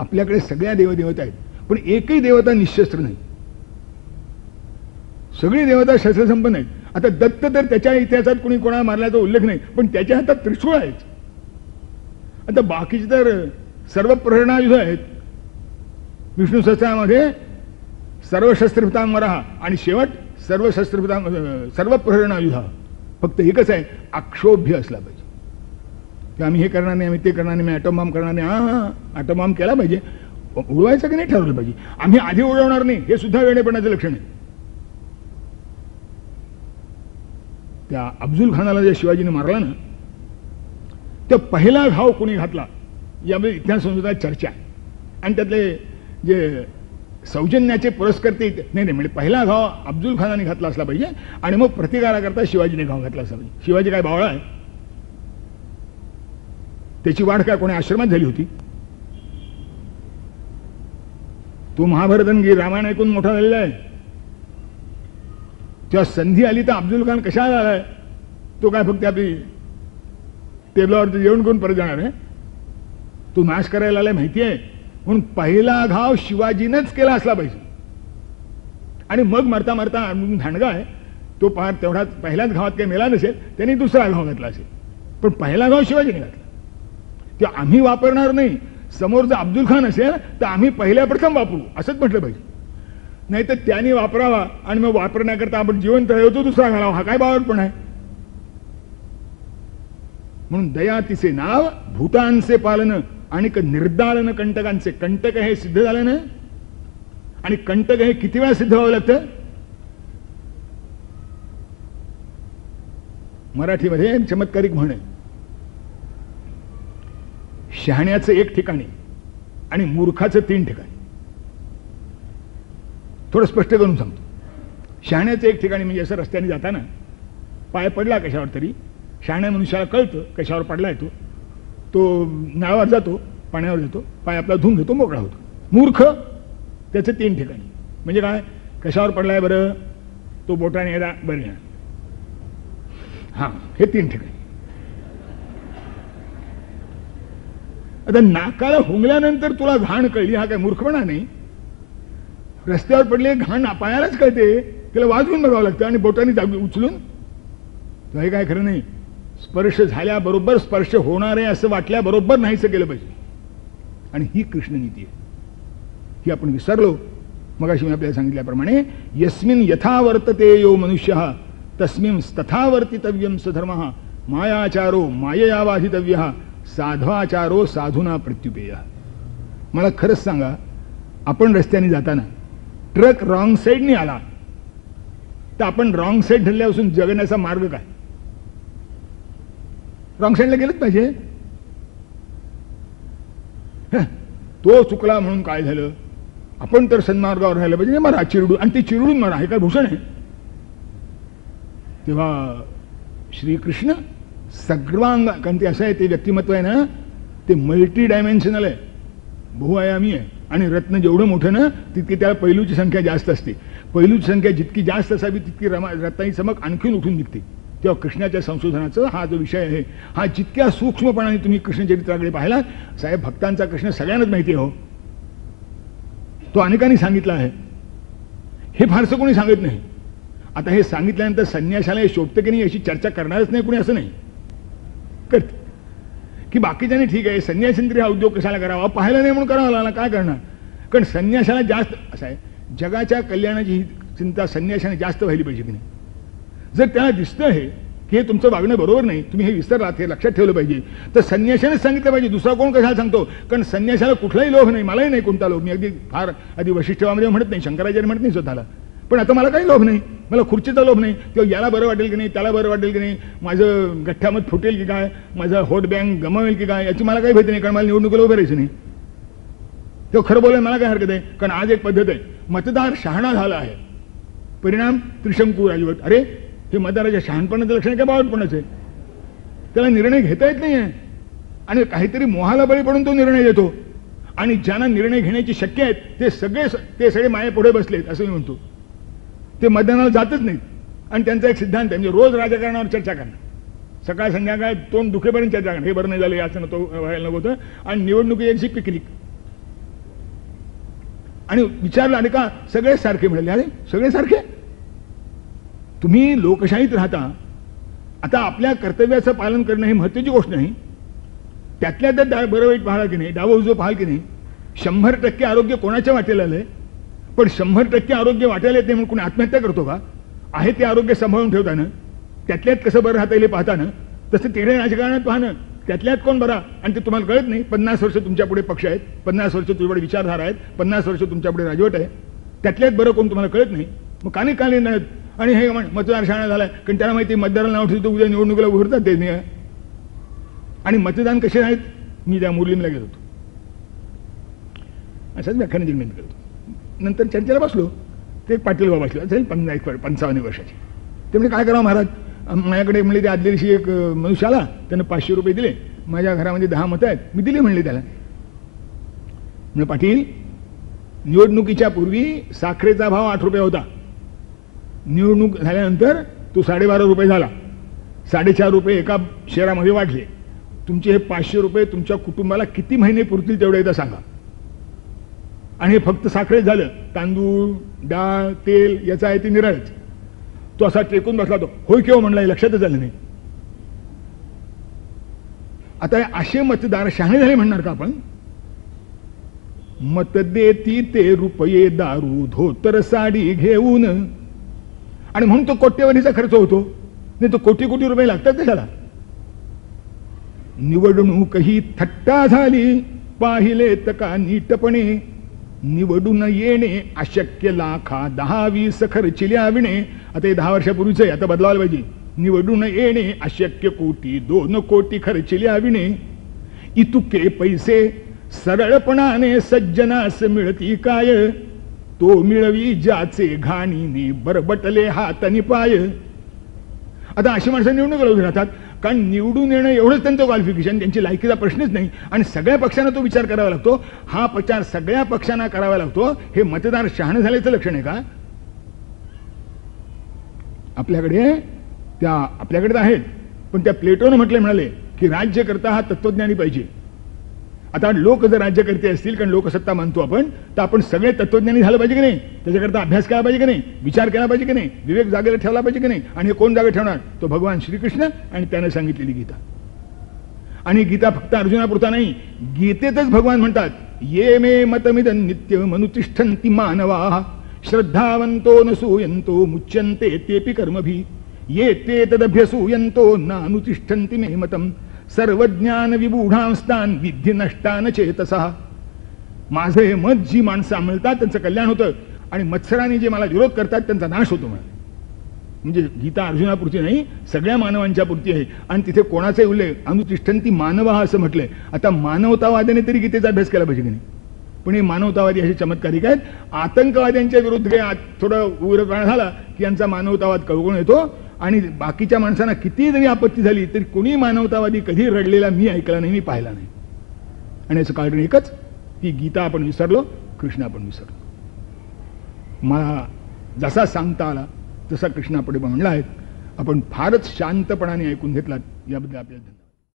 आपल्याकडे सगळ्या देवदेवता आहेत, पण एकही देवता निशस्त्र नाही. सगळी देवता शस्त्रसंपन्न आहेत. आता दत्त तर त्याच्या इतिहासात कोणी कोणाला मारल्याचा उल्लेख नाही, पण त्याच्या हातात त्रिशूळ आहेच. आता बाकीचे तर सर्व प्रहरणायुध आहेत. विष्णू सहस्त्रनामामध्ये सर्व शस्त्रभृतां वरहा आणि शेवट सर्व प्रहरणायुध. फक्त एकच आहे, अक्षोभ्य असला पाहिजे. की आम्ही हे करणार नाही, आम्ही ते करणार नाही, मी ॲटम बॉम्ब करणार नाही. हां ॲटम बॉम्ब केला पाहिजे, उडवायचं की नाही ठरवलं पाहिजे. आम्ही आधी उडवणार नाही, हे सुद्धा वेडेपणाचं लक्षण आहे. त्या अफजुल खानाला जे शिवाजीने मारला ना, तो पहिला घाव कोणी घातला यामध्ये इतिहास संशोधनात चर्चा आहे. आणि त्यातले जे सौजन्याचे पुरस्कर्ते नाही म्हणजे पहिला घाव अफजुल खानाने घातला असला पाहिजे आणि मग प्रतिकाराकरता शिवाजीने घाव घातला असला पाहिजे. शिवाजी काय बावळा आहे? त्याची वाढ काय कोणी आश्रमात झाली होती? तो महाभारत आणि रामायण ऐकून मोठा झालेला आहे. तेव्हा संधी आली तर अफजुल खान कशाला आलाय? तो काय फक्त आपली टेबलावरती जेवण करून परत जाणार आहे? तो नाश करायला आलाय माहिती आहे. म्हणून पहिला घाव शिवाजीनेच केला असला पाहिजे. आणि मग मरता मरता धांडगा आहे तो, पार तेवढाच पहिल्याच घावात काही मेला नसेल, त्यांनी दुसरा घाव घातला असेल, पण पहिला घाव शिवाजीने घातला. ते आम्ही वापरणार नाही. समोर जर अफजुल खान असेल तर आम्ही पहिल्या प्रथम वापरू असंच म्हटलं पाहिजे. नाही तर त्यांनी वापरावा आणि मग वापरण्याकरता आपण जिवंत राहतो दुसरा घालावा, हा काय बावळटपणा आहे? म्हणून दया तिचे नाव भूतांचे पालन आणि निर्दालन कंटकांचे. कंटक हे सिद्ध झालं ना, आणि कंटक हे किती वेळा सिद्ध व्हावं लागतं? मराठीमध्ये चमत्कारिक म्हण आहे, शहाण्याचं एक ठिकाणी आणि मूर्खाचं 3 ठिकाणी. थोडं स्पष्ट करून सांगतो. शहाण्याचं एक ठिकाणी म्हणजे असं रस्त्याने जाताना पाय पडला कशावर तरी, शहाण्या मनुष्याला कळतं कशावर पडला आहे तो नळावर जातो, पाण्यावर जातो, पाय आपला धुवून घेतो, मोकळा होतो. मूर्ख त्याचं 3 ठिकाणी. म्हणजे काय? कशावर पडलाय बरं? तो बोटाने येदा बरं, हां हे 3 ठिकाणी. आता नाकाला हुंगल्यानंतर तुला घाण कळली, हा काय मूर्खपणा नाही. रस्त्यावर पडले घाण पायालाच कळते, त्याला वाजवून बघावं लागतं आणि बोटाने उचलून. हे काय खरं नाही. स्पर्श झाल्याबरोबर स्पर्श होणार आहे असं वाटल्याबरोबर नाहीच केलं पाहिजे. आणि ही कृष्णनीती आहे, ही आपण विसरलो. मगाशी मी आपल्याला सांगितल्याप्रमाणे यस्मिन यथा वर्तते यो मनुष्य तस्मिन तथा वर्तितव्यम सधर्मः मायाचारो मायया बाधितव्यः साध्वाचारो साधुना प्रत्युपेय. मला खरंच सांगा, आपण रस्त्याने जाताना ट्रक रॉंग साईडने आला तर आपण रॉंग साईड धरल्यापासून जगण्याचा मार्ग काय? रॉंग साईडला गेलंच पाहिजे. तो चुकला म्हणून काय झालं, आपण तर सन्मार्गावर राहिलं पाहिजे. मरा चिरडू, आणि ते चिरडून मरा, हे काय भूषण आहे? तेव्हा श्रीकृष्ण सर्वांग, कारण ते असं आहे, ते व्यक्तिमत्व आहे ना, ते मल्टी डायमेन्शनल आहे, बहुआयामी आहे. आणि रत्न जेवढं मोठं ना तितकी त्याला पैलूची संख्या जास्त असते. पैलूची संख्या जितकी जास्त असावी तितकी रत्नाची चमक आणखीन उठून निघते. तेव्हा कृष्णाच्या संशोधनाचा हा जो विषय आहे, हा जितक्या सूक्ष्मपणाने तुम्ही कृष्णचरित्राकडे पाहिला, साहेब भक्तांचा कृष्ण सगळ्यांनाच माहिती आहे हो, तो अनेकांनी सांगितला आहे. हे फारसं कोणी सांगत नाही. आता हे सांगितल्यानंतर संन्यासाला हे शोभतं की नाही अशी चर्चा करणारच नाही कुणी, असं नाही करते की बाकीच्याने ठीक आहे संन्यासीन तरी हा उद्योग कशाला करावा, पाहायला नाही म्हणून करावा लागला, काय करणार. कारण संन्यासाला जास्त असं आहे, जगाच्या कल्याणाची ही चिंता संन्यासाने जास्त व्हायला पाहिजे की नाही. जर त्याला दिसतं हे की हे तुमचं वागणं बरोबर नाही, तुम्ही हे विसरलात, हे लक्षात ठेवलं पाहिजे, तर संन्यासानेच सांगितलं पाहिजे, दुसरा कोण कशाला सांगतो. कारण संन्यासाला कुठलाही लोभ नाही, मलाही नाही कोणता लोभ. मी अगदी फार आधी वशिष्ठवामध्ये म्हणत नाही, शंकराचार्य म्हणत नाही स्वतःला, पण आता मला काही लोभ नाही, मला खुर्चीचा लोभ नाही, किंवा याला बरं वाटेल की नाही, त्याला बरं वाटेल की नाही, माझं गठ्ठ्यामध्ये फुटेल की काय, माझं होट बँक गमावेल की काय, याची मला काही भीती नाही, कारण मला निवडणुकीला उभं राहायचं नाही. तेव्हा खरं बोलायला मला काय हरकत आहे. कारण आज एक पद्धत आहे, मतदार शहाणा झाला आहे, परिणाम त्रिशंकू राजवट. अरे हे मतदाराच्या शहाणपणाचं लक्षण आहे का बावटपणाचं आहे. त्याला निर्णय घेता येत नाही आहे आणि काहीतरी मोहाला बळी पडून तो निर्णय देतो. आणि ज्यांना निर्णय घेण्याची शक्य आहेत ते सगळे माये पुढे बसलेत असं मी म्हणतो. ते मतदानाला जातच नाहीत. आणि त्यांचा एक सिद्धांत आहे, म्हणजे रोज राजकारणावर चर्चा करणं, सकाळ संध्याकाळ तोंड दुखेपर्यंत चर्चा करणं, हे बरं नाही झालं असं नको व्हायला नको होतं. आणि निवडणुकीची पिकनिक. आणि विचारलं आणि का सगळे सारखे मिळाले. अरे सगळे सारखे, तुम्ही लोकशाहीत राहता. आता आपल्या कर्तव्याचं पालन करणं ही महत्त्वाची गोष्ट नाही. त्यातल्या त्यात बरं वाईट पाहाल की नाही, डावं उजवं पाहाल की नाही. 100% आरोग्य कोणाच्या वाटेला आलंय, पण 100% आरोग्य वाटेला येत नाही म्हणून कोणी आत्महत्या करतो का. आहे ते आरोग्य सांभाळून ठेवताना, त्यातल्यात कसं बरं राहता येईल पाहताना, तसं तिकडे राजकारणात पाहणं, त्यातल्यात कोण बरा. आणि ते तुम्हाला कळत नाही. 50 वर्ष तुमच्या पुढे पक्ष आहेत, 50 वर्ष तुझ्याकडे विचारधारा आहेत, 50 वर्ष तुमच्या पुढे राजवट आहे, त्यातल्यात बरं कोण तुम्हाला कळत नाही. मग काने काले नाहीत. आणि हे मतदार शहाणा झालाय, कारण त्याला माहिती मतदाराला नाव ठेवतो उद्या निवडणुकीला उभरतात ते नाही. आणि मतदान कसे आहेत, मी त्या मुरलीमला गेलो होतो, अशाच व्याख्यानाची विनंती करतो. नंतर चर्चेला बसलो, ते एक पाटील बाबा बसले, असेल 55 वर्षाचे. ते म्हणजे काय करावं महाराज, माझ्याकडे म्हणले ते आदल्या दिवशी एक मनुष्य आला, त्यानं 500 रुपये दिले, माझ्या घरामध्ये 10 मतं आहेत, मी दिली म्हणले त्याला. म्हणजे पाटील, निवडणुकीच्या पूर्वी साखरेचा भाव 8 रुपये होता, निवडणूक झाल्यानंतर तो 12.5 रुपये झाला, 4.5 रुपये एका शहरामध्ये वाढले. तुमचे हे 500 रुपये तुमच्या कुटुंबाला किती महिने पुरतील तेवढे एकदा सांगा. आणि हे फक्त साखरेच झालं, तांदूळ डाळ तेल याचा आहे ते निराळच. तो असा टेकून बसला, तो होय किंवा म्हणला, लक्षातच झालं नाही. आता असे मतदार शहाणे झाले म्हणणार का आपण. मत देती ते रुपये दारू धोतर साडी घेऊन, आणि म्हणून तो कोट्यवधीचा खर्च होतो. नाही तो कोटी कोटी रुपये लागतात कशाला. निवडणूक ही थट्टा झाली पाहिलेत का नीटपणे, निवडून येणे अशक्य लाखा 10-20 खर्चिल्या विणे. आता हे 10 वर्षापूर्वीच आहे, आता बदलावलं पाहिजे. निवडून येणे अशक्य कोटी 2 कोटी खर्चिल्या विणे, इतुके पैसे सरळपणाने सज्जनास मिळती काय, तो मिळवी ज्याचे घाणीने बरबटले हातानी पाय. आता अशी माणसं निवडणुकीला उभी राहतात, कारण निवडून येणं एवढंच त्यांचं क्वालिफिकेशन, त्यांची लायकीचा प्रश्नच नाही. आणि सगळ्या पक्षांना तो विचार करावा लागतो. हा प्रचार सगळ्या पक्षांना करावा लागतो. हे मतदार शहाणे झाल्याचं लक्षण आहे का. आपल्याकडे तर आहेत, पण त्या प्लेटोनं म्हणाले की राज्यकर्ता हा तत्वज्ञानी पाहिजे. आता लोक जर राज्यकर्ते असतील, कारण लोकसत्ता मानतो आपण, तर आपण सगळे तत्वज्ञानी झालं पाहिजे की नाही. त्याच्याकरता अभ्यास केला पाहिजे की नाही, विचार केला पाहिजे की नाही, विवेक जागेला ठेवला पाहिजे की नाही. आणि हे कोण जागे ठेवणार, तो भगवान श्रीकृष्ण आणि त्याने सांगितलेली गीता. आणि गीता फक्त अर्जुनापुरता नाही, गीतेतच भगवान म्हणतात, ये मे मतमिदं नित्य मनुतिष्ठन्ति मानवा श्रद्धावंतो न सूयंतो मुच्यन्ते तेपि कर्मभि ये ते तदभ्यसूयंतो नानुतिष्ठन्ति मे मतम सर्वज्ञान विबूढांस्तान विद्धी नष्टान चेतसा. माझं हे मत जी माणसं अंमलतात त्यांचं कल्याण होतं, आणि मत्सराने जे मला विरोध करतात त्यांचा नाश होतो. म्हणजे गीता अर्जुनापुरती नाही, सगळ्या मानवांच्या पुरती आहे. आणि तिथे कोणाचाही उल्लेख अनुतिष्ठन्ति मानवा असं म्हटलंय. आता मानवतावाद्याने तरी गीतेचा अभ्यास केला पाहिजे की नाही. पण हे मानवतावादी असे चमत्कारिक आहेत. आतंकवाद्यांच्या विरुद्ध थोडं उग्रपणा झाला की यांचा मानवतावाद कळवून येतो. आणि बाकीच्या माणसांना किती जरी आपत्ती झाली तरी कोणी मानवतावादी कधी रडलेला मी ऐकला नाही, मी पाहिला नाही. आणि याचं कारण एकच, ती गीता आपण विसरलो, कृष्ण आपण विसरलो. मला जसा सांगता आला तसा कृष्णापुढे म्हणला आहे. आपण फारच शांतपणाने ऐकून घेतलात, याबद्दल आपल्याला